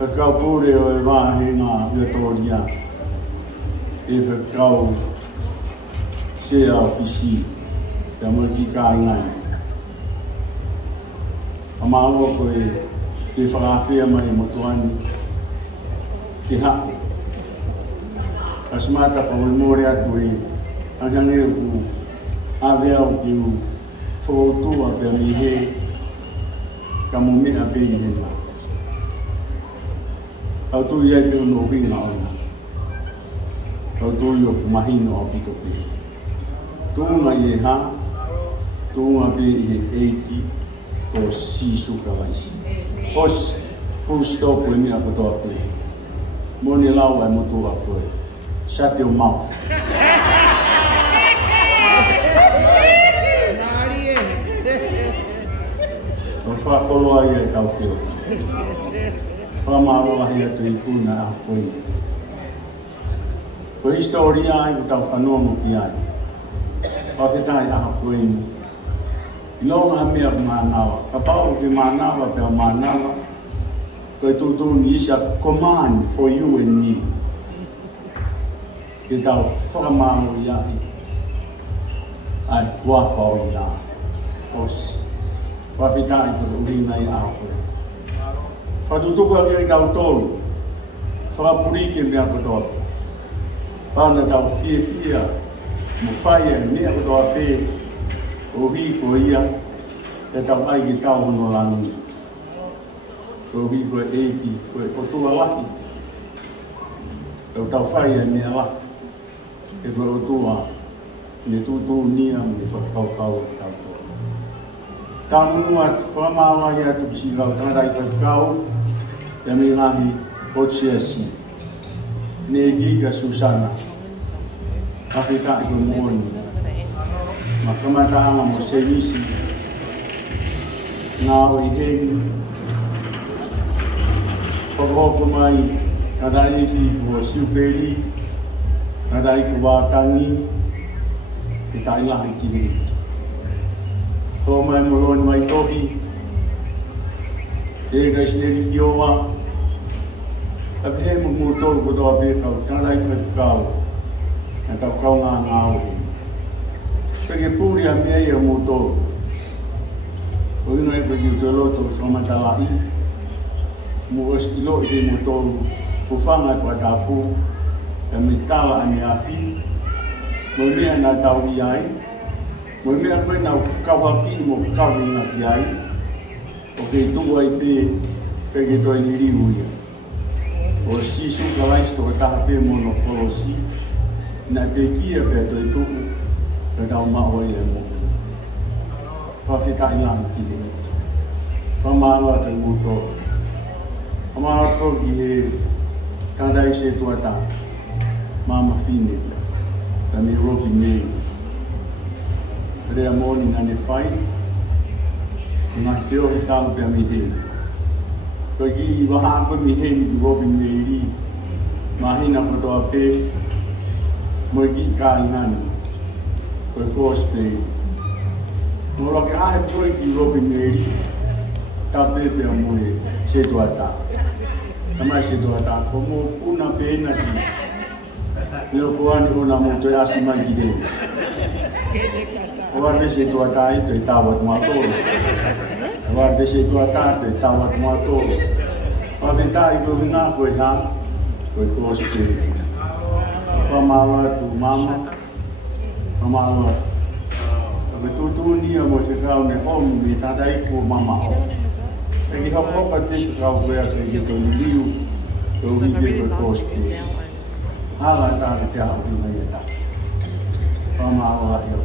Whakau pūre o e wāhe ngā Katoanga e whakau sea ofisi kia mo ki kāingai. A māua koe ke whakawhia mai motuani ki hape. Kasmata whamore atu e anhange ku aweau ki u whautua pia mi he ka mo mea pe i hena. Tau tui ai peo no winga ona. Tau tui o kumahino o pito pe. Tūnga i e ha, tūnga pe i e eiki o sisu Kalaisi. Os, full stop e mea kotoa pe. Moni lau ai motua koe. Shut your mouth. O whakoloa i e tau whio. Whamarola hea tu i kuna a koe. Ko historia ai o tau whanongo ki ai. Fakafeta'i a koe. I longa mea mānawa. Ka pao ki mānawa pēo mānawa. Koe tūtūni is a command for you and me. Ki tau whakamaro i ai. Ai, wāwhau i ai. Os. Fakafeta'i ko urina i a koe. Whatutuku a kia tau tōru, whakapuriki mea kotoa. Pāna tau whia, mo whaia mea kotoa pē, o hi ko ia, e tau ai ki tau hono langi. Ko hi ko e eiki, ko e kotua laki. E tau whaia mea laki. E ko o tua, ne tūtū nia me whakaukau tau tōru. Tānu nuat whamawai atu ki sikau, tārai whakau, e me ngahi o Siasi. Negi ka Susana. Fakafeta'i ko moni. Makamataanga mo Siasi. Ngawi heng. Paghopo mai kadai ko Superi. Kadai ko Watangi. Kita ilah iki. Ko mai molon mai tohi. Ega sineri kiowa. Tapi he mutor ko do abe kau tanai kau. Atau kau ngau. Pegi puri ame ya mutor. O ino e pegi utoloto sama talai. Mu estilo de mutor. Ufanga fatapu. Mitala ame afi. Mumia na tau iai. Mumia koe na kawaki mo kawi na kiai. Oke tu ai pe pegi toi ni riuia. O sisu Kalaisi to ta pe mono kolosi. Na pe kia pe toi tu ka dau ma o ia mo. Fakafeta'i la ki. Famalo te muto. Amaro to ki he tadai se tuata. Mama fine. Ta mi roki me. Rea moni na ne fai. Nga feo he tau pe mi he. Kogi waha ko mi he ni robi me mahina ko to ape. Mo ki ka ingani. Ko cosplay. Moro ke ahe ko ki robi me tape pe mo se tuata. Kama se tuata como una pena ki. Nero ko ani ona mo to asima ki he. Oa se tuata i to tawat ma to. Oa se tuata te tawat ma to. Fakafeta'i ko hina ko ha ko cosplay. Famala tu mama. Famala. Tapi tu dia mo se kau ne om mi tadai ko mama o. Lagi hok ka te kau bea se to liu. To vi ko cosplay. Hala ta te ha u na yeta. Famala yo.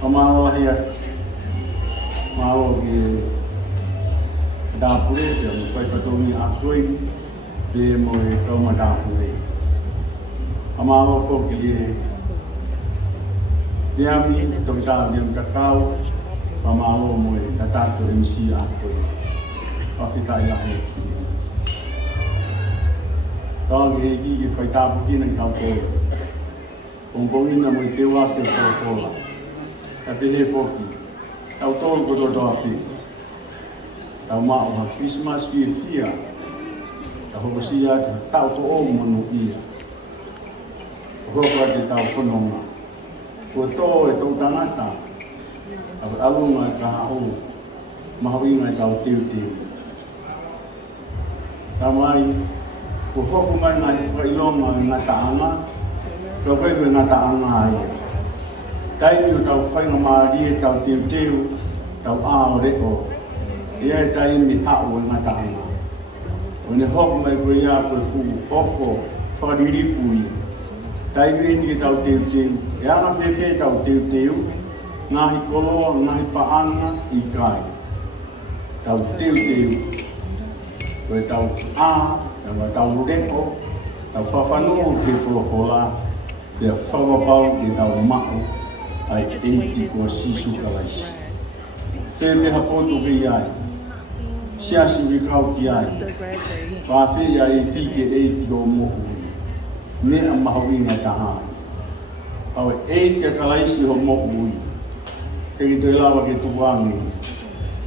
Famala ya. Malo ke dapure dia mo fai fatomi akoi de mo e kama dapure. Amalo fo ke dia mi to ta dia takau amalo mo e tatato MC akoi. Fakafeta'i la he. Tang e gi fai tapu ki na kau ko. Pongpongin na mo te wa ke fola. Tapi he foki. Tau tō koto tō api. Tau mao ha Christmas fia. Tau hokosia tau ko o monu ia. Roka te tau whanonga. Ko tō e tō tangata. Tau alunga ka hao. Mahawinga tau teu teu. Tau mai. Ko hoko mai ngai whailonga ngā taanga. Ka koe ngā taanga ia. Tai mi tau whainga maari e tau teu tau ao reko. Ia e tai mi hao e ngataanga. O ne hoko mai koe ia koe fu hoko whakaririfu i. Tai mi ni tau teu. E anga whewhe tau teu. Ngahi koloa, ngahi paanga i kai. Tau teu. Koe tau tau reko. Tau whawhanua ke wholofola. Te whawapau ke tau mako. Ai eiki ko sisu Kalaisi. Wheme hapoto ki ai. Siasi wikau ki ai. Whawhi ai tike eiki o mohu. Mea mahawinga tahai. Au eiki a Kalaisi ho mohu. Kei toi lawa ke tuwangi.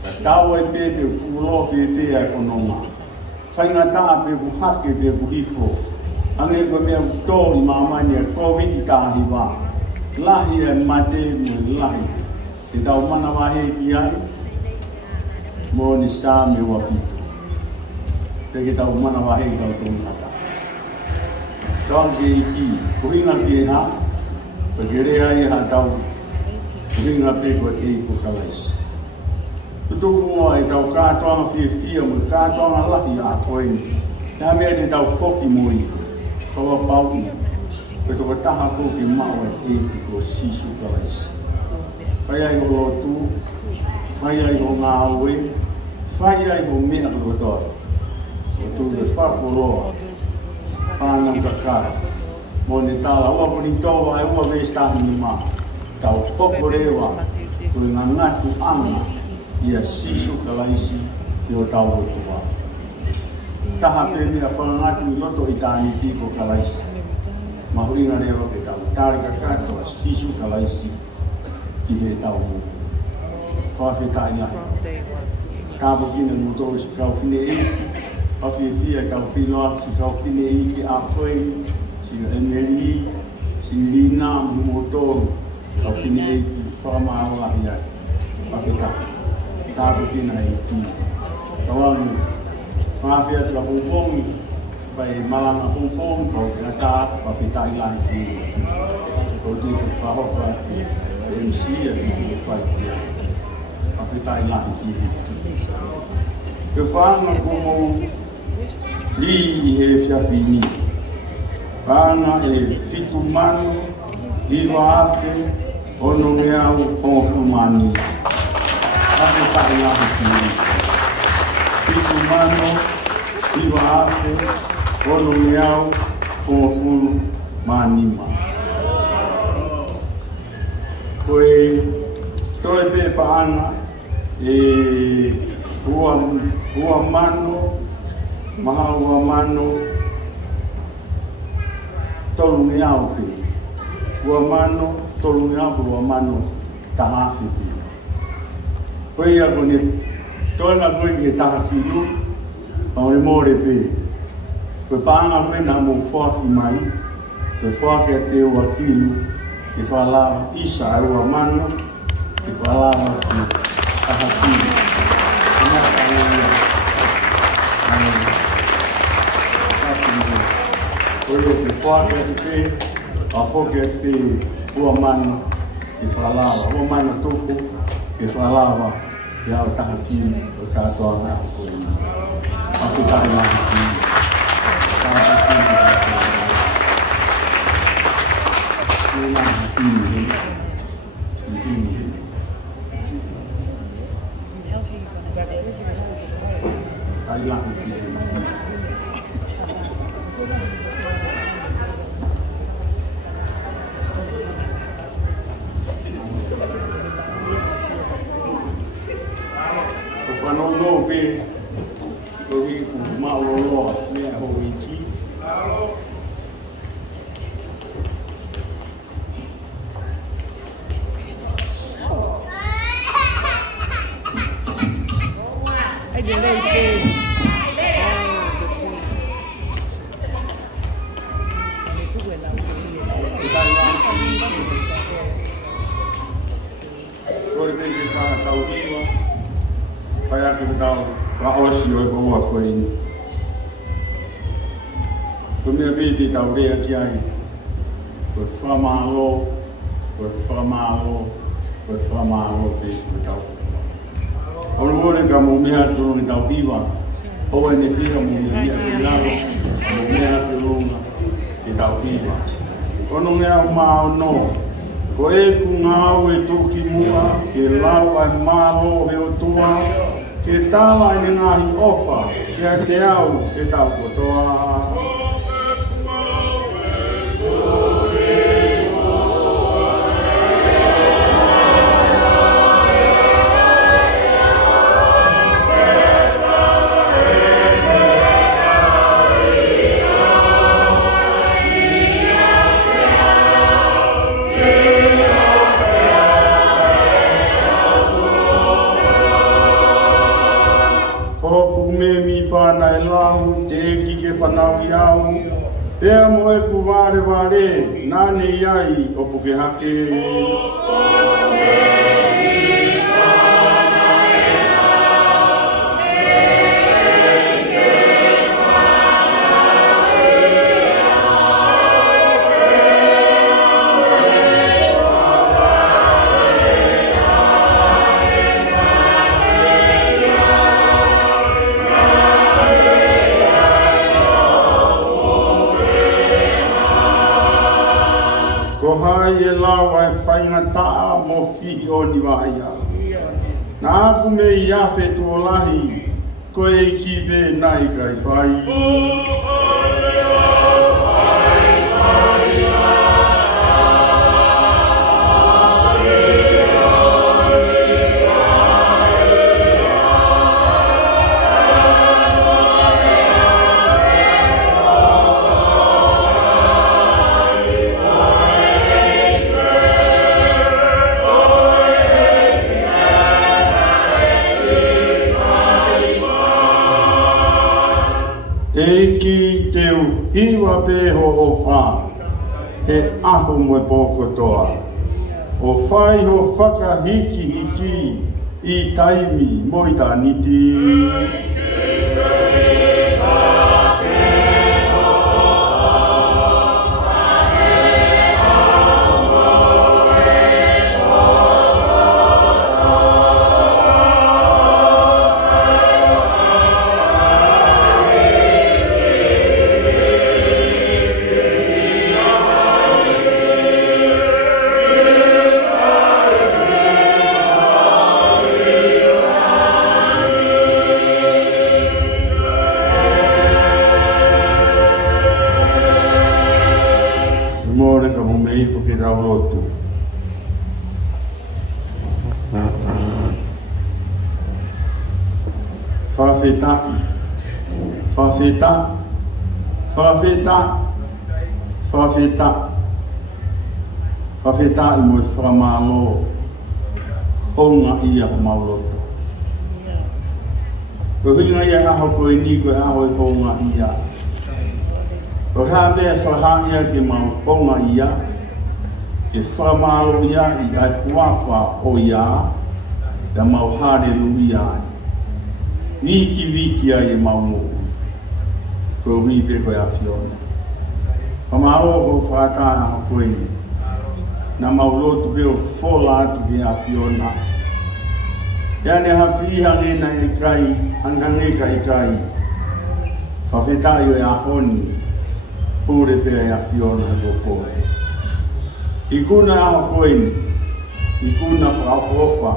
Ka tau ai pepe fulo whewhe ai whanonga. Whainga taa pe ku hake pe ku hifo. Ange ko mea tō i mamani a COVID i tāhi wā. Lahi e mate mo lahi. Te tau mana wahe ki ai. Mo ni sā me wawhito. Te ke tau mana wahe ki tau tōna hata. Tau ke iki. Kuhinga ki e ha. Pagere ai ha tau. Kuhinga pe ko e ko Kalaisi. Tutuku mua e tau katoanga fia mo katoanga lahi a koeni. Nā mea te tau whoki mo i. Kawa pau i. Koe toko taha ko ki mao e epi ko sisu Kalaisi. Whai ai ho lotu, whai ai ho ngā oe, whai ai ho mea ko toi. Kapolo, Panam Kakara, Monitala, Waponito, I always stand in my Tau Pokorewa, to Nanatu Anna, Siasi, Kalaisi, Yotau Tua. Tahape a Fanatu, Loto Itani, Tico Kalaisi. Mahurina Reo que Tau Targa Kato, Siasi, Kalaisi, Tau Fakafeta'i. Kabukina motor si Kaufine, Afia Kaufino, si Kaufine, ki Apoi, si Emily, si Lina, motor, Kaufine, Fama, Lahia, Afita, Kabukina, Kawan, Mafia, Kapumpong, by Malama Pumpong, Kata, Fakafeta'i lagi, Kodi Fahoka, MC, and Fakafeta'i. Fakafeta'i lagi. Kepala como li e fiafini, pana e fitumano, viva afe, onomeau confumani. Fakafeta'i lagi. Fitumano, viva afe, onomeau confumani. Foi toi pe pana Ua mano, maha ua mano, tolu ngiau pi. Ua mano, tolu ngiau pi ua mano, tahafi pi. Koe ia kone, toina koe ke tahafi nu, paone more pi. Koe paanga koe na mo fuaki mai, koe fuaki a te ua kilu, ke whalawa isa a ua mano, ke whalawa ki tahafi nu. Olo ke fuake te, a foke te ua mano ke whalawa. Ua mano tuku ke whalawa ke au tahaki o Katoanga a koe. Fakafeta'i lagi. Whanono pe, kohi ku maololoa mea hoi ki. Kore pe ke whakatau iwa, pai ake tau ka osi o e koua koe ini. Ko mea piti tau rea ki ai, koe whamalo, koe whamalo pe koe tau. Ono mōre ka mō mea tō ni tau iwa, hoa ne whira mō mea ki laro, mō mea ki runga ki tau iwa. Ono mea mao no, ko e ku ngau e toki mua, ke lau ai malo he o tua, ke tala i ngahi ofa, ke a te au e tau kotoa. Pana e lau, te eki ke whanau i au, pēa mo e ku wāre wāre, nāne iai o puke hake. Hai e lau ai whainga taa mo whihi o ni wahia. Nā aku me i awhe tō lahi, koe ki pe nai kai whai. E ki teu hiwa peho o wha, he aho moe pōkotoa. O whai ho whakahiki hiki I taimi moita niti. Fakafeta'i mo whamalo honga ia o mauloto. Ko hinga ia aho koe ni koe aho I honga ia. Ko hea mea whahania ke mau honga ia, ke whamalo ia I ai huawha o ia, ka mau harelu ia ai. Wiki ai mau mo. Ko wipe koe a whiona. Pamaro ko whātāha a koe ni. Na maulotu beo fola atu ki a whiona. Ia ne hawhiha nena I kai, hangangeka I kai. Fakafeta'i o e a honi, pure pea a whiona ko koe. I kuna a koe ni, I kuna whaofofa.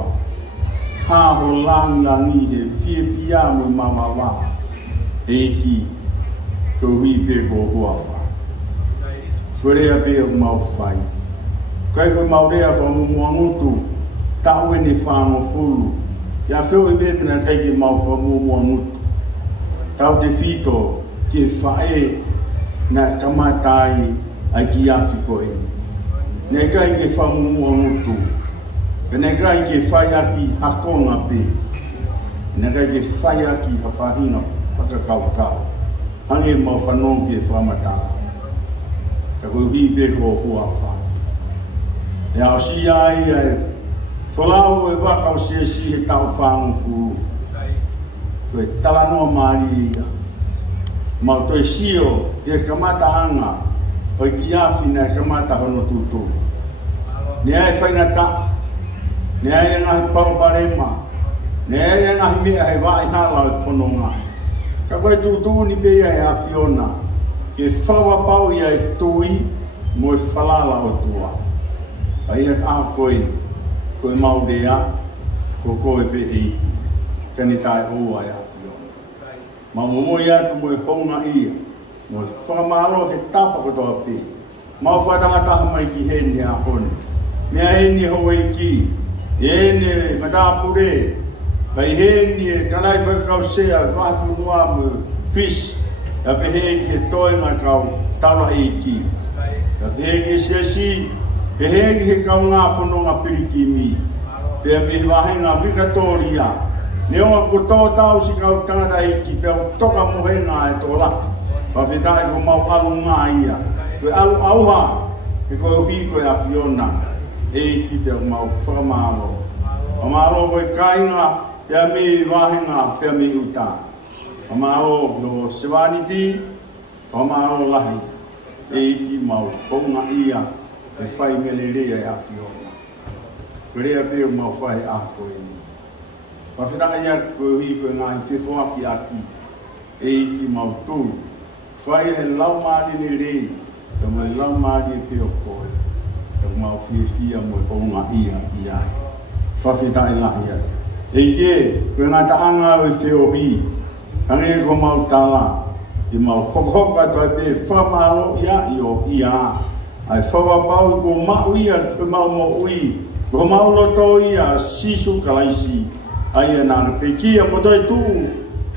Haho langangi he fia mo mamawa. Eki, ko hipe ko huafa. Korea pe o mau whai. Kai koe mau rea whamumua ngutu, tau ni whango fulu. Kia whio I bepina kai ki mau whamumua ngutu. Tau te whito, ki whae na kamatai ai ki awhi koe. Ne kai ki whamumua ngutu. Ne kai ki whai aki hakonga pe. Ne kai ki whai aki hawhahina whakakaukau. Hange mau whanong ki whamataka. Ka koe hipe ko huawha. E ao si ai e whalau e waka o Siasi he tau whangu furu. Koe talanoa maari ia. Mau toi sio e kamata anga o ki awhina e kamata hono tutu. Ne ai whaingata, ne ai ngahi paroparema, ne ai ngahi mea he wai hala o whanonga. Ka koe tutu ni pea e a whiona. Ke whawa pau ia e tui mo e whalala o tua. Ai a koe, koe maurea, ko koe pe eiki. Kani tae oa e a whiona. Ma momo ia tu mo e honga ia, mo e whamalo he tapa kotoa pe. Ma o whatangataha mai ki heni a honi. Mea heni hoa I ki, ene matapure, pai heni e tanai whakausea, watu mua mo fish, ya pehe ke toenga kau taula eiki. Ya pehe ke Siasi, pehe ke kau ngā whanonga pirikimi. Pea pehe wahenga Vikatoria. Neonga ko tō tau si kau tangata eiki, pea toka mohenga e tō la. Fakafeta'i ko mau alu ngā ia. Koe alu auha, e koe uhi koe a whiona. Eiki pea mau whamalo. Whamalo koe kainga, pea mi wahenga, pea mi uta. Whamaro no sewaniti, whamaro lahi, eiki mau whaunga ia, e whai melerea e a whiona. Korea peo mau whai a koe ni. Fakafeta'i ia koe hui koe ngahi whiwhoaki aki, eiki mau tui. Whai he lau maari ni rei, ka mai lau maari e peo koe. Ka mau whiwhia mo e whaunga ia iai. Fakafeta'i lahi ia. Eike, koe ngā taanga o I whio hi, Hangi ko mau tala, I mau hokoka toi pe whamaro ia I o ia. Ai whawapau ko mau ia ko mau mo ui, ko mau loto ia sisu Kalaisi. Ai ana pe kia mo toi tu,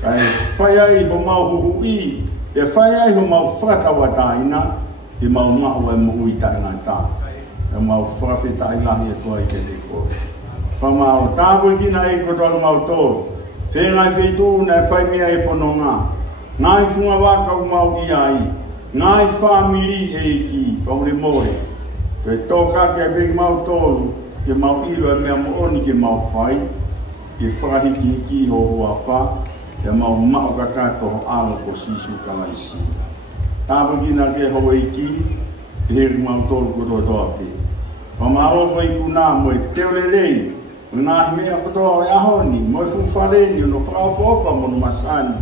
kai whaiai ko mau huhui, e whaiai ko mau whatawataina, ki mau mau e mo ui tai ngata. E mau Fakafeta'i lahi e toi ke te koe. Whamao tāpoi kina e ko toi mau tō. Whengai whetu nei whai mea e whanonga. Ngai funga waka u mau I ai. Ngai whamiri e ki whaure more. Koe tōka ke peki mau tōru. Ke mau ilo e mea mo oni ke mau whai. Ke whakahiki ki ho hua wha. Ke mau mao kakato alo ko sisu Kalaisi. Tāpoi kina ke hoa I ki. Ke heri mau tōru koto toa pe. Whamaro ko I kuna mo e teo lelei. Ngā mea kotoa e ahoni, mo e fuwhareni, no whakawhawha mo no masani.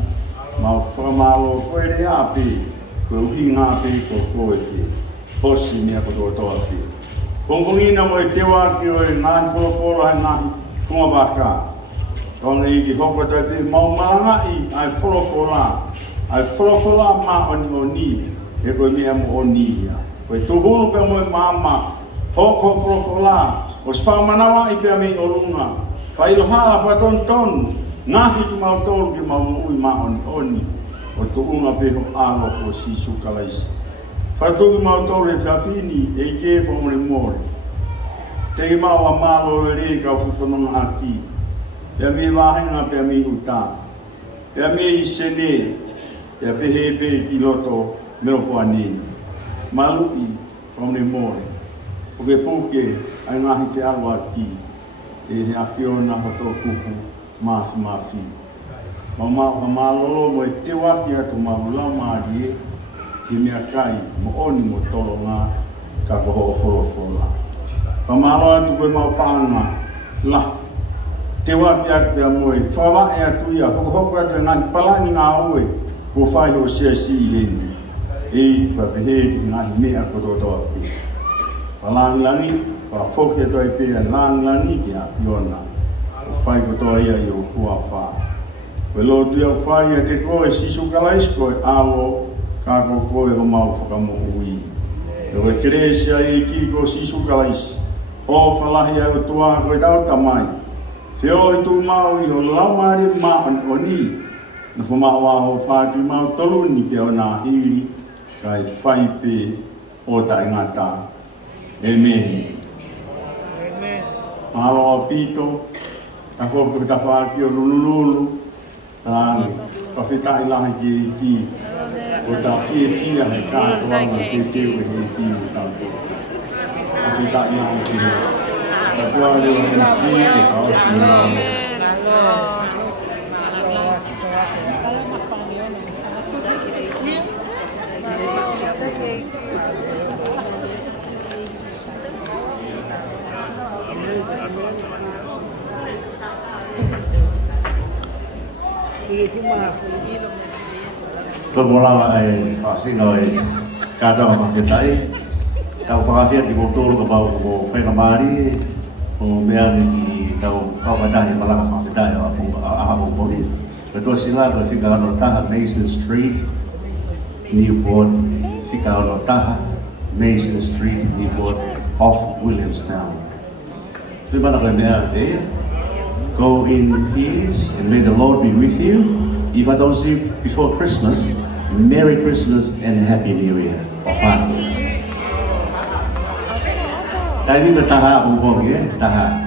Mau whamalo koe re ape, koe uhi ngā pe ko koe pe. Hosi mea kotoa toa pe. Kongkongina mo e te waki o e ngāhi wholofolo hai ngāhi whungawaka. Tonga I ki hoko toi pe, mau marangai ai wholofola. Ai wholofola ma oni oni, e koe mea mo oni ia. Koe tuhuru pe mo e mama, hoko wholofola. O whamanawa I pia mei o runga. Whairohala whaton, ngahi tu mau tolu ki mau ui ma oni oni. O tu unga peho alo ko sisu Kalaisi. Whatu ki mau tolu e whiawhini e ke whamore more. Te mau a malo le re ka whiwhanonga aki. Pia mei wahenga pia mei uta. Pia mei I sene. Pia pehe ki loto meropo anini. Malu I whamore more. O ke puke ai ngahi te awa ki e he awhiona hato kuku maasi maafi. Ma lolo mo e te waki atu mahulau maari e ki mea kai mo oni mo tolo ngā ka koho o wholofola. Whamalo atu koe mau pānga la te waki atu pia moe whawae atu ia hoko atu e ngahi palani ngā oe ko whai o Siasi I hene e pa pehe ki ngahi mea kototoa pe. Whalangilangi, whafoke toi pēa langilangi ki a piona. O whai kotoa ia I o hua wha. Koe lotu ia whai a te koe sisu Kalaisi koe alo ka koe ho mau whakamohu I. E koe keresia I ki ko sisu Kalaisi. O whalahi au tua koe tau tamai. Whio I tu mau I ho laumari ma on oni. Na whamau ho whāti mau toluni pe o nā hiri. Kai whai pē o tai ngata. Amen. Mahalo a pito, ta whoko ta whaki o lululu, rangi, Fakafeta'i lahi ki, o ta whie he kātoanga te teo e he ki o tātou. Fakafeta'i lahi ki, ta pua leo MC e ka osi nāo. Ko mola ai whasinga e Katoanga Fakafeta'i. Tau whakawhia ki motoro ka pau ko whaingamari o mea ki tau kawhatahi malaka Fakafeta'i a hapo pori. Ka toa sila ko whika ano taha Mason Street, Newport. Whika ano taha Mason Street, Newport, off Williamstown. Pimana koe mea e. Go in peace and may the Lord be with you. If I don't see you before Christmas, Merry Christmas and Happy New Year. Ofan. Tayo ka taha ubong taha.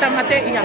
tamate ia.